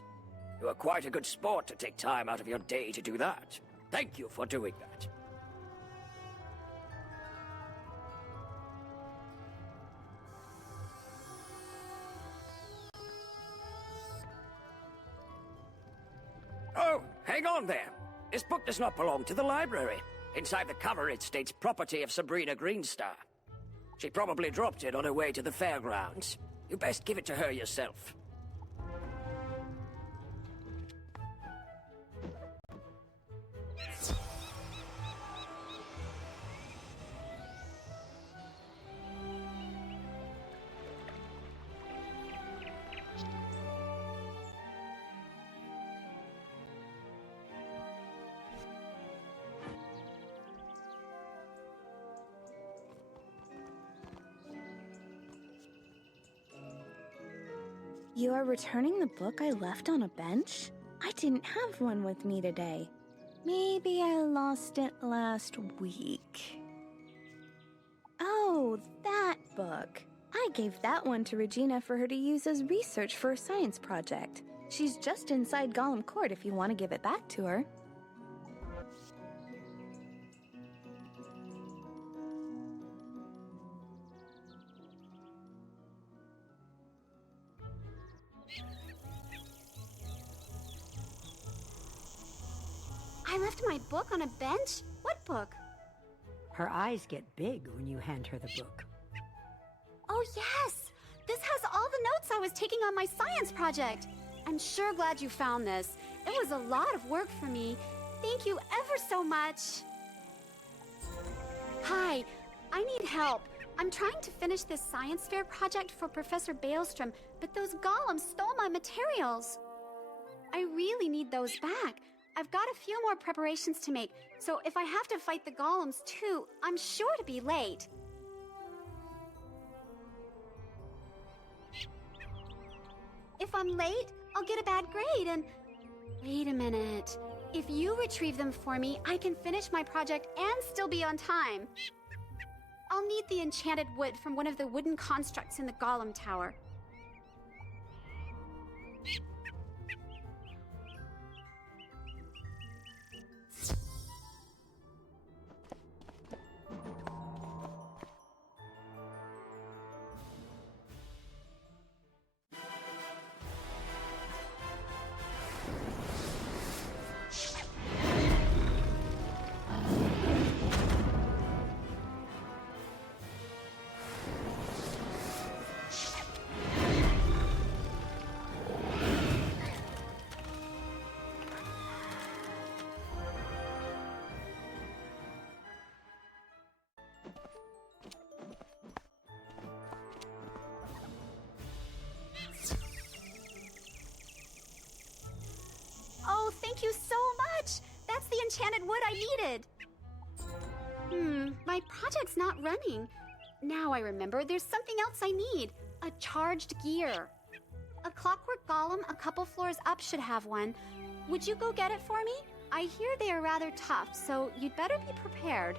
You are quite a good sport to take time out of your day to do that. Thank you for doing that. Oh, hang on there. This book does not belong to the library. Inside the cover it states property of Sabrina Greenstar. She probably dropped it on her way to the fairgrounds. You best give it to her yourself. You are returning the book I left on a bench? I didn't have one with me today. Maybe I lost it last week. Oh, that book. I gave that one to Regina for her to use as research for a science project. She's just inside Gollum Court if you want to give it back to her. I left my book on a bench? What book? Her eyes get big when you hand her the book. Oh, yes! This has all the notes I was taking on my science project. I'm sure glad you found this. It was a lot of work for me. Thank you ever so much. Hi, I need help. I'm trying to finish this science fair project for Professor Baelstrom, but those golems stole my materials. I really need those back. I've got a few more preparations to make, so if I have to fight the golems too, I'm sure to be late. If I'm late, I'll get a bad grade and... Wait a minute. If you retrieve them for me, I can finish my project and still be on time. I'll need the enchanted wood from one of the wooden constructs in the Golem Tower. Oh, thank you so much! That's the enchanted wood I needed! My project's not running. Now I remember, there's something else I need. A charged gear. A clockwork golem a couple floors up should have one. Would you go get it for me? I hear they are rather tough, so you'd better be prepared.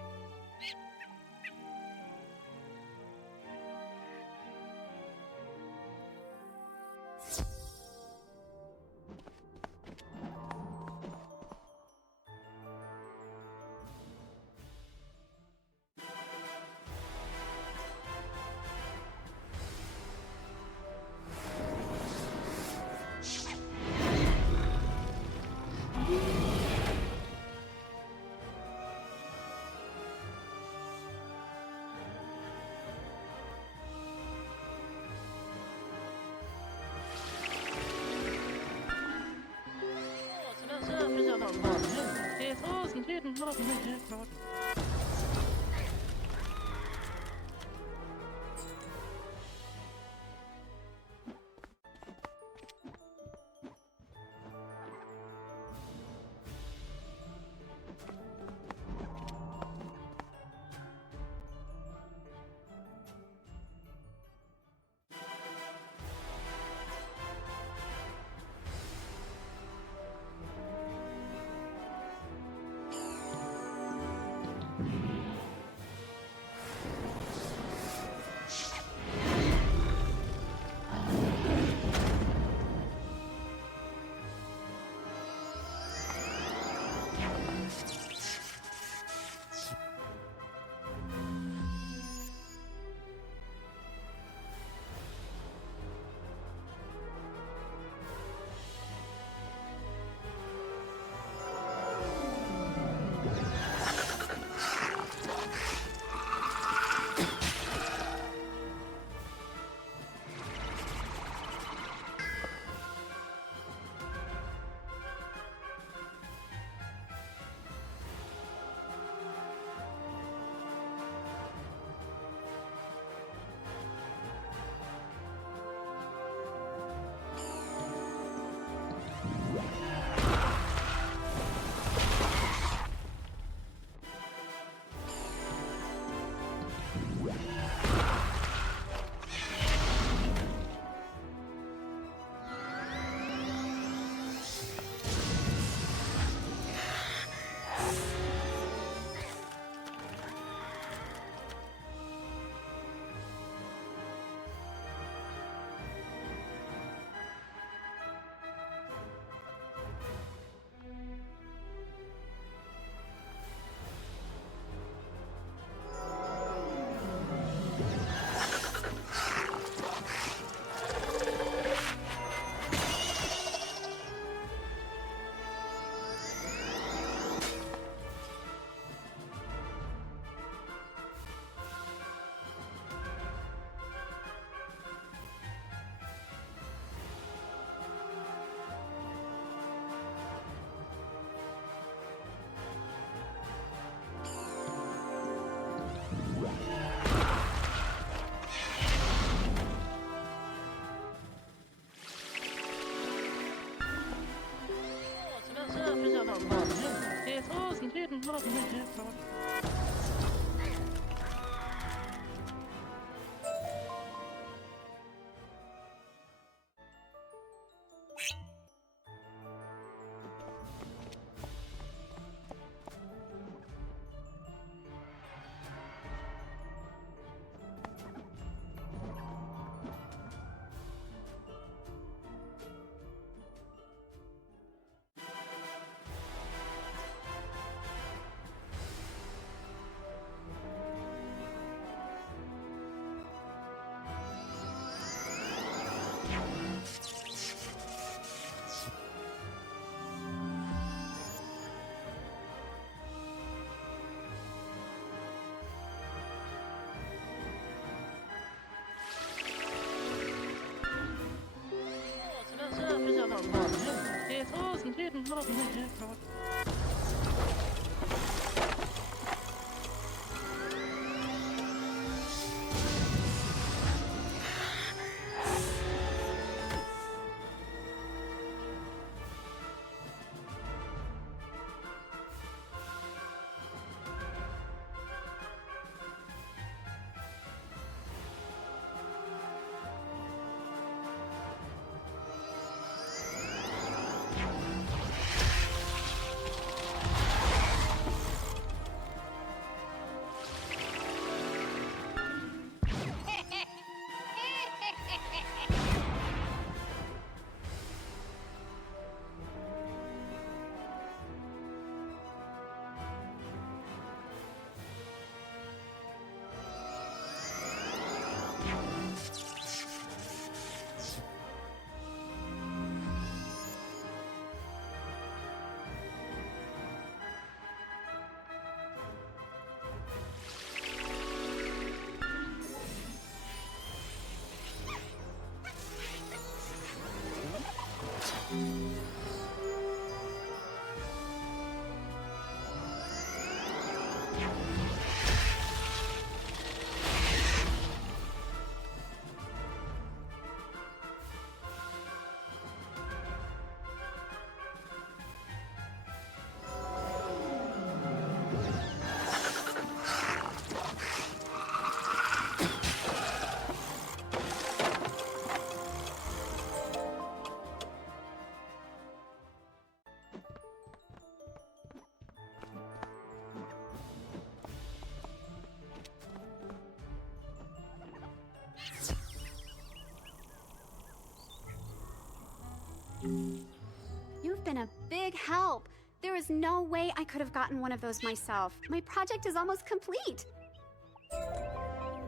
You've been a big help. There is no way I could have gotten one of those myself. My project is almost complete.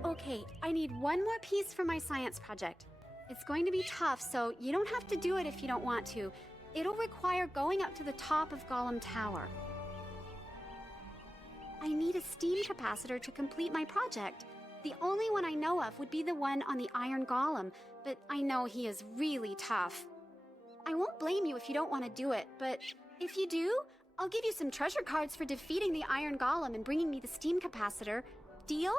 Okay, I need one more piece for my science project. It's going to be tough, so you don't have to do it if you don't want to. It'll require going up to the top of Golem Tower. I need a steam capacitor to complete my project. The only one I know of would be the one on the Iron Golem, but I know he is really tough. I won't blame you if you don't want to do it, but if you do, I'll give you some treasure cards for defeating the Iron Golem and bringing me the steam capacitor. Deal?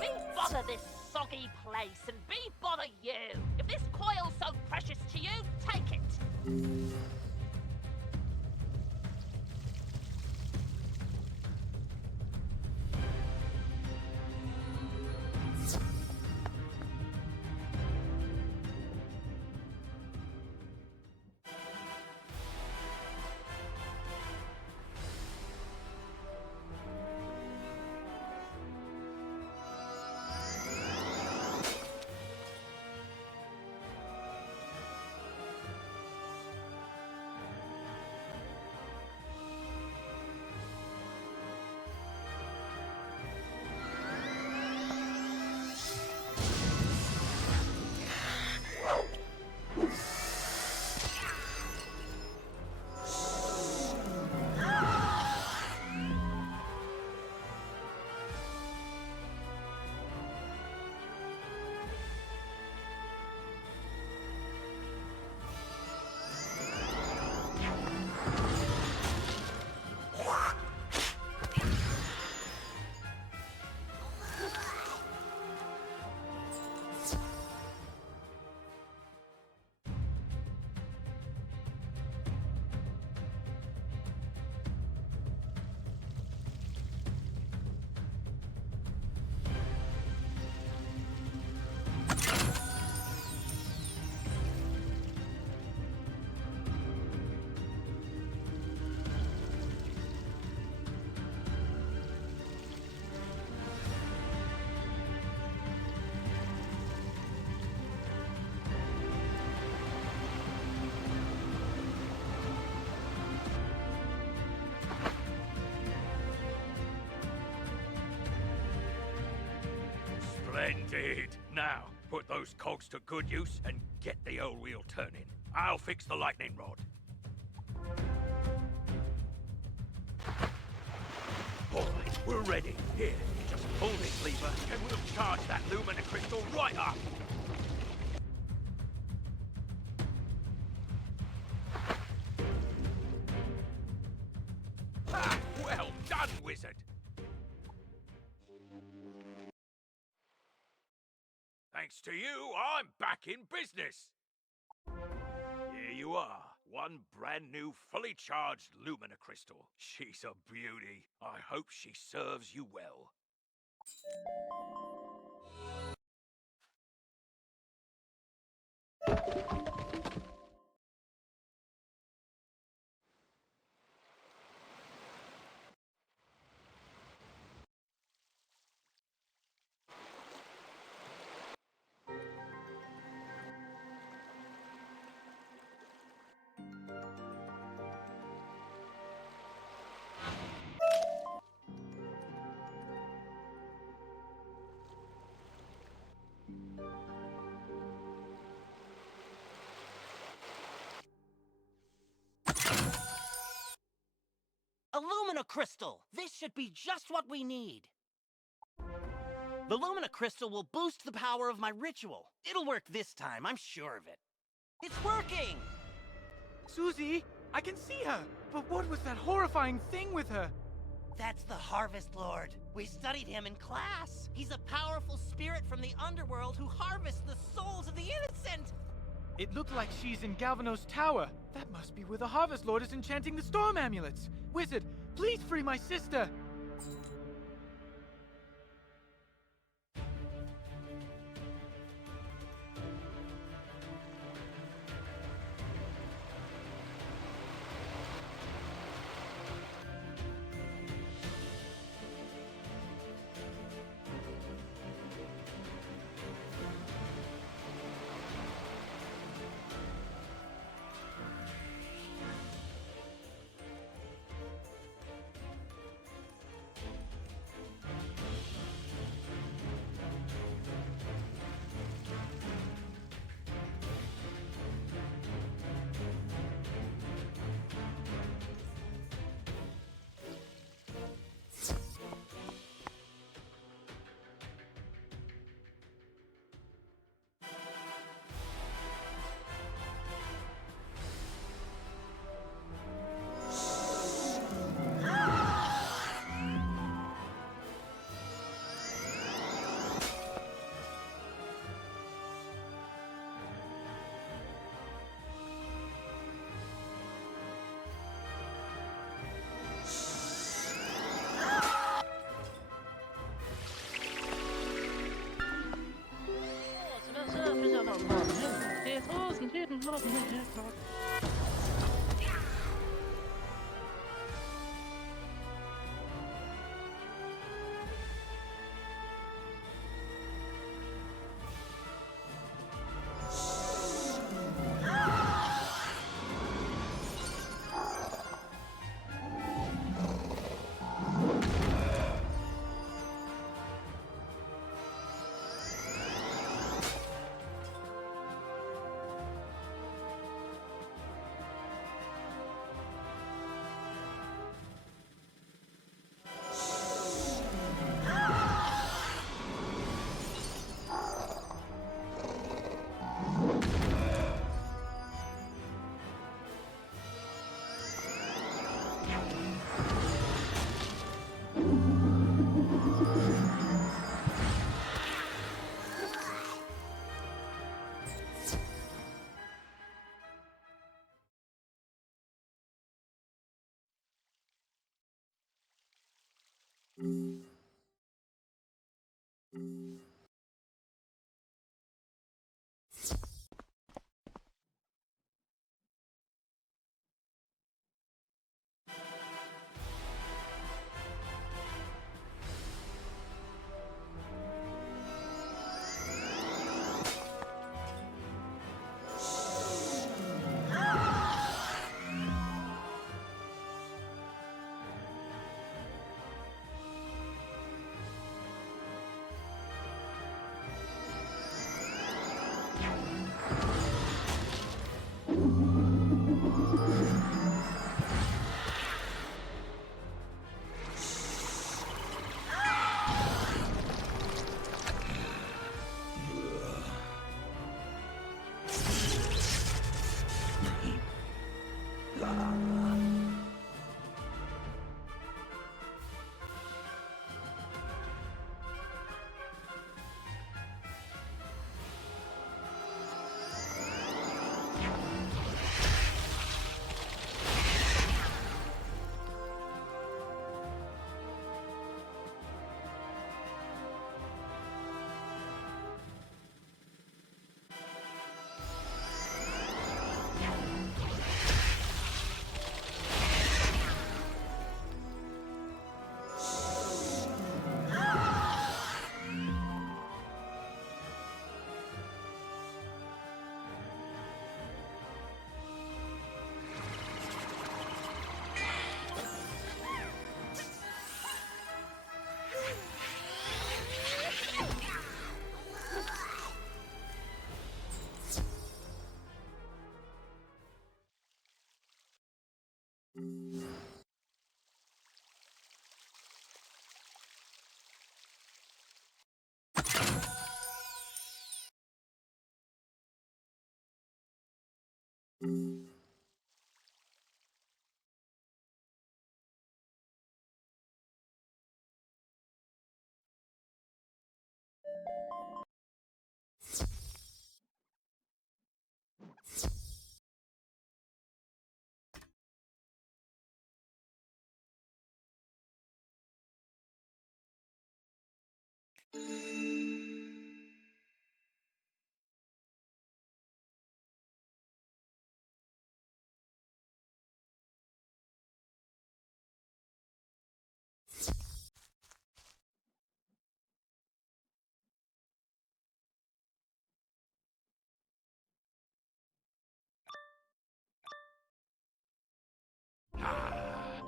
Be bother this soggy place and be bother you. If this coil's so precious to you, take it. Splendid! Now, put those cogs to good use and get the old wheel turning. I'll fix the lightning rod. All right, we're ready. Here, just pull this lever and we'll charge that lumina crystal right up. Ha! Well done, wizard! Thanks to you, I'm back in business! Here you are. One brand new, fully charged Lumina Crystal. She's a beauty. I hope she serves you well. A Lumina Crystal! This should be just what we need. The Lumina Crystal will boost the power of my ritual. It'll work this time, I'm sure of it. It's working! Susie, I can see her! But what was that horrifying thing with her? That's the Harvest Lord. We studied him in class. He's a powerful spirit from the underworld who harvests the souls of the innocent. It looked like she's in Galvanos Tower. That must be where the Harvest Lord is enchanting the storm amulets. Wizard, please free my sister!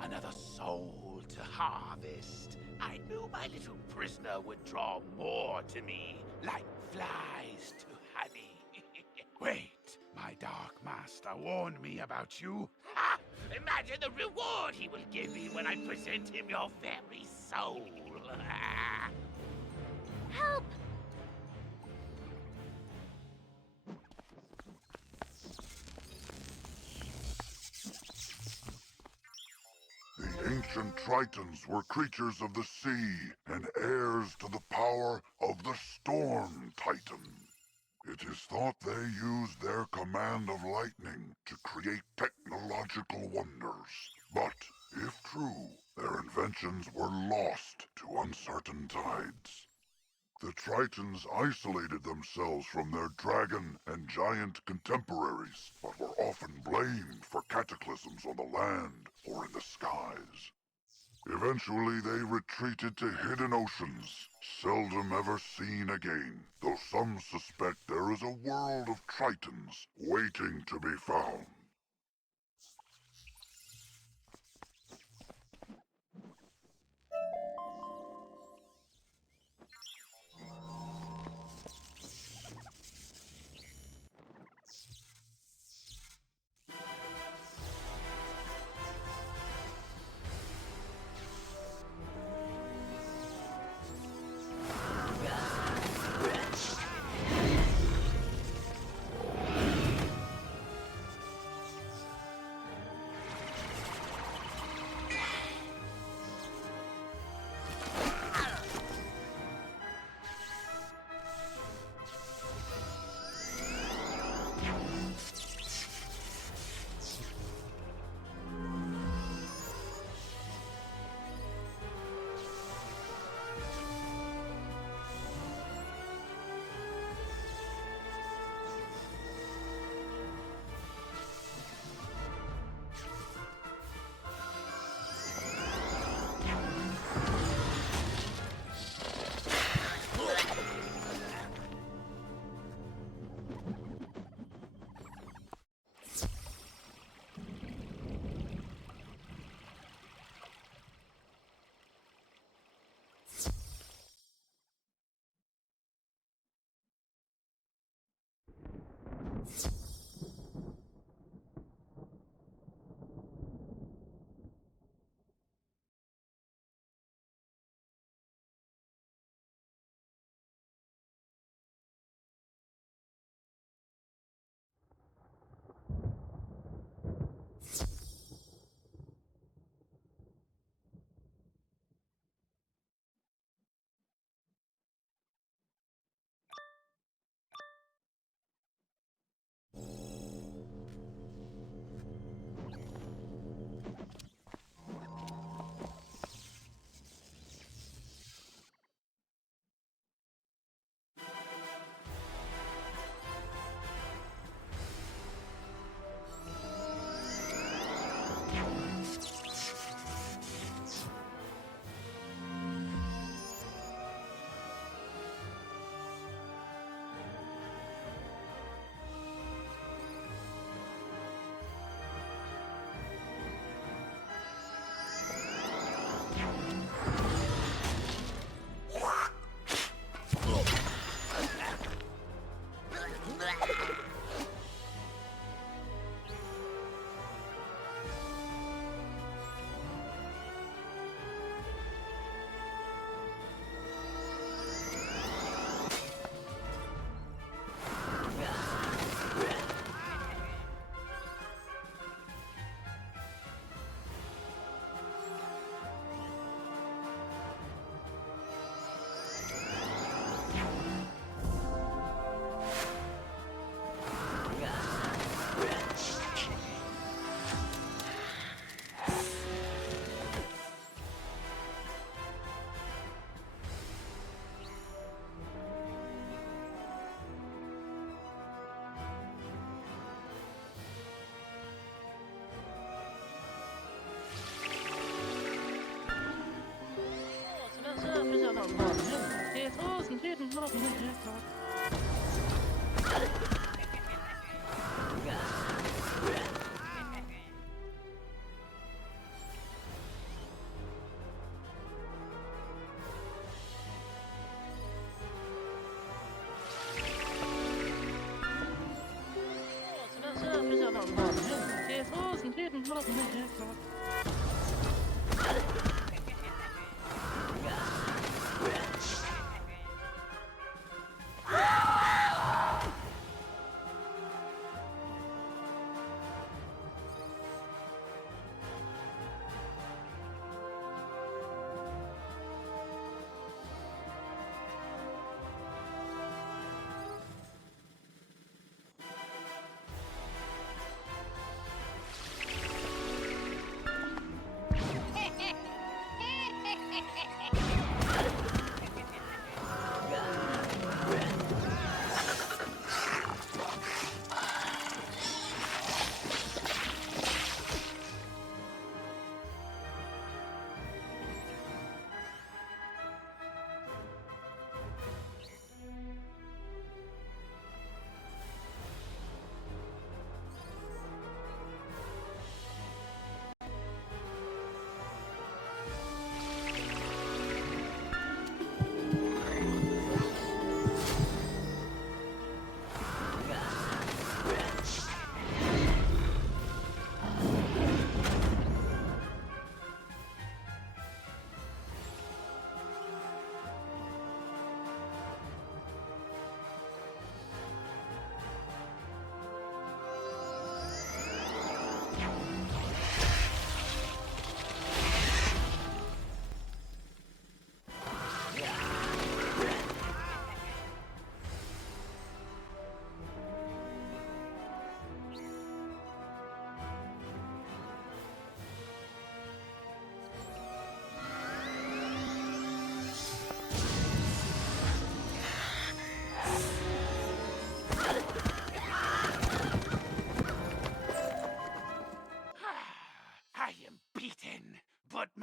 Another soul to harvest. I knew my little prisoner would draw more to me, like flies to honey. Wait, my dark master warned me about you. Ha! Imagine the reward he will give me when I present him your very soul. Help! The ancient Tritons were creatures of the sea and heirs to the power of the Storm Titan. It is thought they used their command of lightning to create technological wonders. But, if true, their inventions were lost to uncertain tides. The Tritons isolated themselves from their dragon and giant contemporaries, but were often blamed for cataclysms on the land or in the skies. Eventually, they retreated to hidden oceans, seldom ever seen again, though some suspect there is a world of Tritons waiting to be found.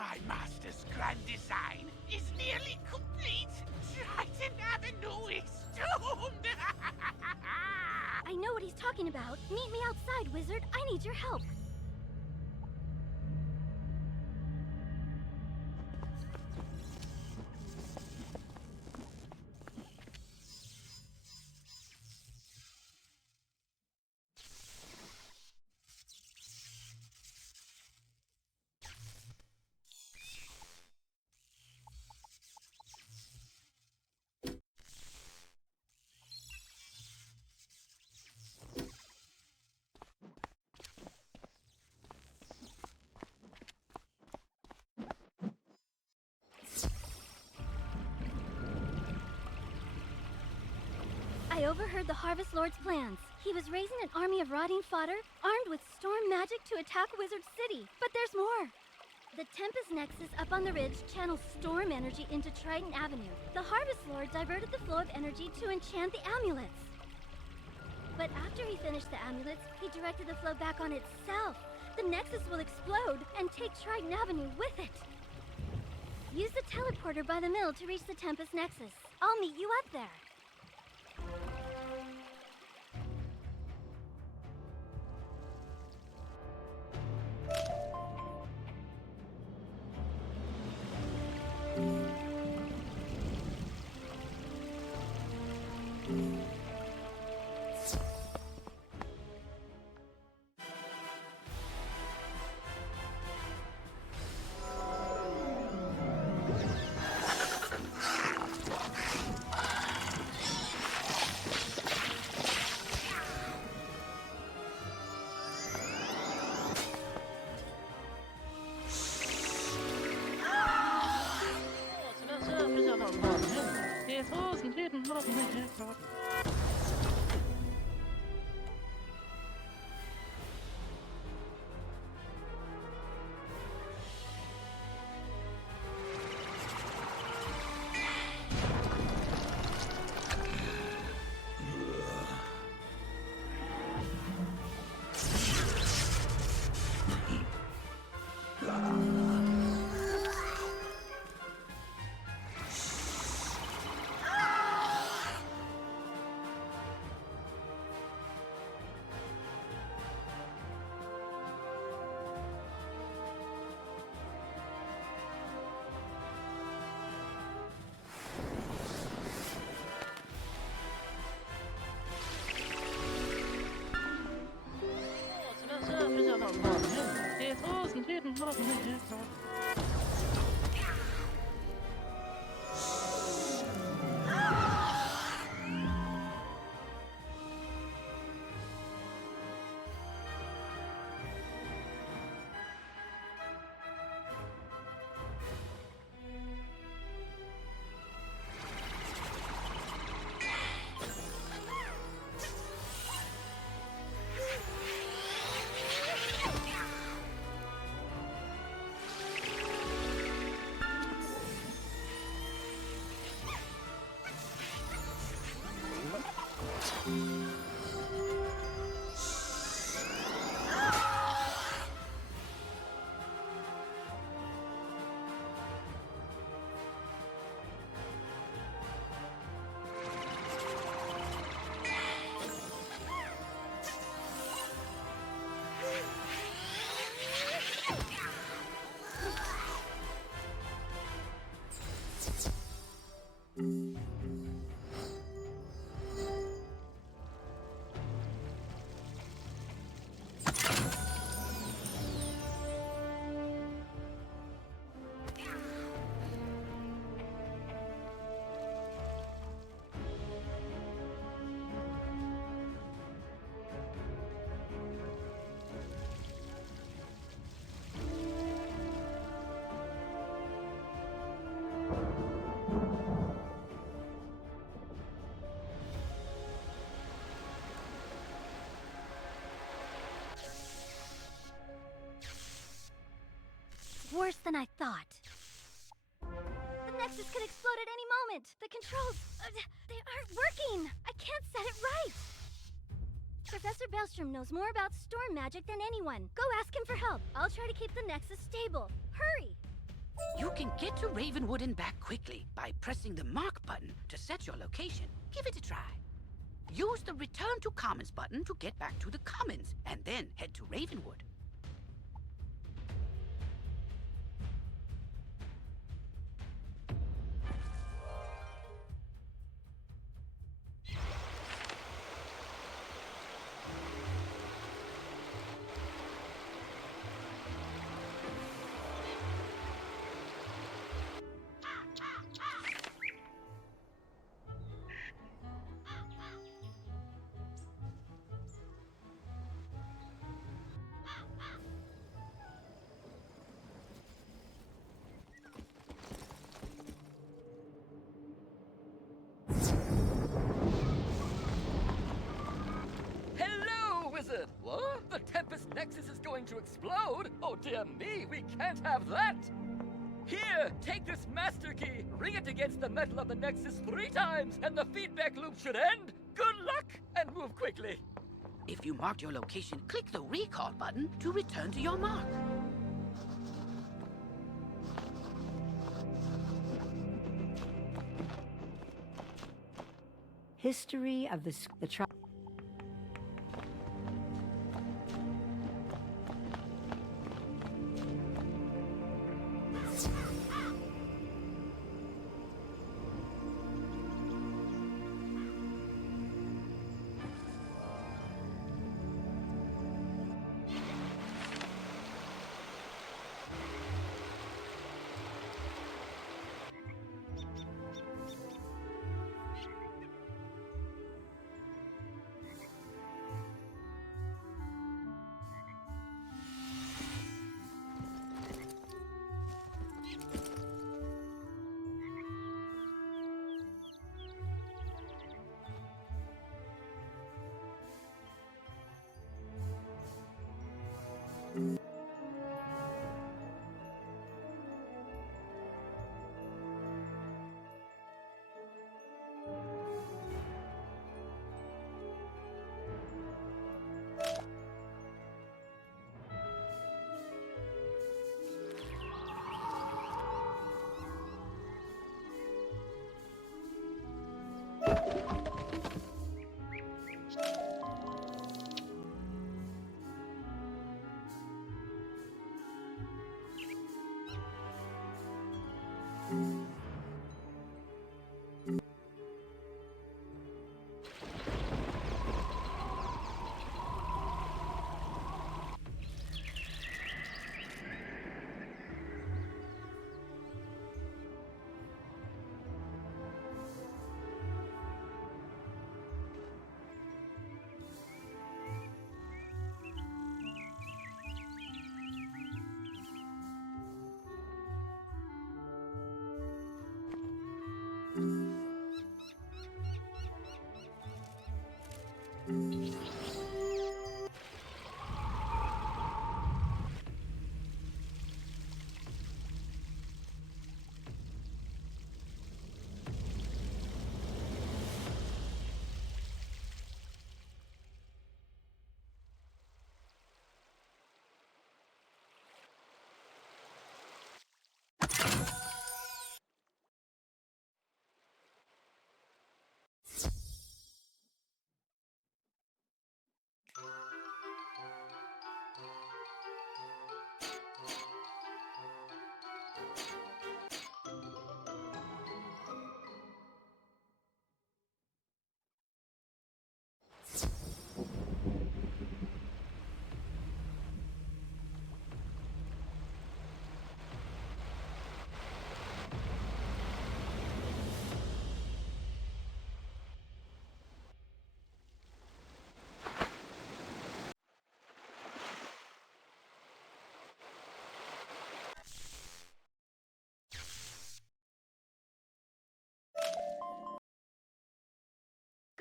My master's grand design is nearly complete. Triton Avenue is doomed! I know what he's talking about. Meet me outside, Wizard. I need your help. I overheard the Harvest Lord's plans. He was raising an army of rotting fodder, armed with storm magic to attack Wizard City. But there's more. The Tempest Nexus up on the ridge channels storm energy into Triton Avenue. The Harvest Lord diverted the flow of energy to enchant the amulets. But after he finished the amulets, he directed the flow back on itself. The Nexus will explode and take Triton Avenue with it. Use the teleporter by the mill to reach the Tempest Nexus. I'll meet you up there. Worse than I thought. The Nexus could explode at any moment. The controls, they aren't working. I can't set it right. Professor Bellstrom knows more about storm magic than anyone. Go ask him for help. I'll try to keep the Nexus stable. Hurry! You can get to Ravenwood and back quickly by pressing the mark button to set your location. Give it a try. Use the Return to Commons button to get back to the Commons, and then head to Ravenwood. Hello, Wizard! What? The Tempest Nexus is going to explode? Oh dear me, we can't have that! Here, take this Master Key, ring it against the metal of the Nexus 3 times, and the feedback loop should end! Good luck, and move quickly! If you marked your location, click the Recall button to return to your mark. History of the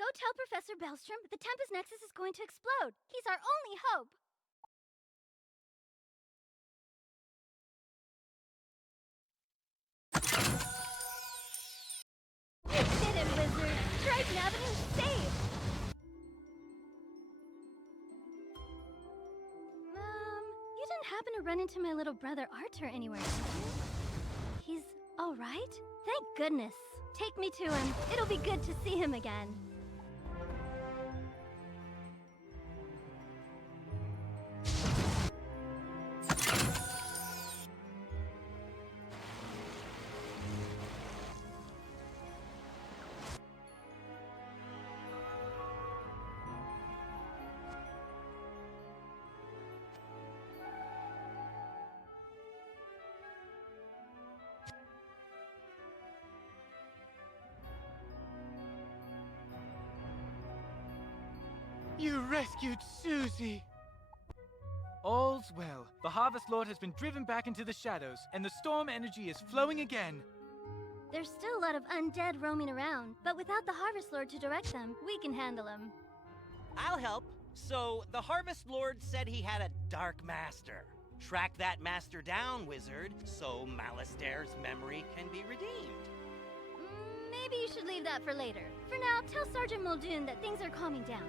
Go tell Professor Bellstrom the Tempest Nexus is going to explode. He's our only hope. You did it, Wizard! Triton Avenue saved! You didn't happen to run into my little brother Arthur anywhere, did you? all right? Thank goodness. Take me to him. It'll be good to see him again. You rescued Susie! All's well. The Harvest Lord has been driven back into the shadows, and the storm energy is flowing again. There's still a lot of undead roaming around, but without the Harvest Lord to direct them, we can handle them. I'll help. So, the Harvest Lord said he had a Dark Master. Track that master down, wizard, so Malastair's memory can be redeemed. Maybe you should leave that for later. For now, tell Sergeant Muldoon that things are calming down.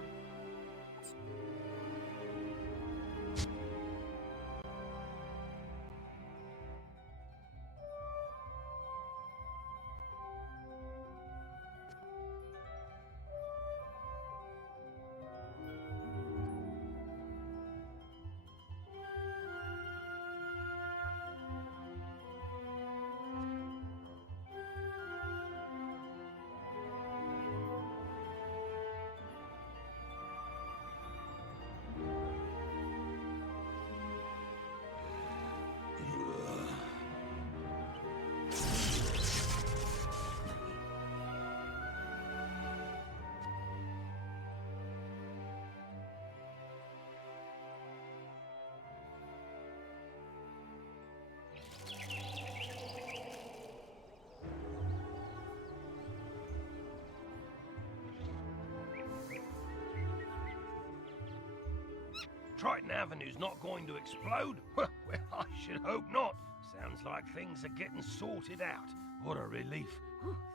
Triton Avenue's not going to explode? Well, I should hope not. Sounds like things are getting sorted out. What a relief.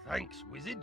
Thanks, wizard.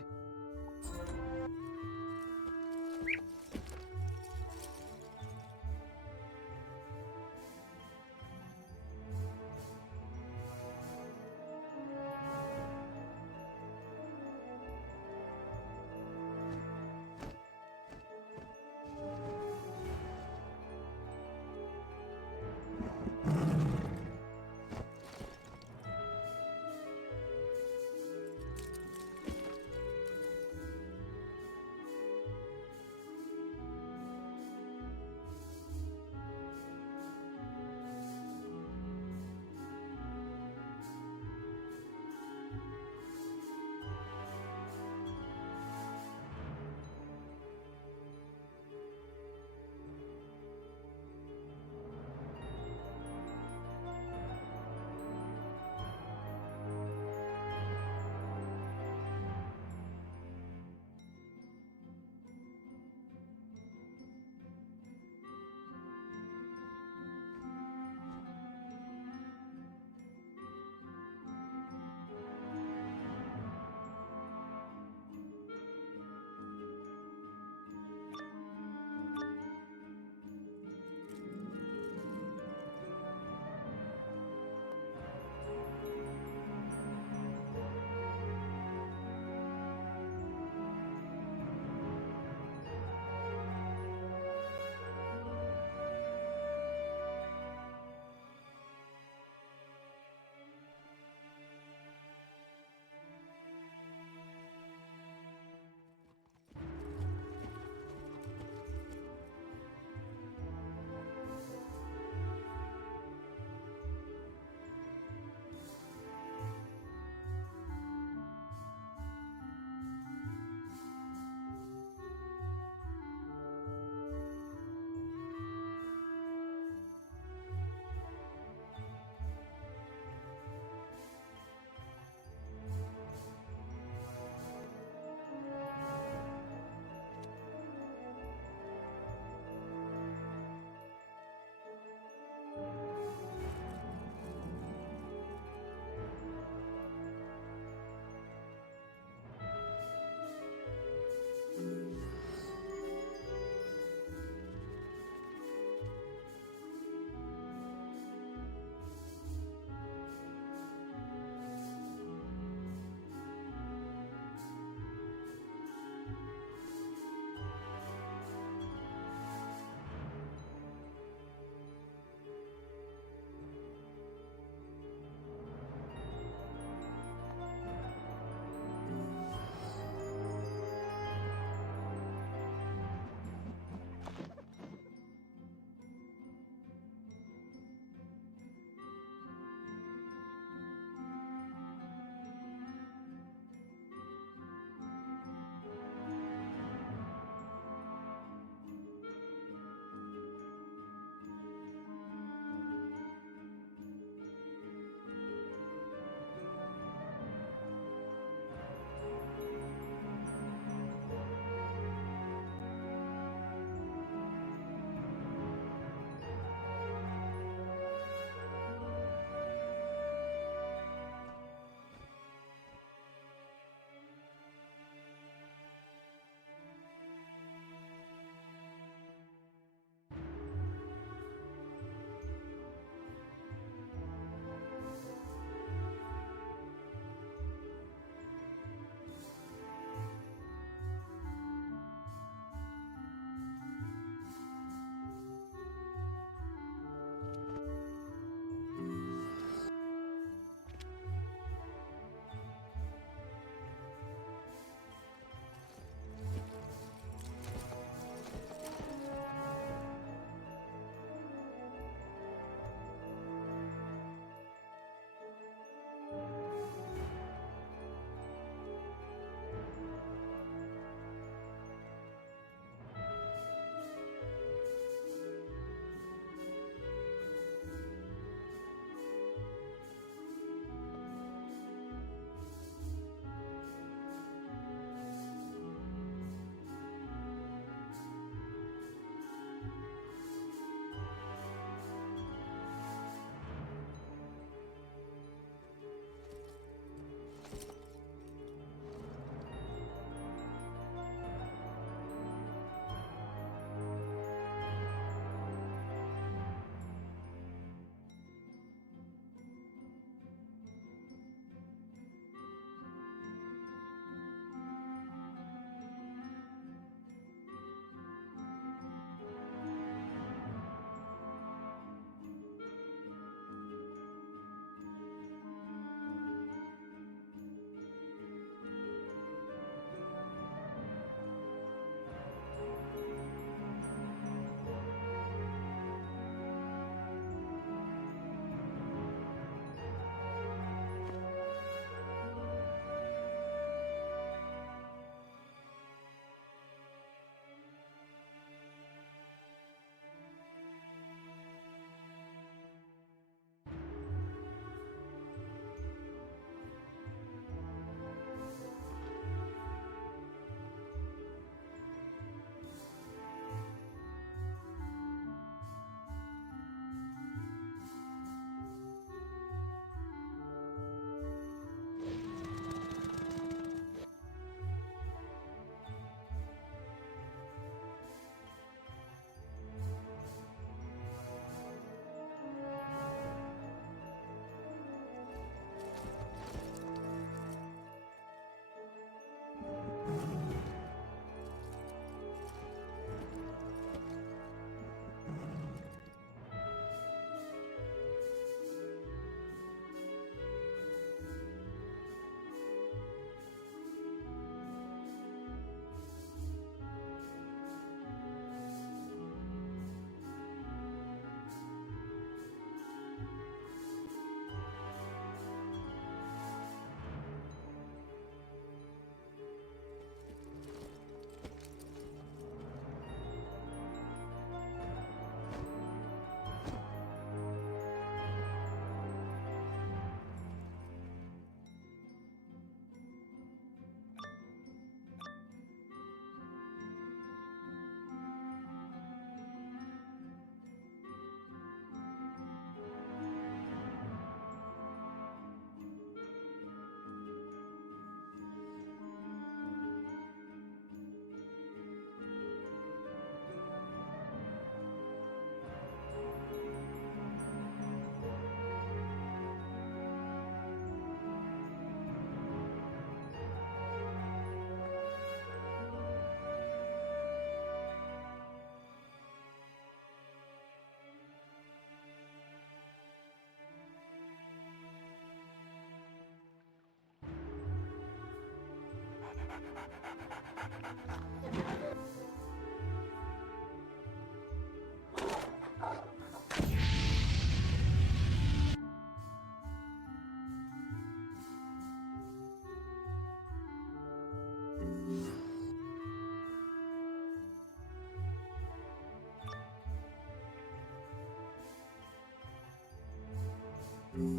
Halt!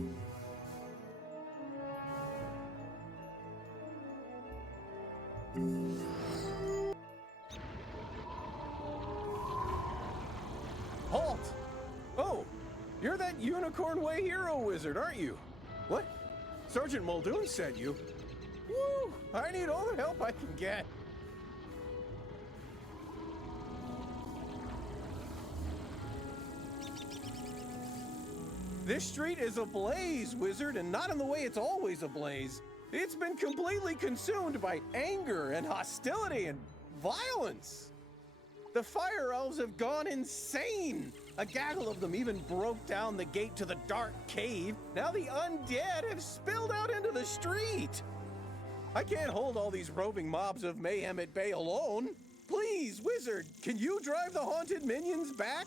Oh, you're that Unicorn Way hero wizard, aren't you? What? Sergeant Muldoon sent you? Woo! I need all the help I can get. This street is ablaze, wizard, and not in the way it's always ablaze. It's been completely consumed by anger and hostility and violence. The fire elves have gone insane. A gaggle of them even broke down the gate to the dark cave. Now the undead have spilled out into the street. I can't hold all these roving mobs of mayhem at bay alone. Please, wizard, can you drive the haunted minions back?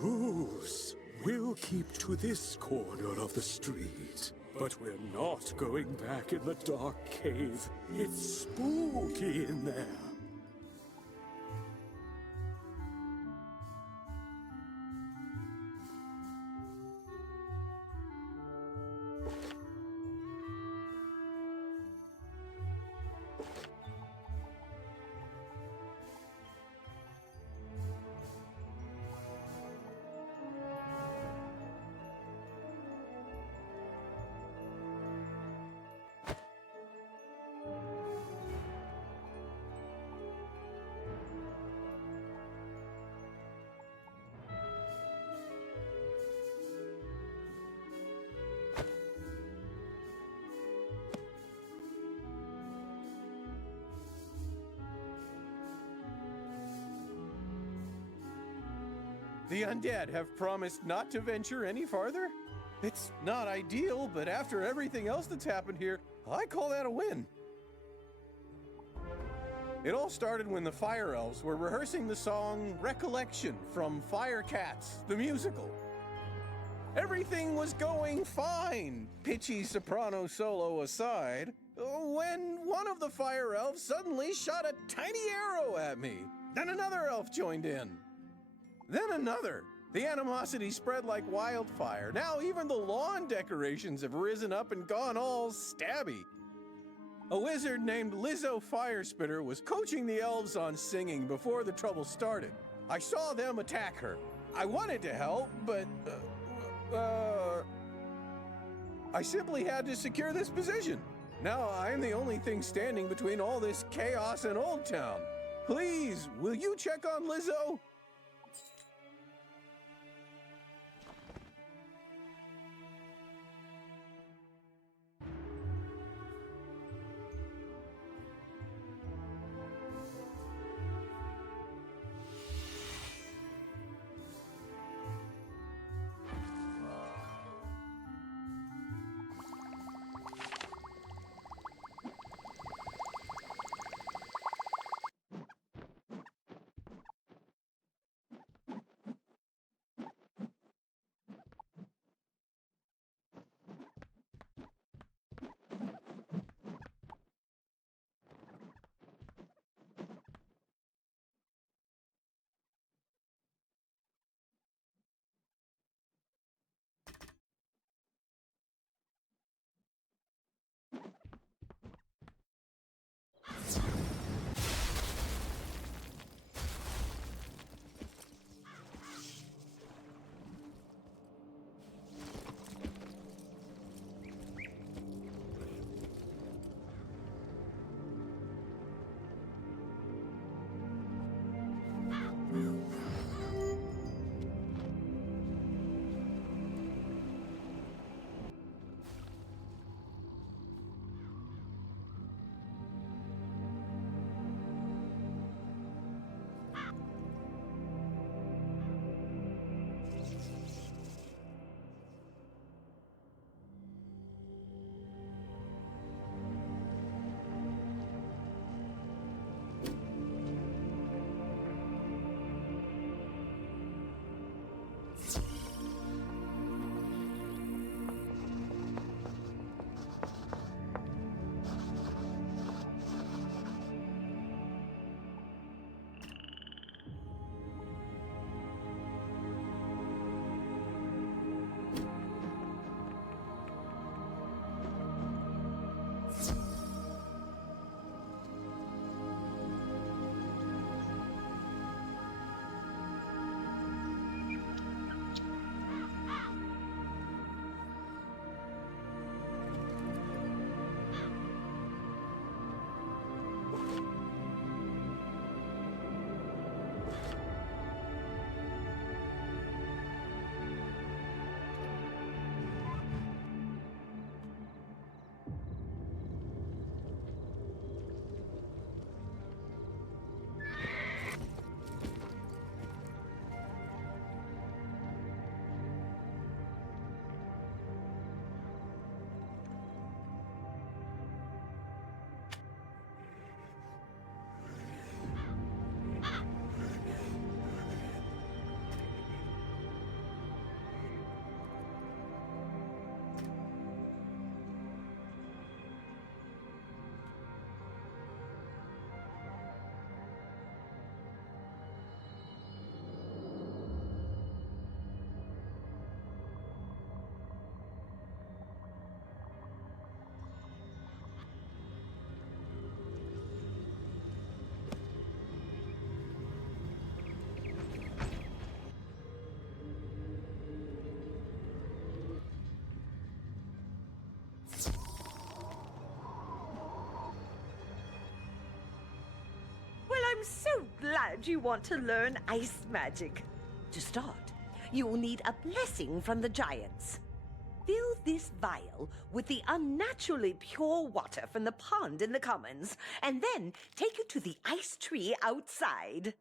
Truce. We'll keep to this corner of the street. But we're not going back in the dark cave. It's spooky in there. The undead have promised not to venture any farther? It's not ideal, but after everything else that's happened here, I call that a win. It all started when the Fire Elves were rehearsing the song Recollection from Fire Cats, the musical. Everything was going fine, pitchy soprano solo aside, when one of the Fire Elves suddenly shot a tiny arrow at me. Then another elf joined in. Then another. The animosity spread like wildfire. Now even the lawn decorations have risen up and gone all stabby. A wizard named Lizzo Firespitter was coaching the elves on singing before the trouble started. I saw them attack her. I wanted to help, but, I simply had to secure this position. Now I'm the only thing standing between all this chaos and Old Town. Please, will you check on Lizzo? Well, I'm so glad you want to learn ice magic. To start, you will need a blessing from the giants. Fill this vial with the unnaturally pure water from the pond in the commons, and then take it to the ice tree outside.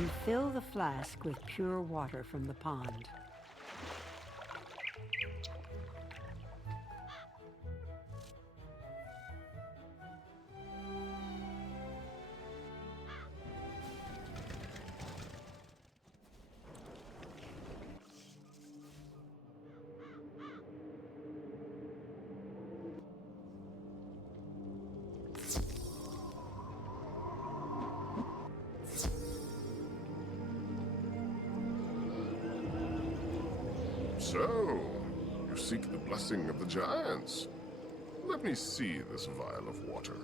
You fill the flask with pure water from the pond. So, you seek the blessing of the giants. Let me see this vial of water.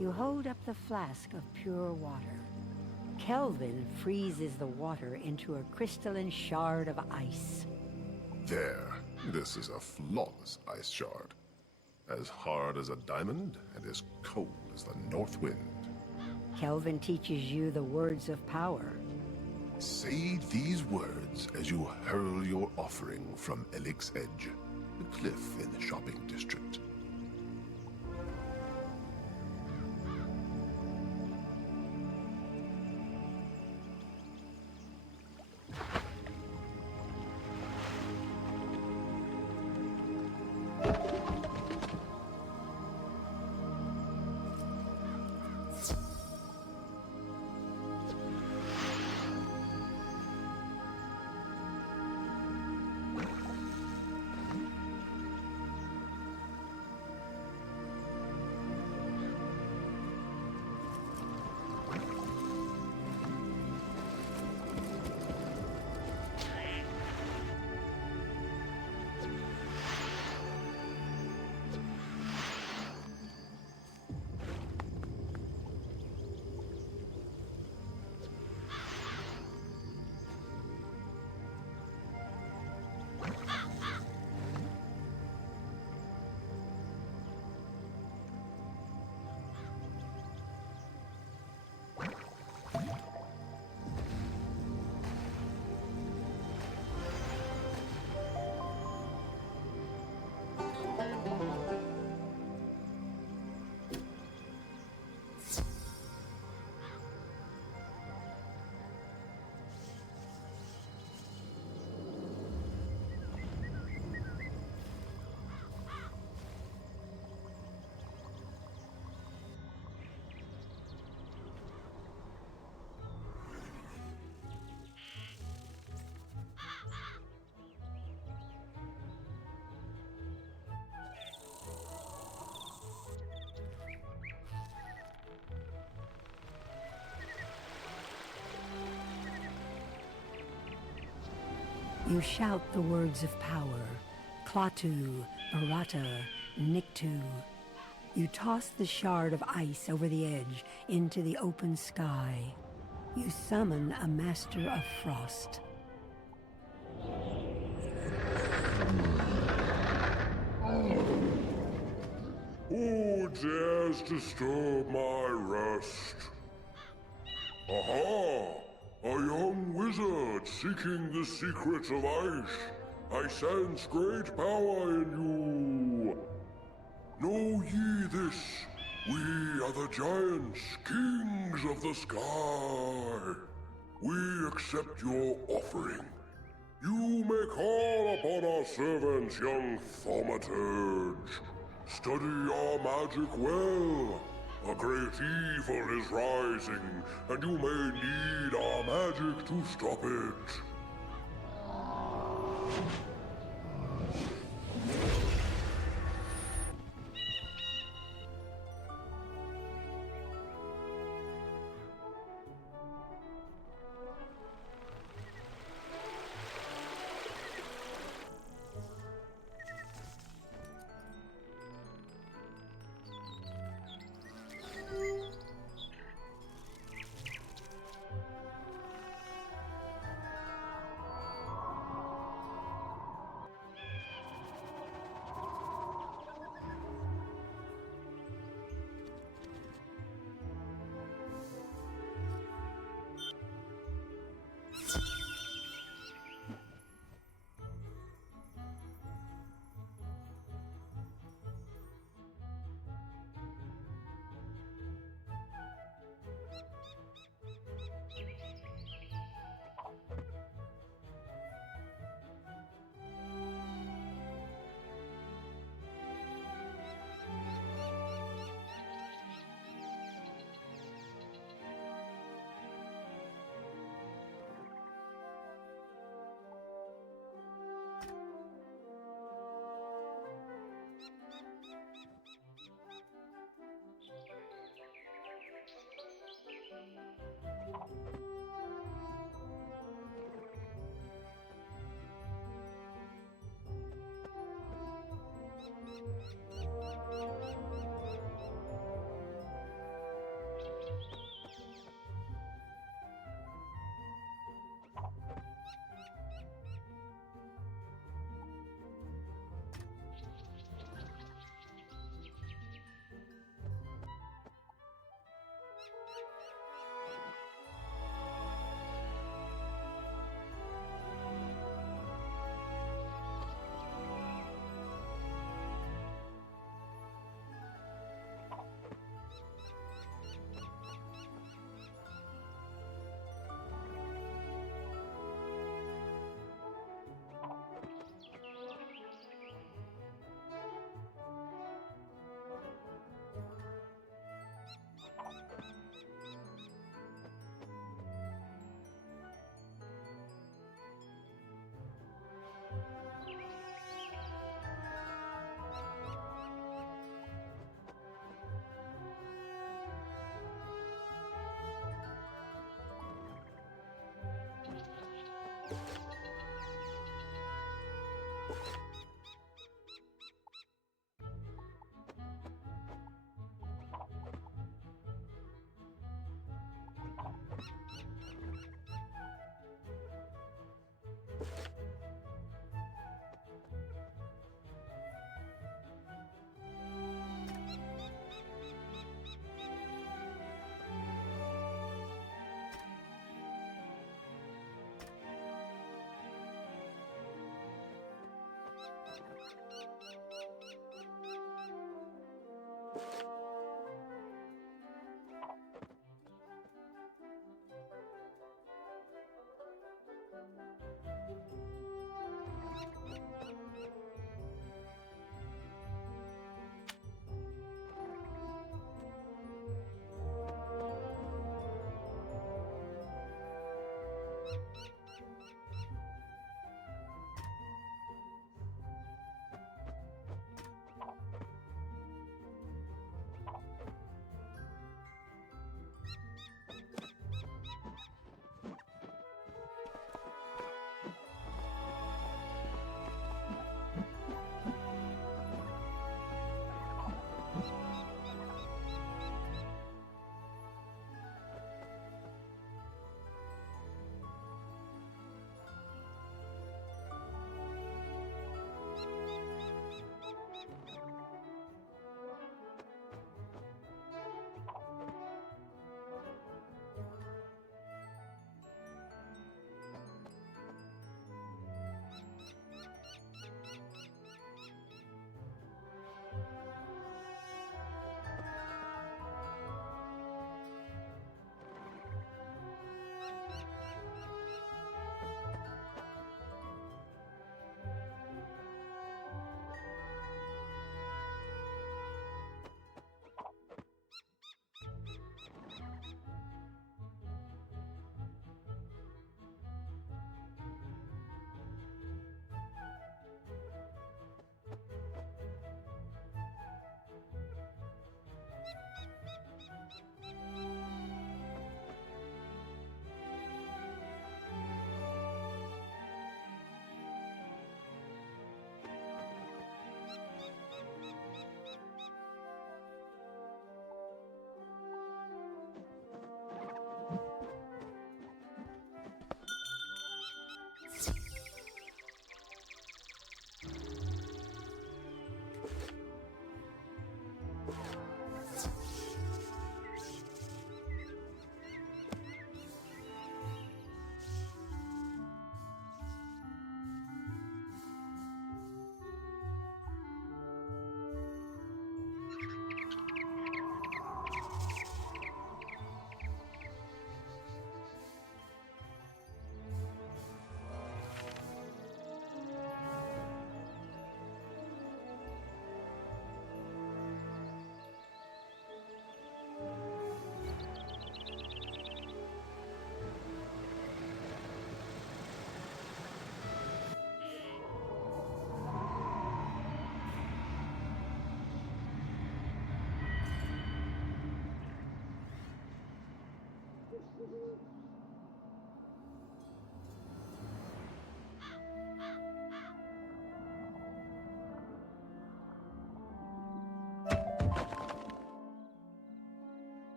You hold up the flask of pure water. Kelvin freezes the water into a crystalline shard of ice. There. This is a flawless ice shard. As hard as a diamond and as cold as the north wind. Kelvin teaches you the words of power. Say these words as you hurl your offering from Elix's Edge, the cliff in the shopping district. You shout the words of power. Klaatu, Barata, Niktu. You toss the shard of ice over the edge into the open sky. You summon a master of frost. Who dares disturb my rest? Aha! A young wizard seeking the secrets of ice. I sense great power in you. Know ye this? We are the giants, kings of the sky. We accept your offering. You may call upon our servants, young thaumaturge. Study our magic well. A great evil is rising, and you may need our magic to stop it.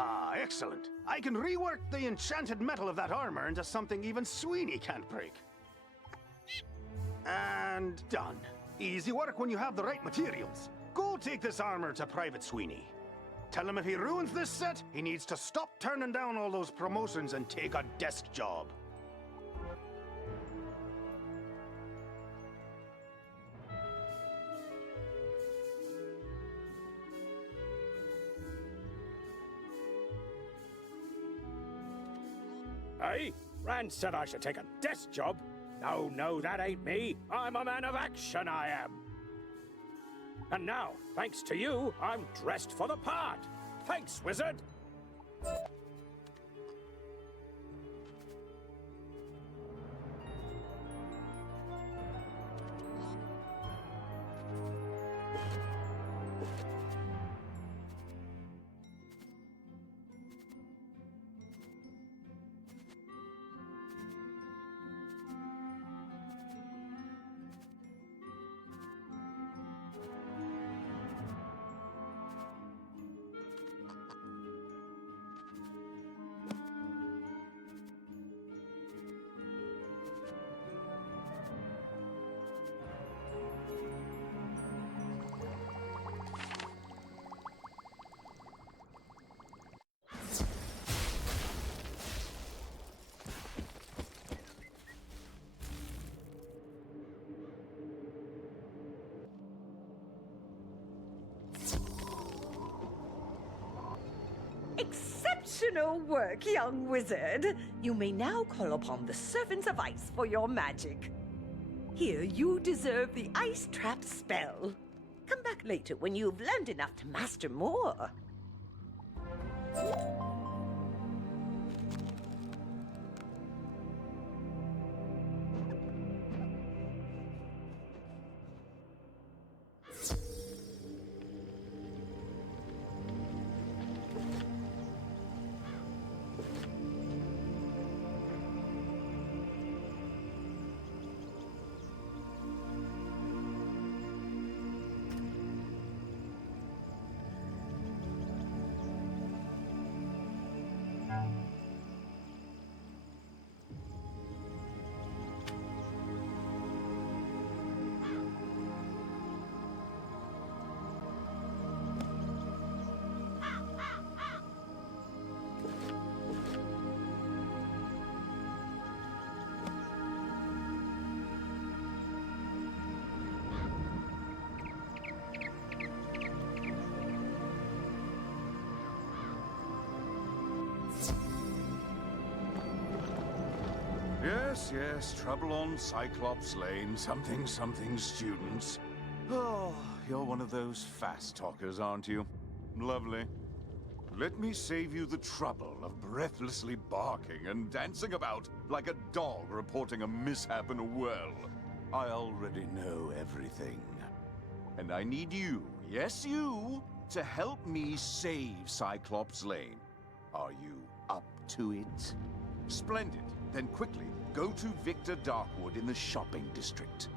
Ah, excellent. I can rework the enchanted metal of that armor into something even Sweeney can't break. And done. Easy work when you have the right materials. Go take this armor to Private Sweeney. Tell him if he ruins this set, he needs to stop turning down all those promotions and take a desk job. Hey, Rand said I should take a desk job. No, no, that ain't me. I'm a man of action, I am. And now, thanks to you, I'm dressed for the part. Thanks, Wizard. Exceptional work, young wizard. You may now call upon the servants of ice for your magic. Here, you deserve the ice trap spell. Come back later when you've learned enough to master more. Yes, yes, trouble on Cyclops Lane, something, students. Oh, you're one of those fast talkers, aren't you? Lovely. Let me save you the trouble of breathlessly barking and dancing about like a dog reporting a mishap in a well. I already know everything. And I need you, yes you, to help me save Cyclops Lane. Are you up to it? Splendid. Then quickly, go to Victor Darkwood in the shopping district.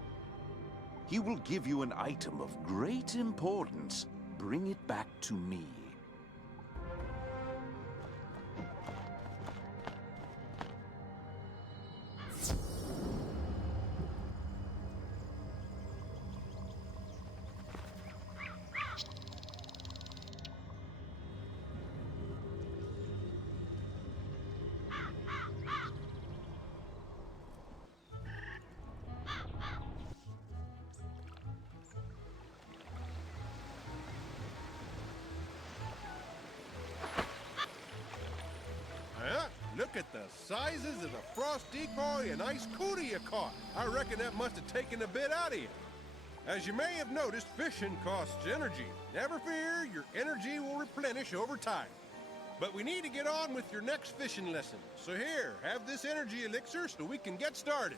He will give you an item of great importance. Bring it back to me. Look at the sizes of the frost decoy and ice cootie you caught. I reckon that must have taken a bit out of you. As you may have noticed, fishing costs energy. Never fear, your energy will replenish over time. But we need to get on with your next fishing lesson. So here, have this energy elixir so we can get started.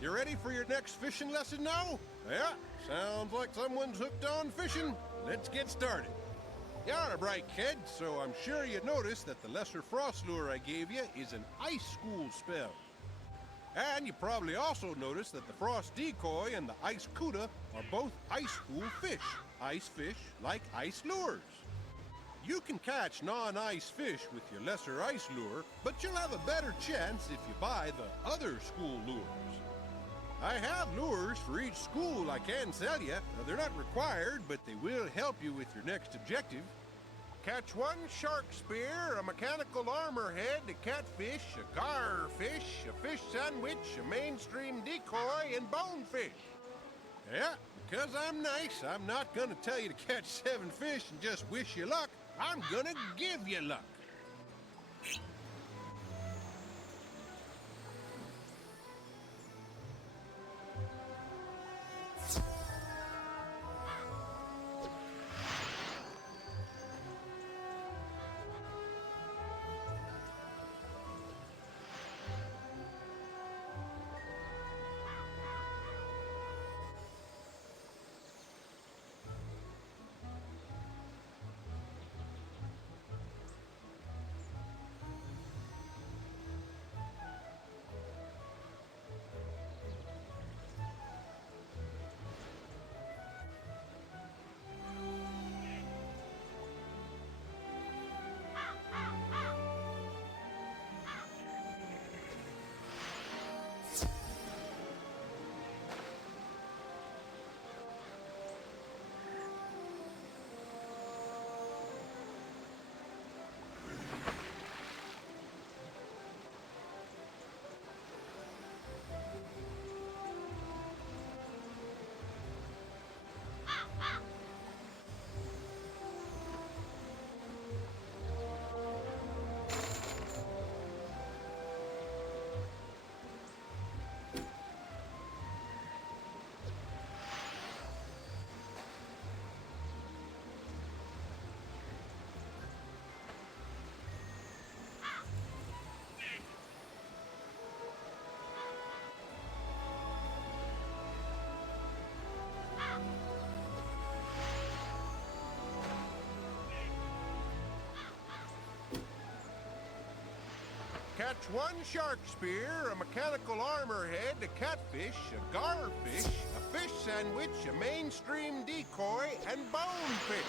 You ready for your next fishing lesson now? Yeah, sounds like someone's hooked on fishing. Let's get started. You're a bright kid, so I'm sure you noticed that the lesser frost lure I gave you is an ice school spell. And you probably also noticed that the frost decoy and the ice cuda are both ice school fish. Ice fish like ice lures. You can catch non-ice fish with your lesser ice lure, but you'll have a better chance if you buy the other school lures. I have lures for each school I can sell you. Now, they're not required, but they will help you with your next objective. Catch one shark spear, a mechanical armor head, a catfish, a garfish, a fish sandwich, a mainstream decoy, and bonefish. Yeah, because I'm nice, I'm not gonna tell you to catch 7 fish and just wish you luck. I'm gonna give you luck. Catch one shark spear, a mechanical armor head, a catfish, a garfish, a fish sandwich, a mainstream decoy, and bonefish.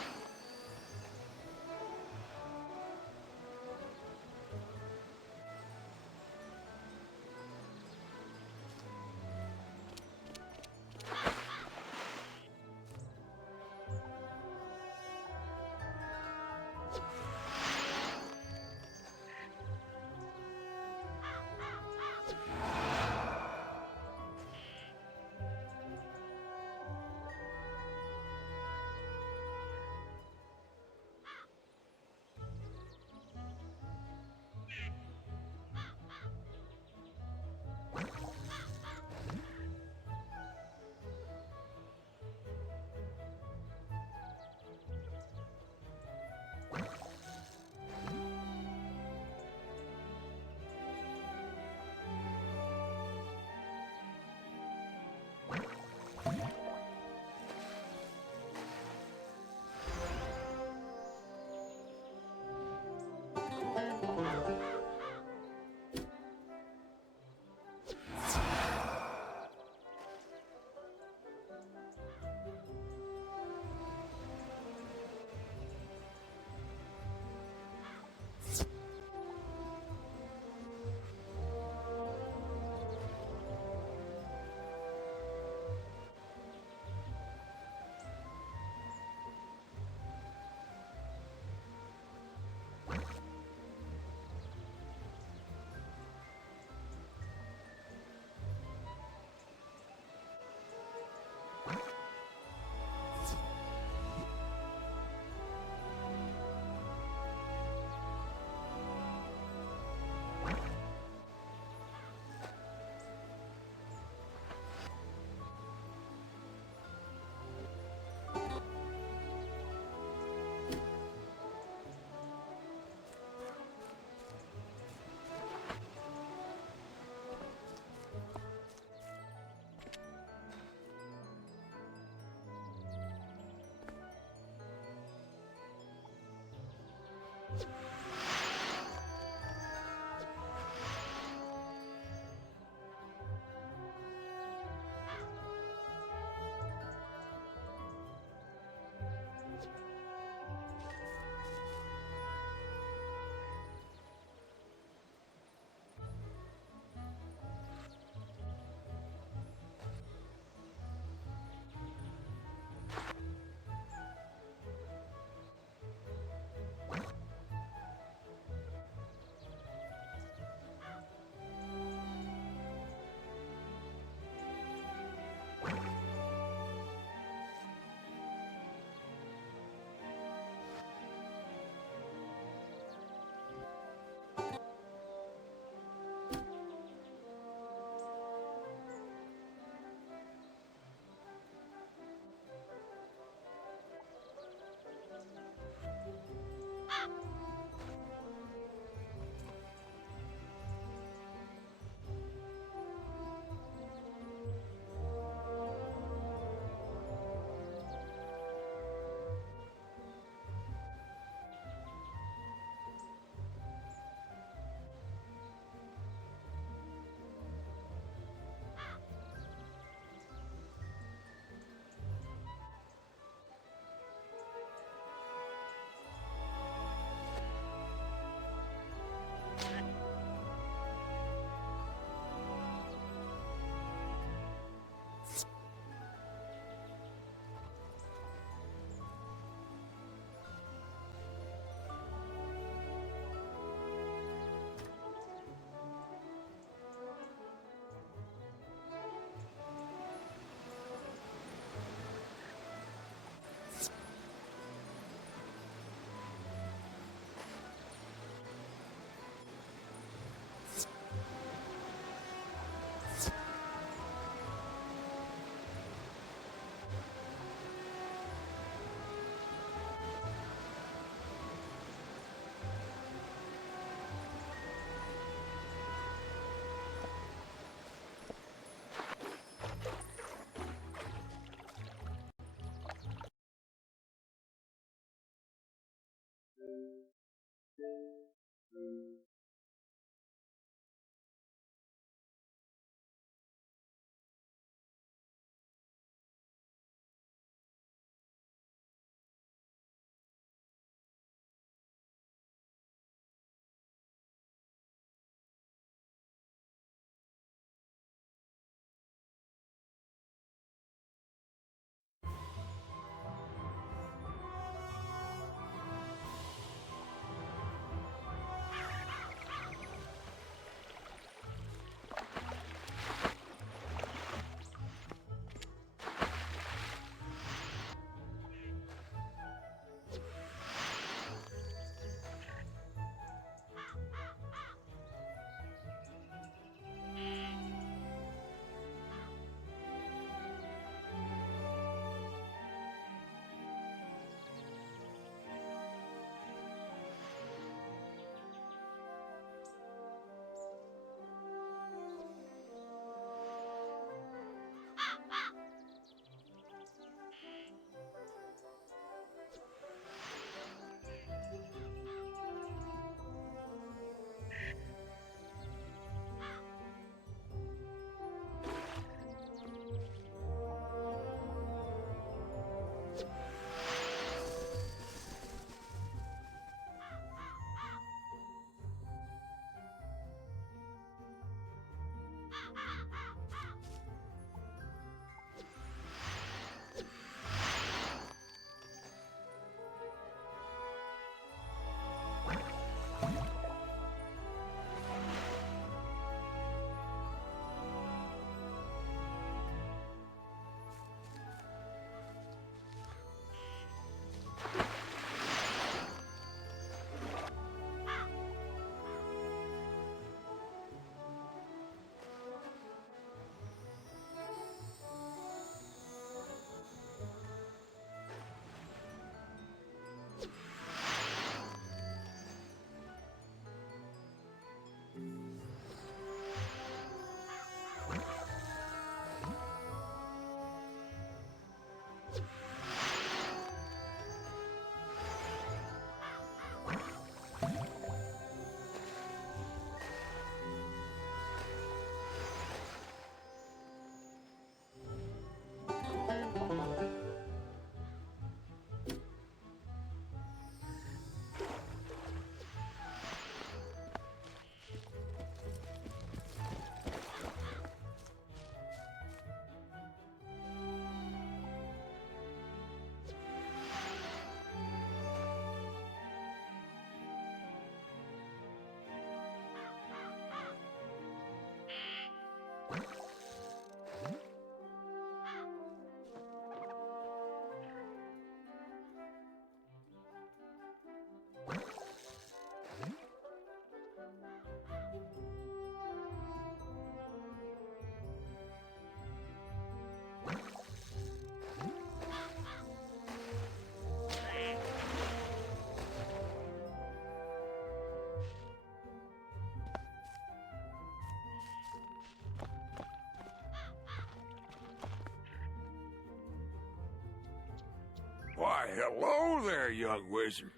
Why, hello there, young wizard.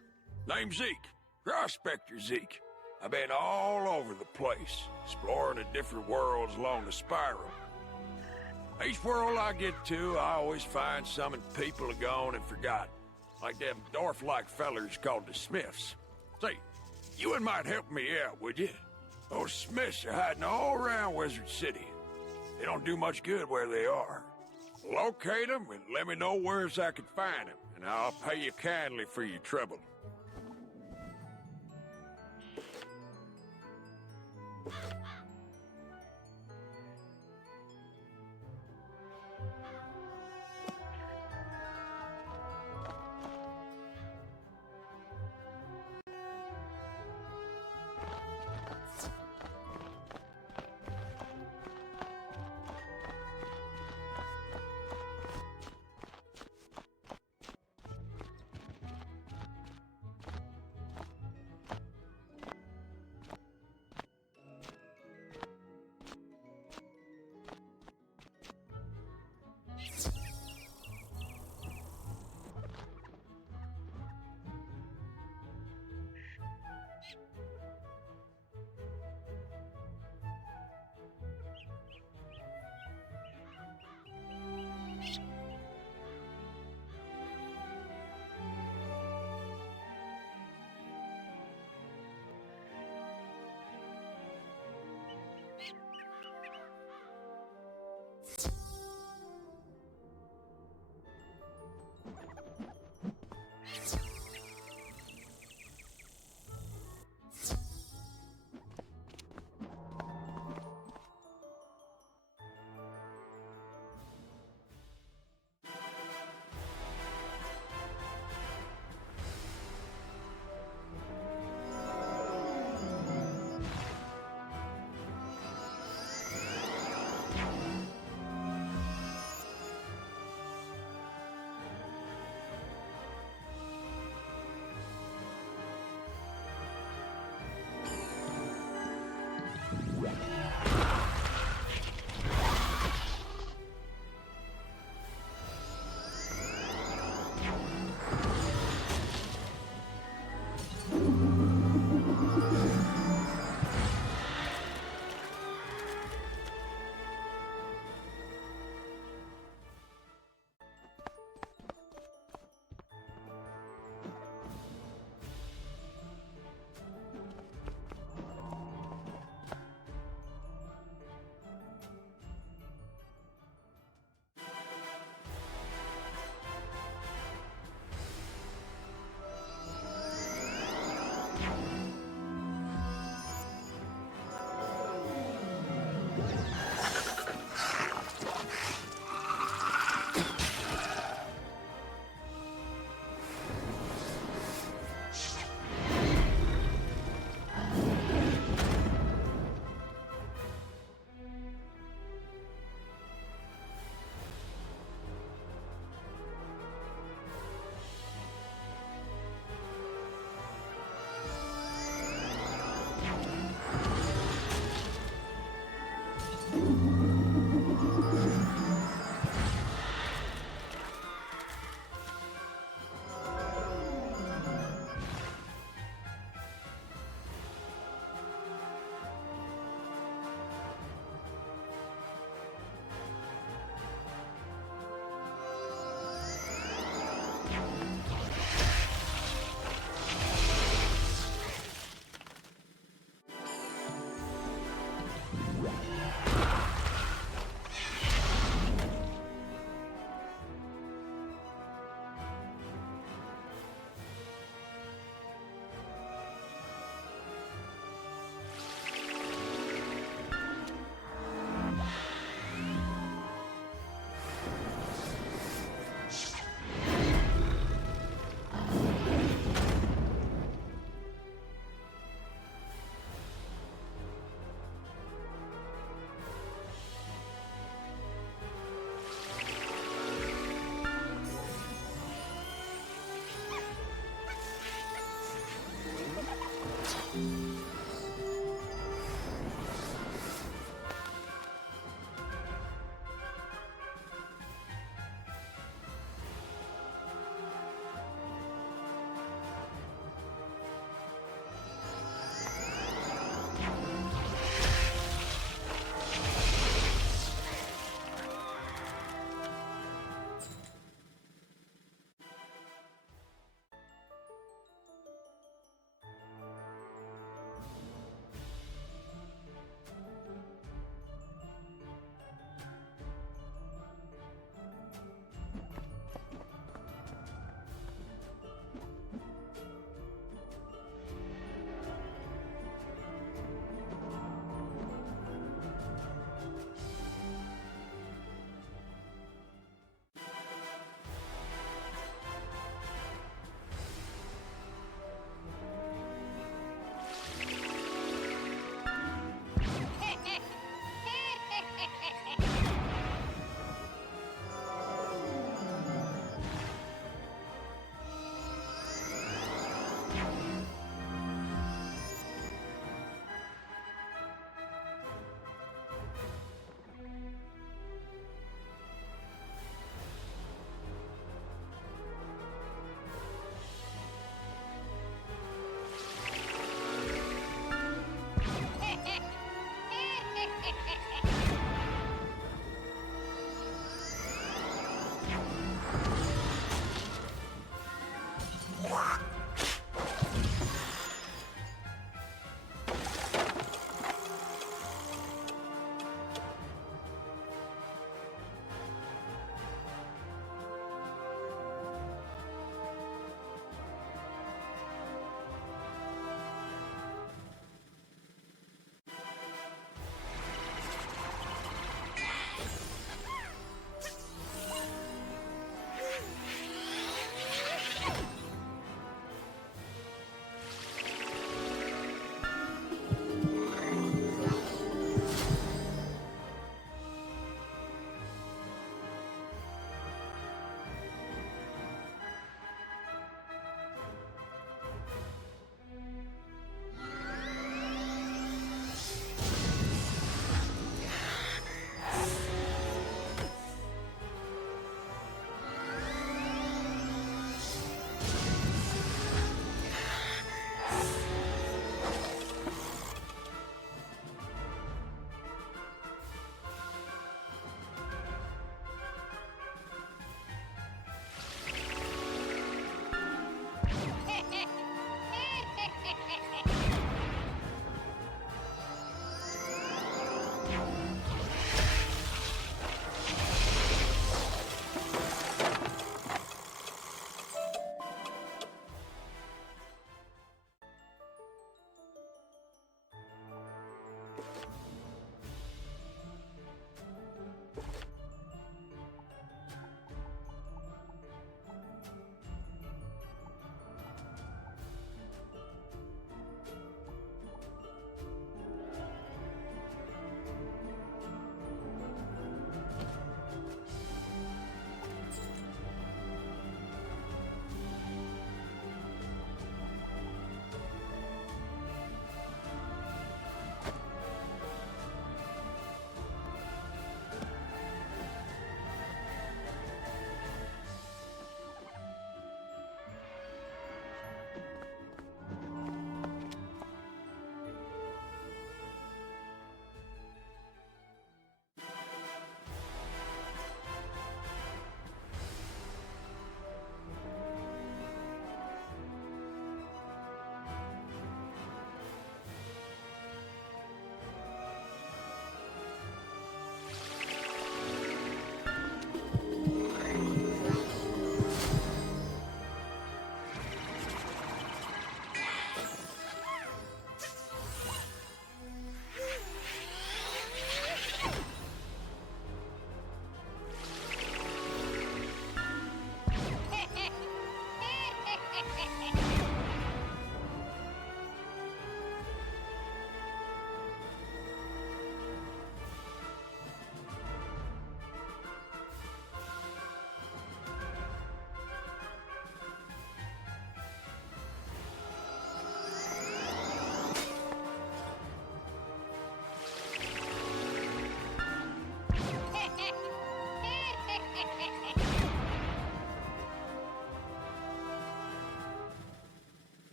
Name's Zeke. Prospector Zeke. I've been all over the place, exploring the different worlds along the spiral. Each world I get to, I always find some people are gone and forgotten. Like them dwarf-like fellers called the Smiths. Say, you might help me out, would you? Those Smiths are hiding all around Wizard City. They don't do much good where they are. Locate them and let me know where I can find them, and I'll pay you kindly for your trouble.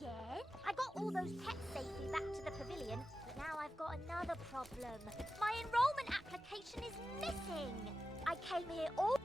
again? I got all those pets safely back to the pavilion, but Now I've got another problem. My enrollment application is missing. I came here all...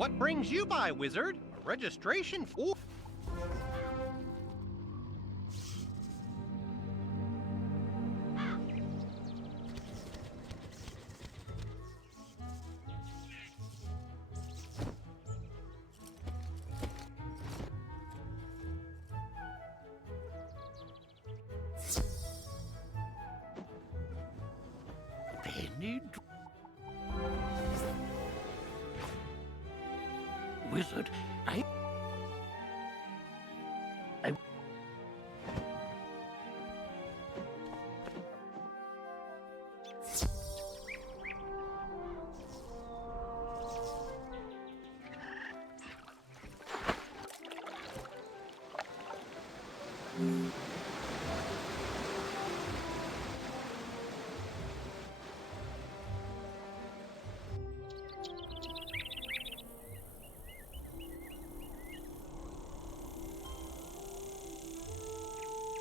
What brings you by, Wizard? A registration for... Wizard,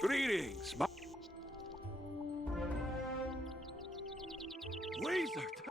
Greetings, my... Wizard!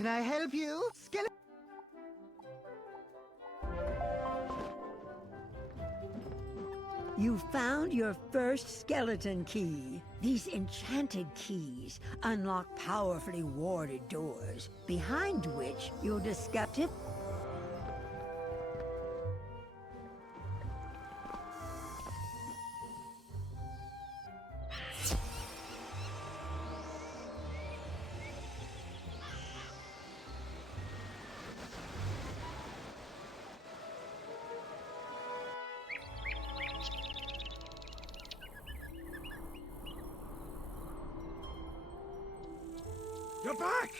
Can I help you? Skeleton? You found your first skeleton key. These enchanted keys unlock powerfully warded doors, behind which you'll discover... You're back!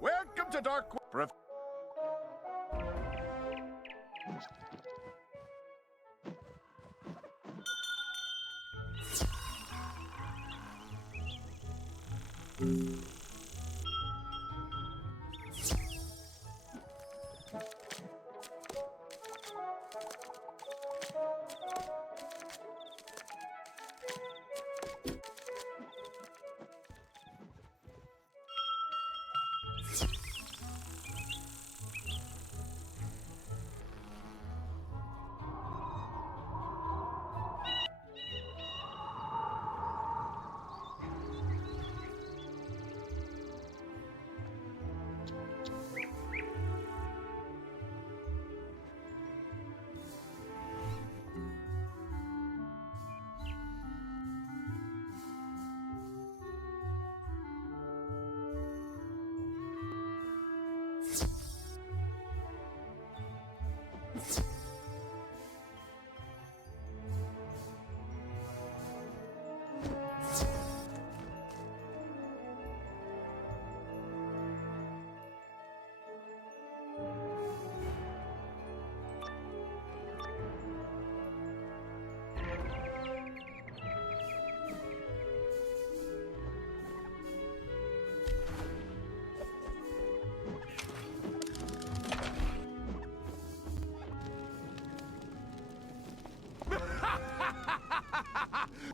Welcome to Dark...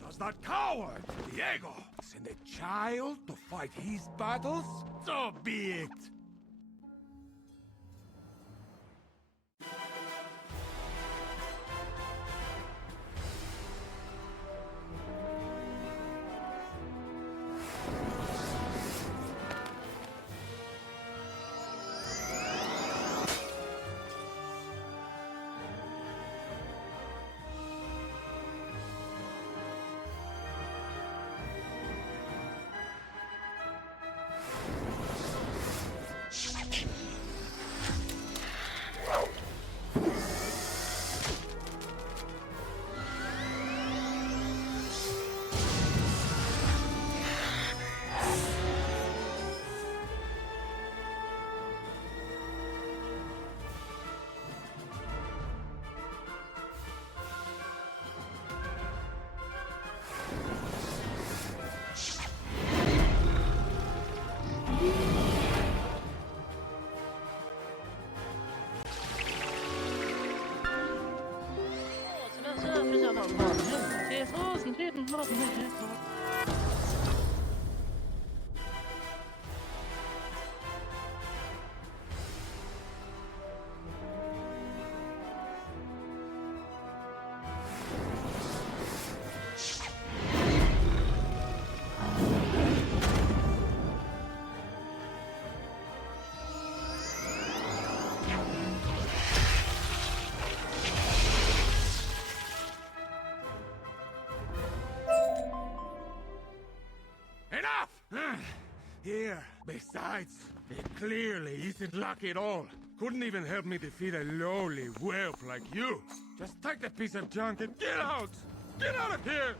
Does that coward, Diego, send a child to fight his battles? So be it! Here, besides, it clearly isn't luck at all. Couldn't even help me defeat a lowly whelp like you. Just take the piece of junk and get out! Get out of here!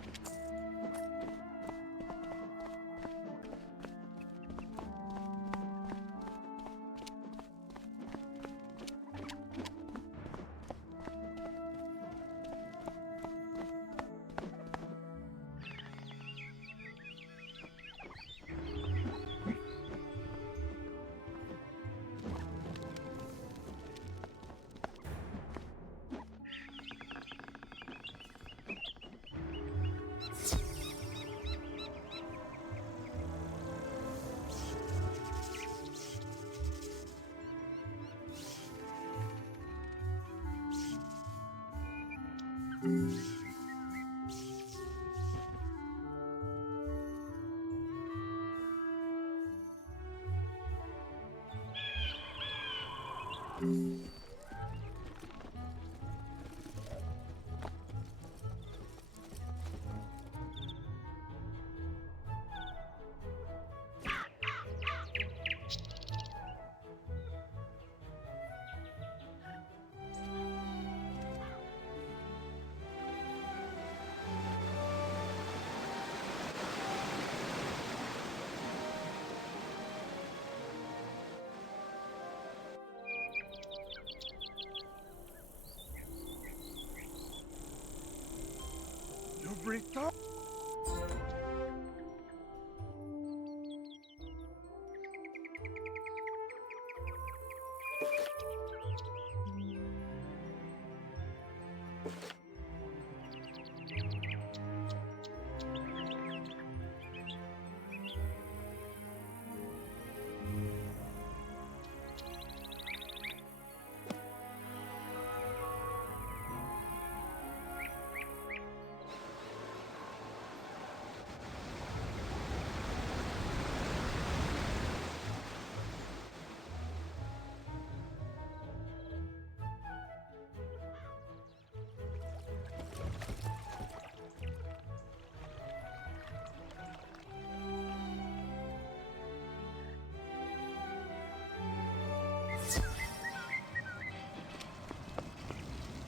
You've returned.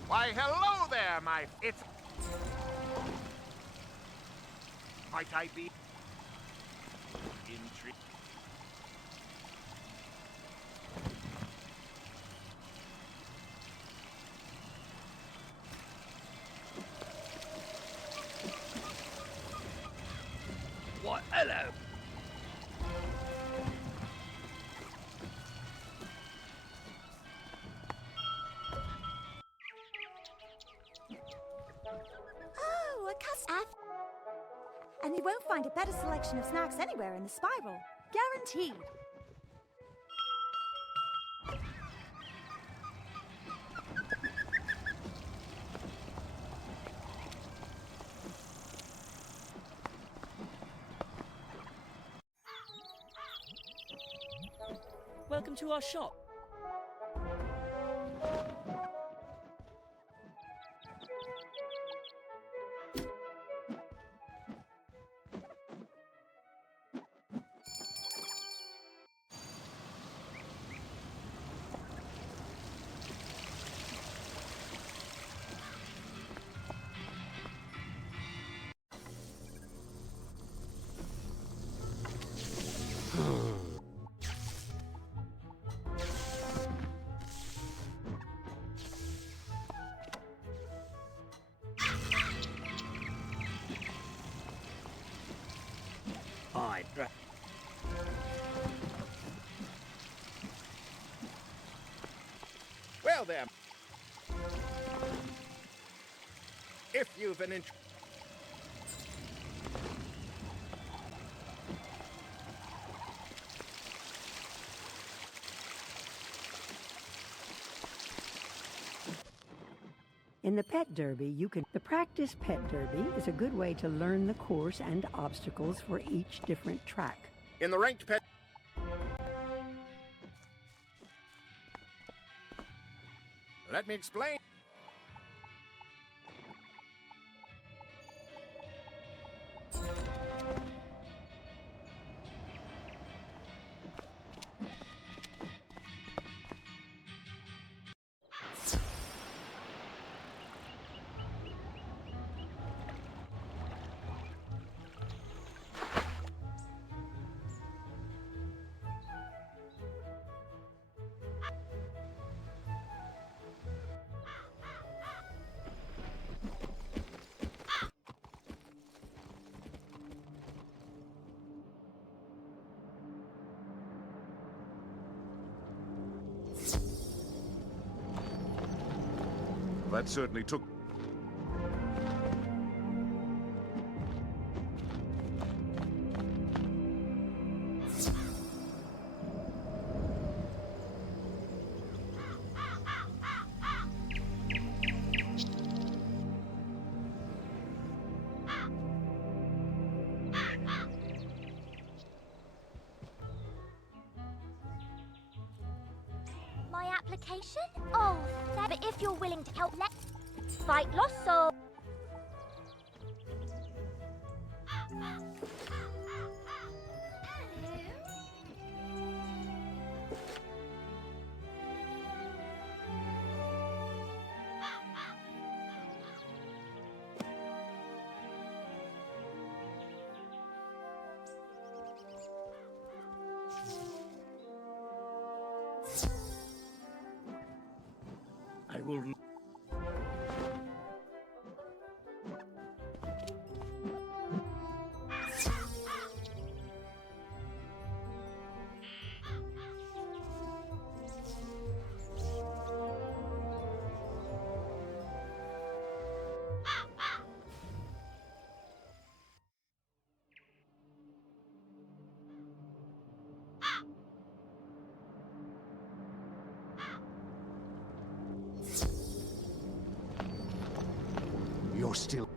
Why, hello there, it's... Might I be... intrigued? Why, hello. Oh, a custom. And you won't find a better selection of snacks anywhere in the spiral. Guaranteed. Welcome to our shop. Well then, if you've an interest... In the pet derby, the practice pet derby is a good way to learn the course and obstacles for each different track. In the ranked pet... Let me explain. That certainly took... application? Oh, but if you're willing to help, let's fight lost souls. I will. You're still...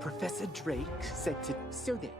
Professor Drake said to... So there.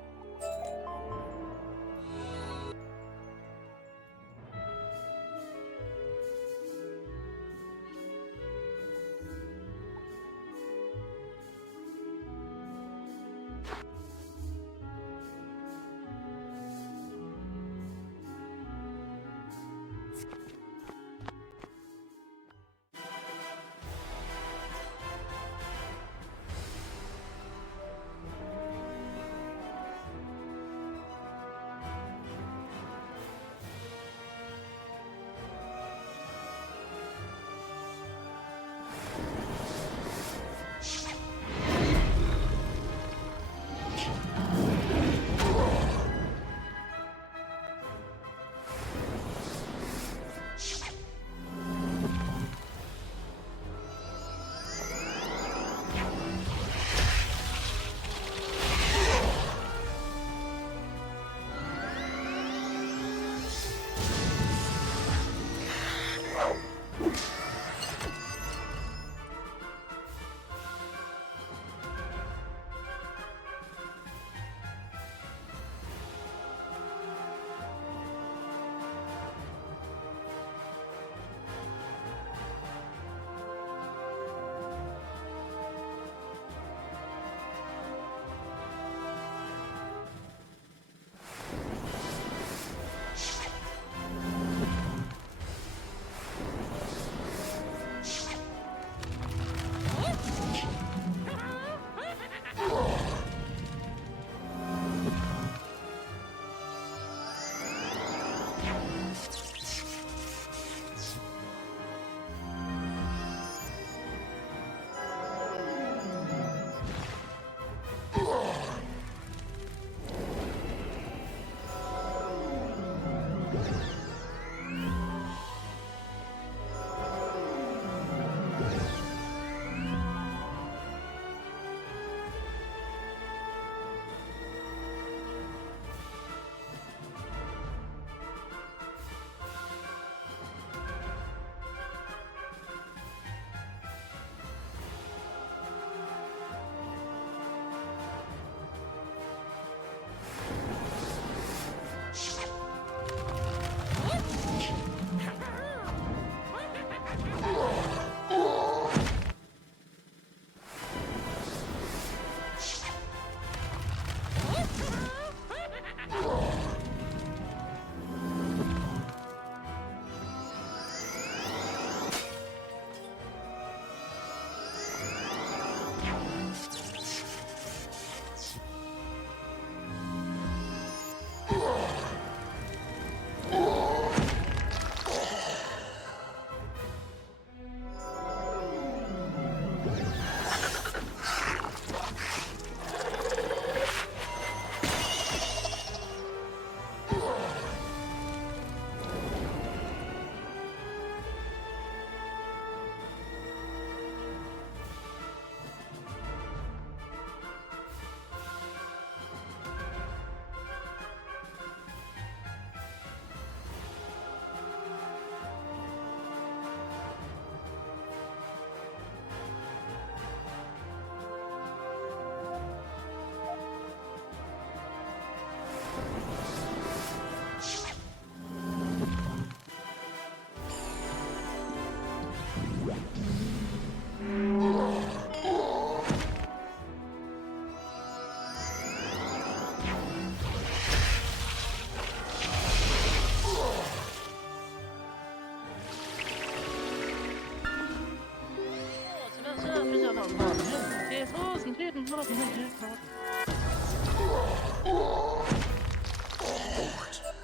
Alright,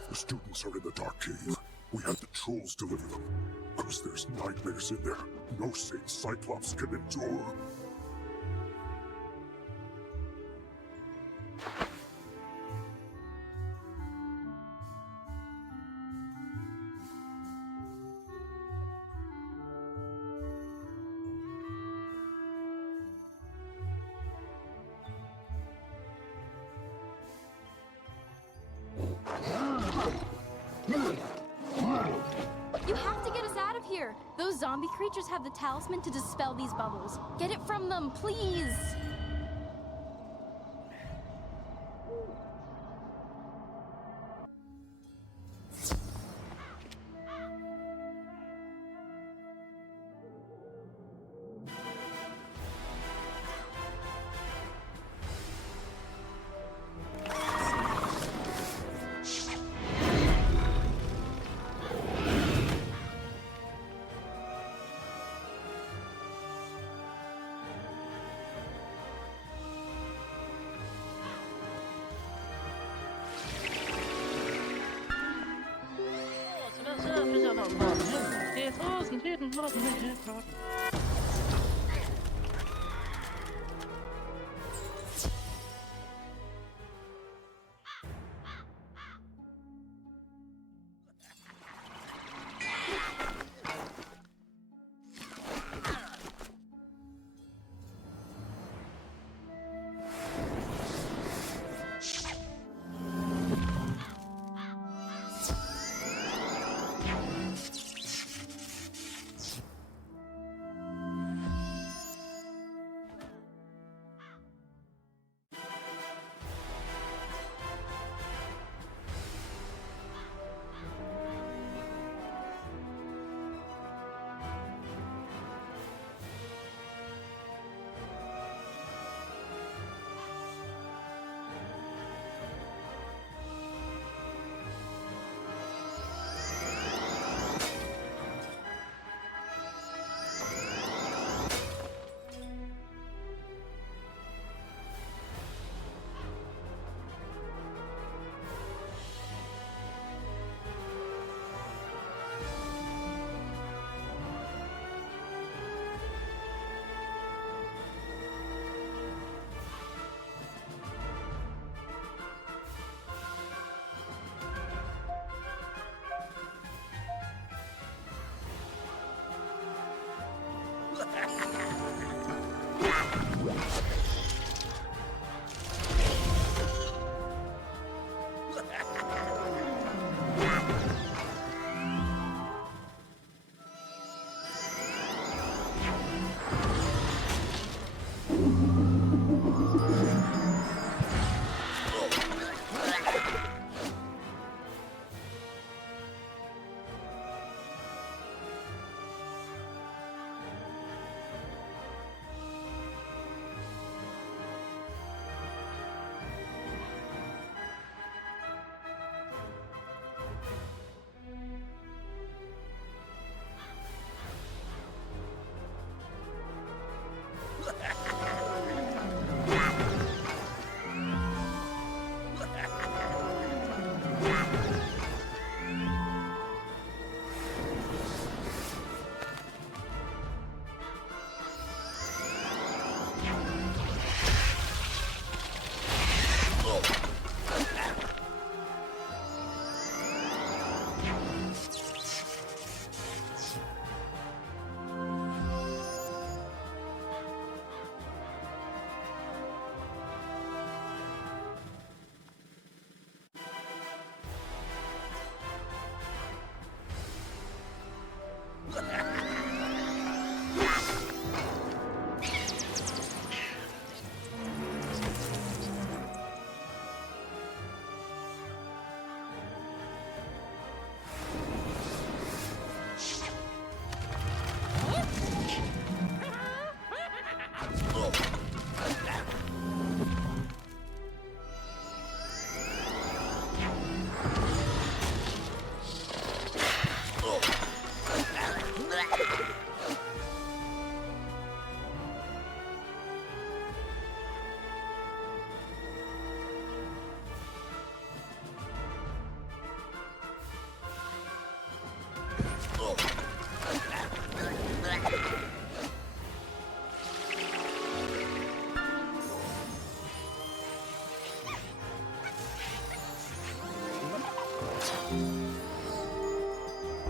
the students are in the dark cave. We had the trolls deliver them. Because there's nightmares in there. No sane Cyclops can endure. You have to get us out of here! Those zombie creatures have the talisman to dispel these bubbles. Get it from them, please!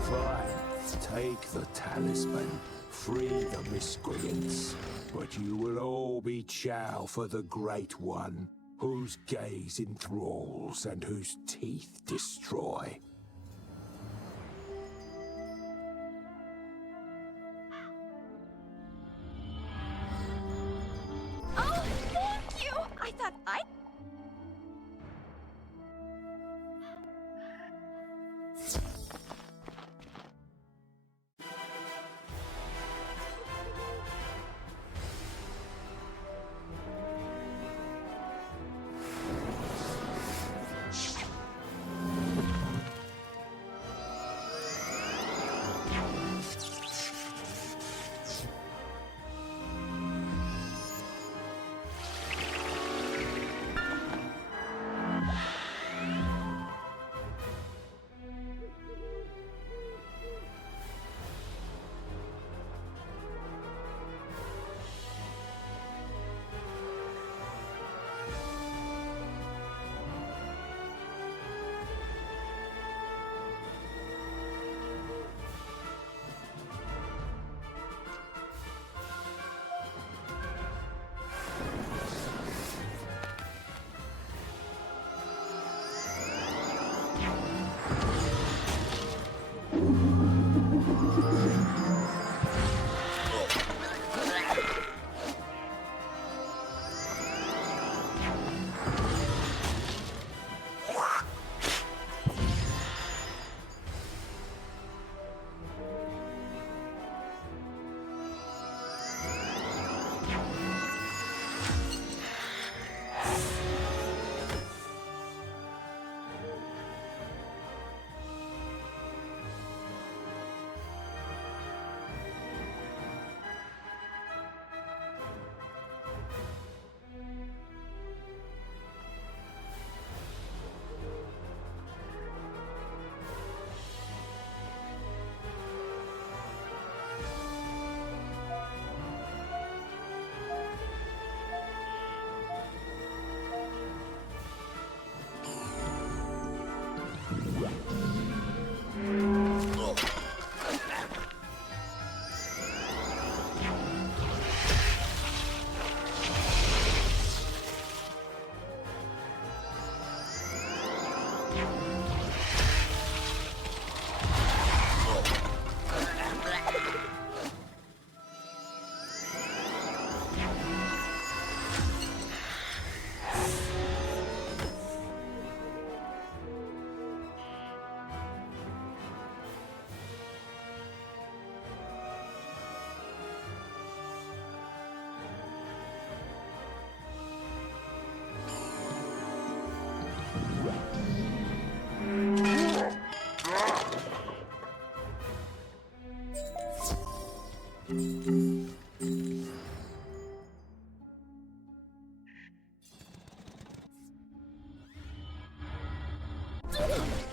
Fine. Take the talisman. Free the miscreants. But you will all be chow for the Great One, whose gaze enthralls and whose teeth destroy. Oh, thank you! I thought I...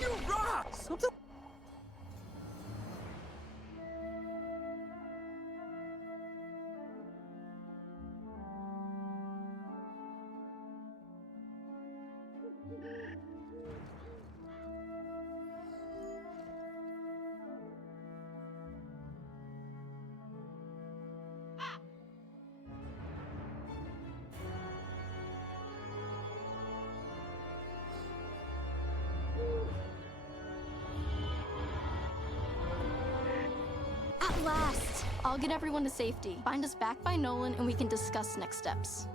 You rock! Something. At last! I'll get everyone to safety. Bind us back by Nolan and we can discuss next steps.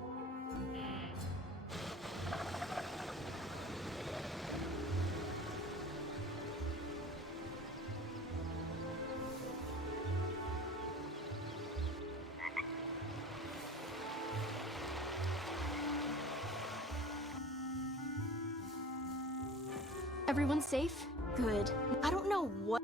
Everyone safe? Good. I don't know what...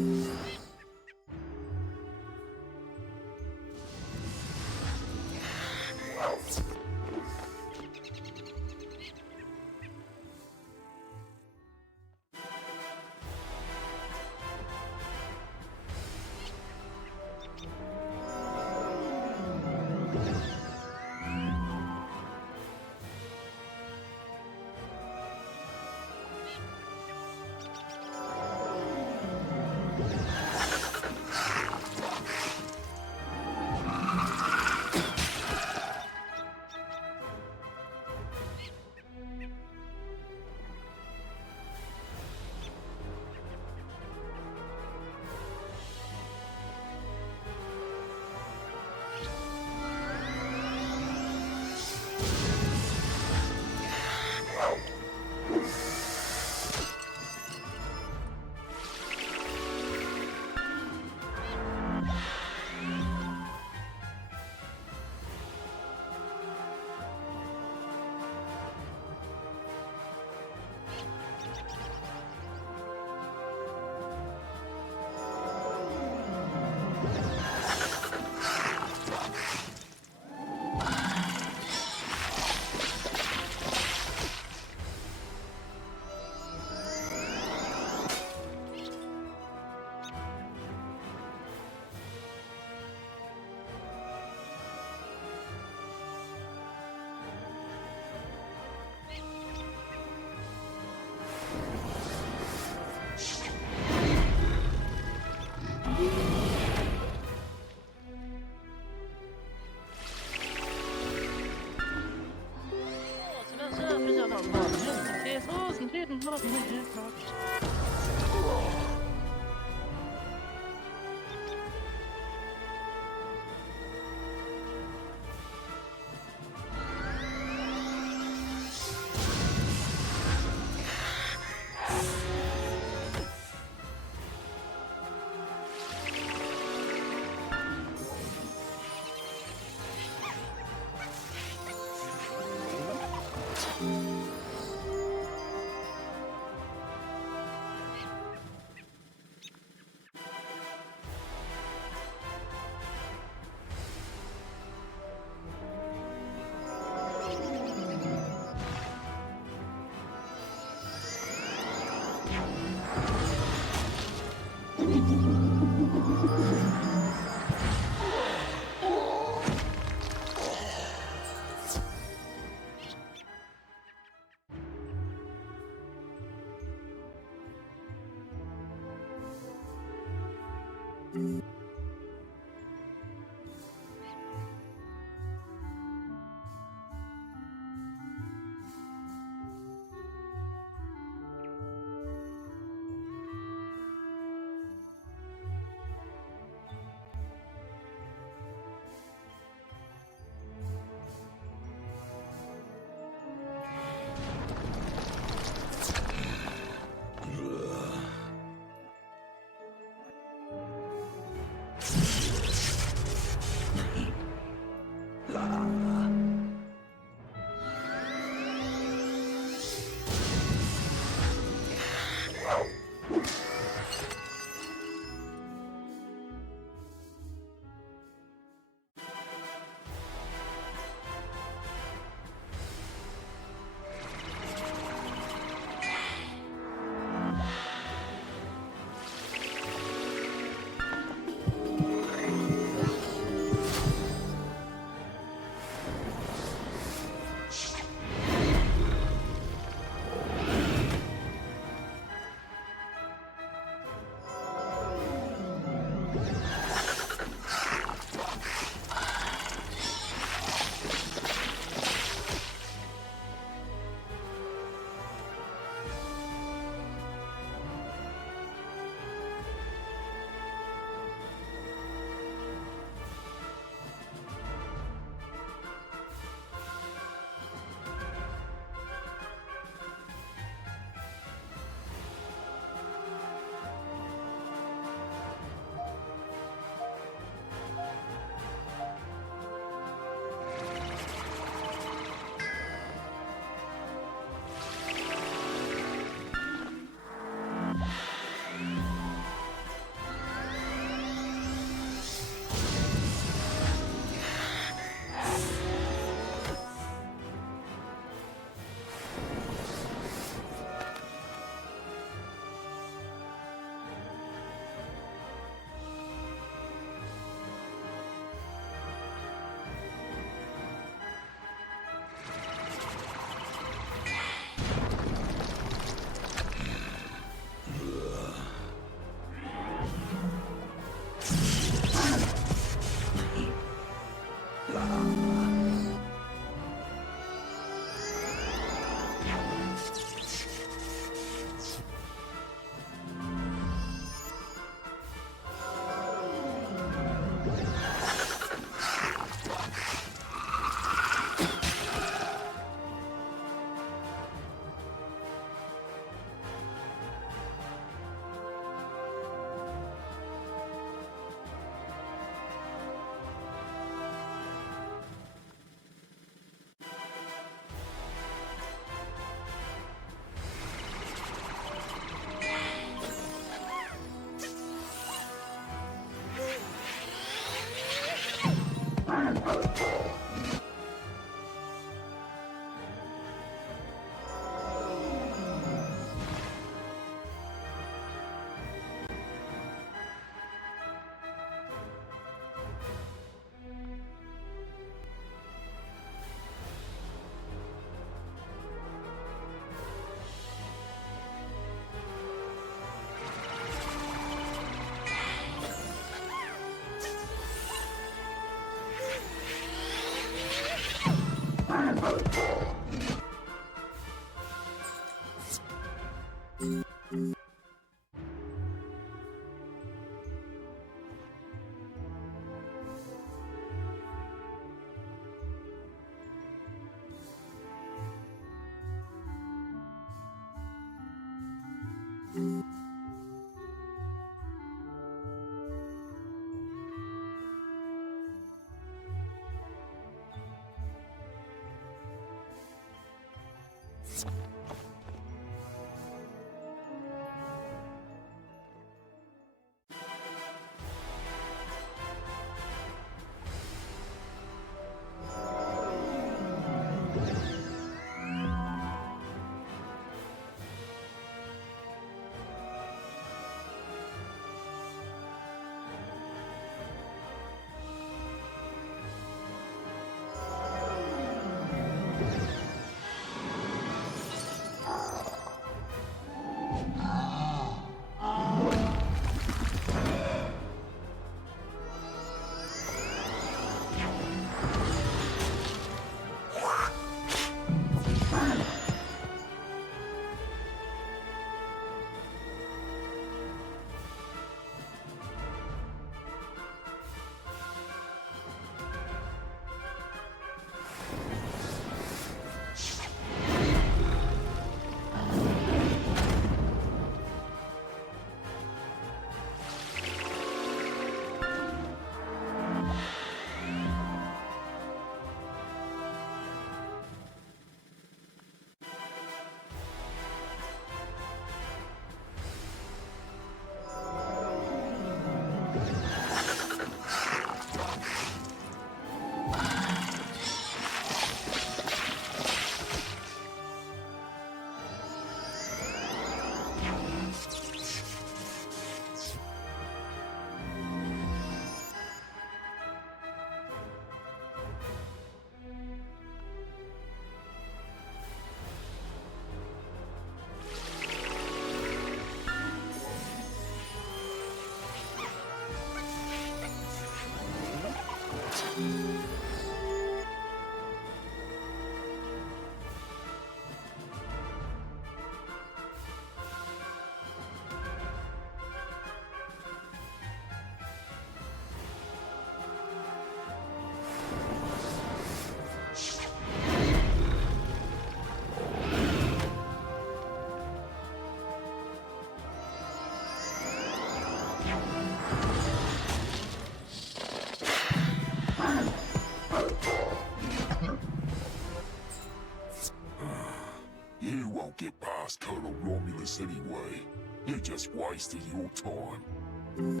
get past Colonel Romulus anyway. You just wasted your time.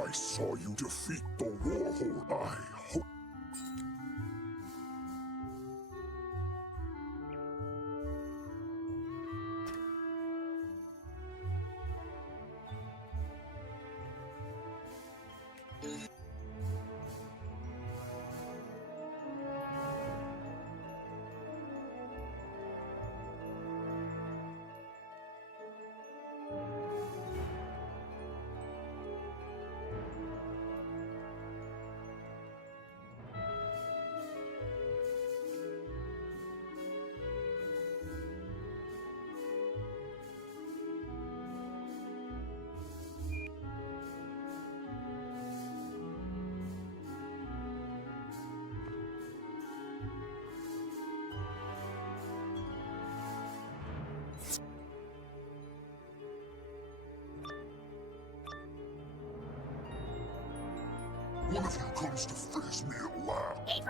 I saw you defeat the Warhorn. I hope... One of you comes to finish me at last.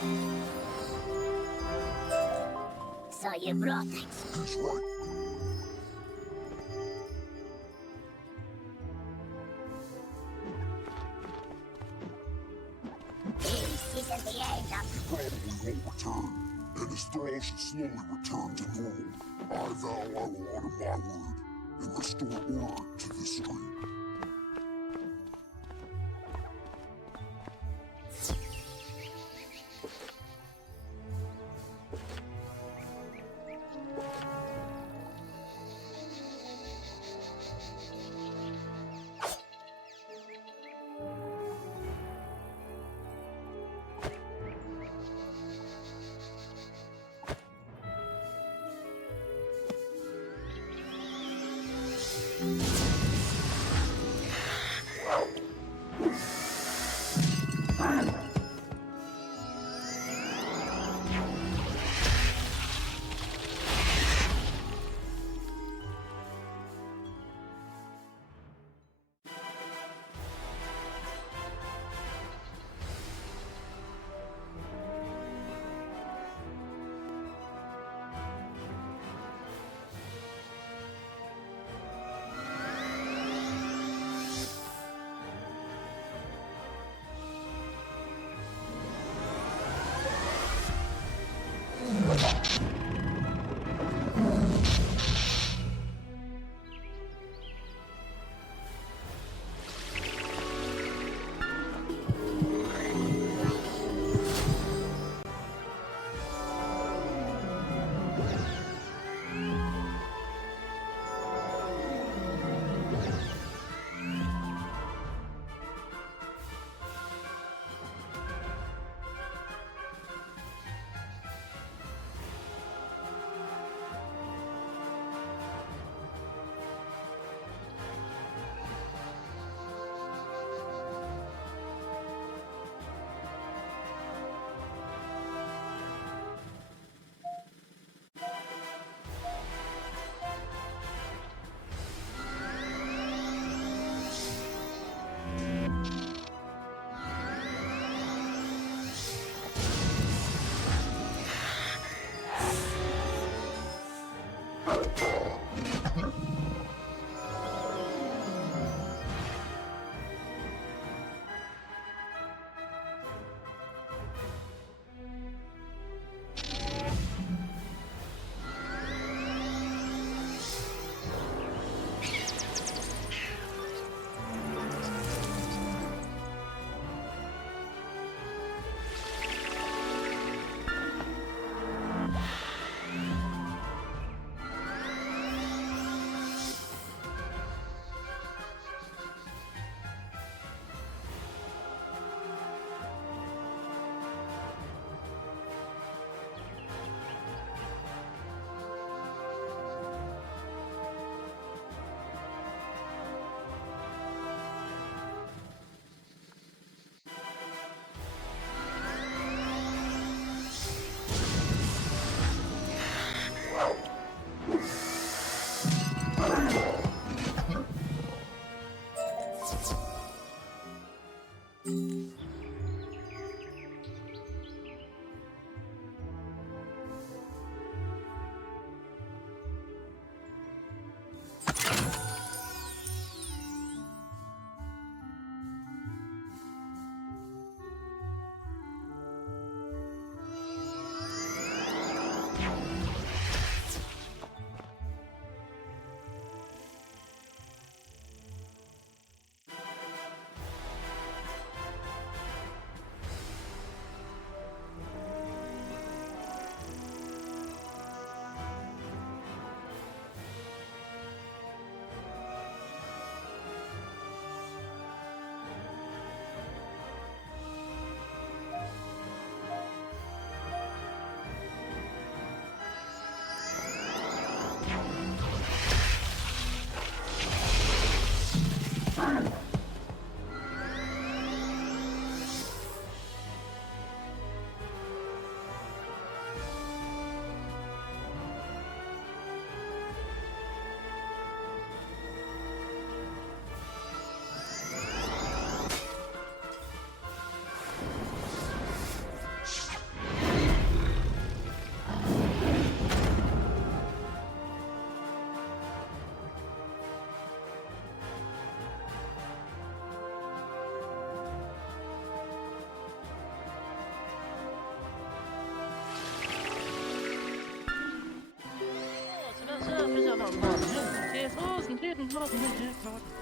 So you brought things. He's right. This isn't the end of... Probably won't return, and his thrall should slowly return to normal. I vow I will honor my word and restore order to this stream. Yes, wasn't it? Wasn't it?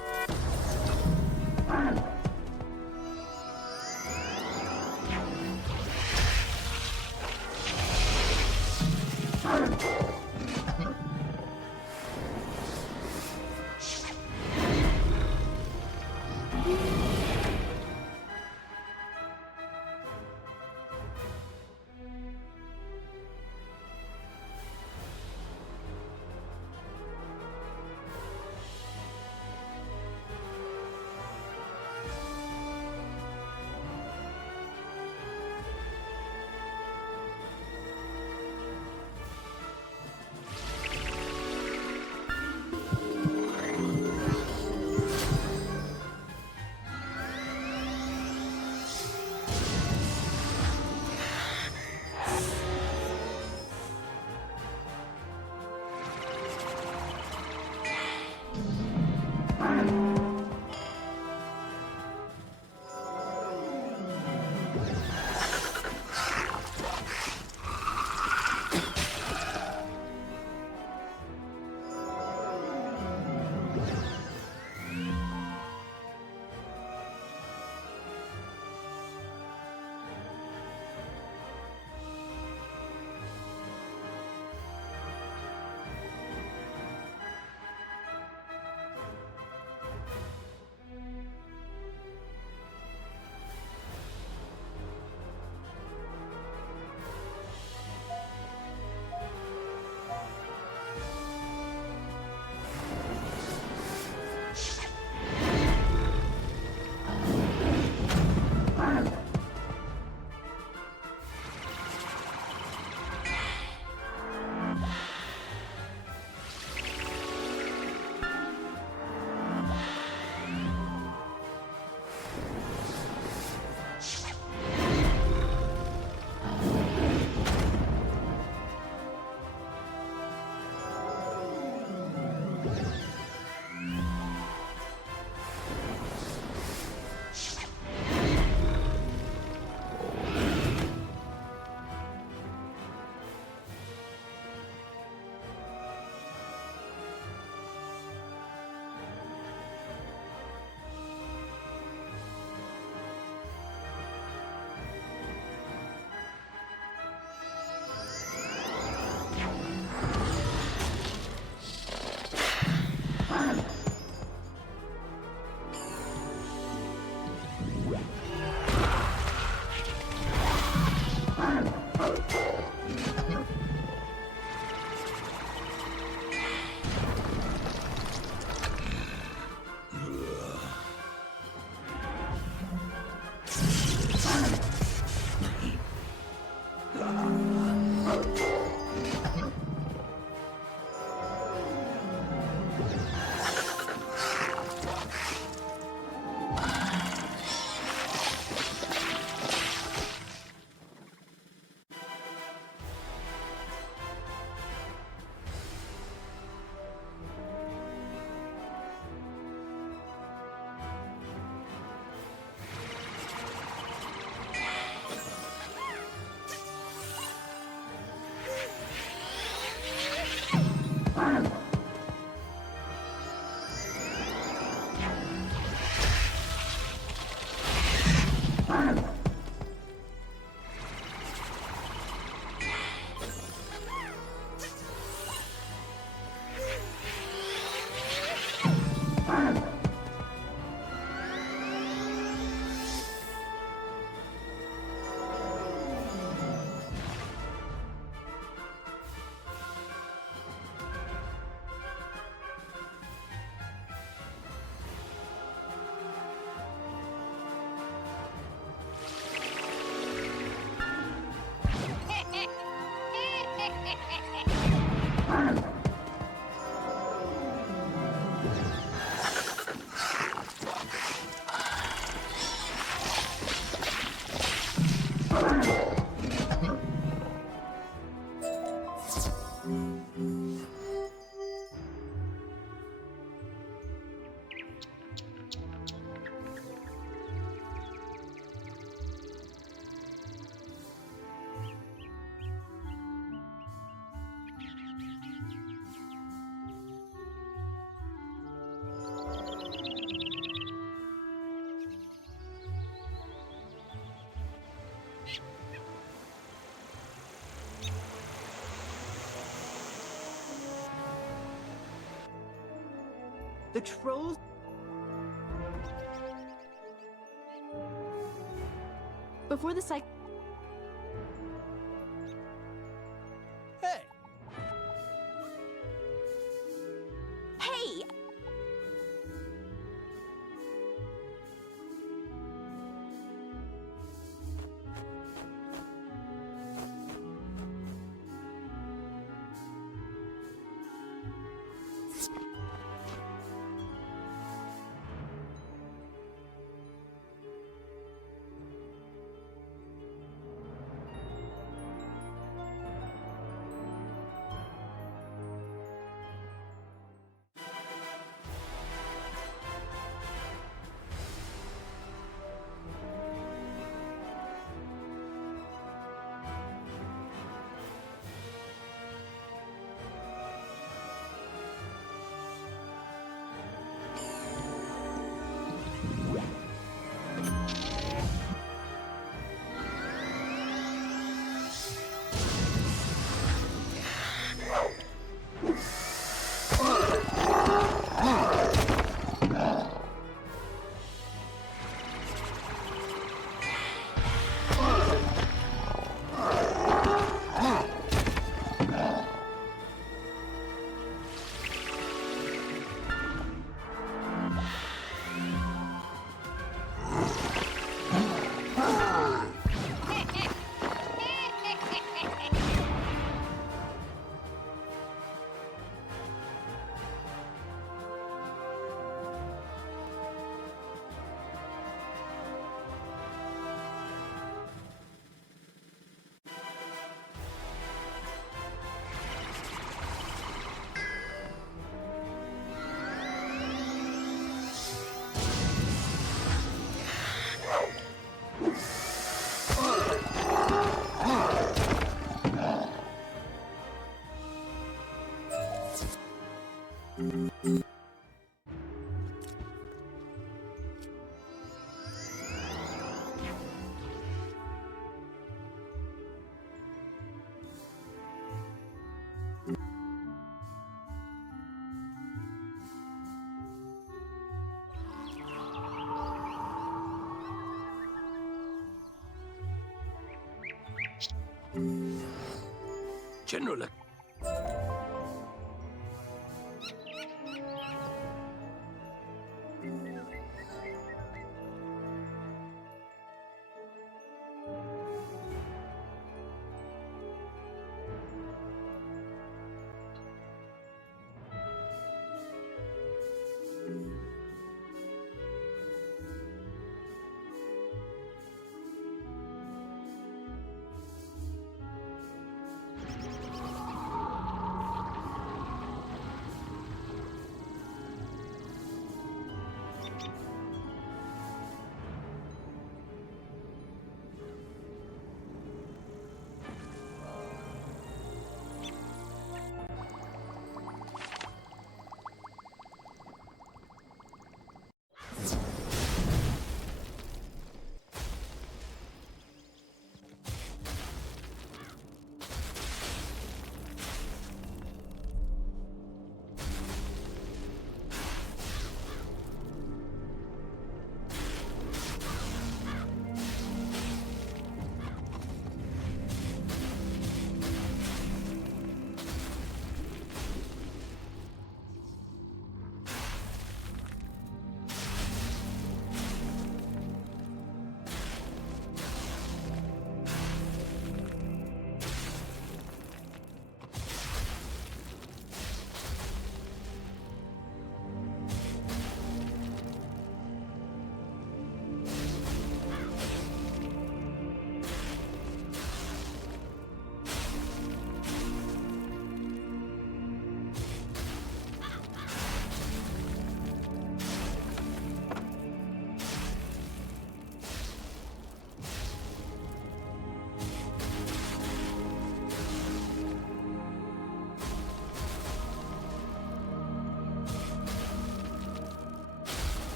The trolls... Before the cycle... Hey! Hey! General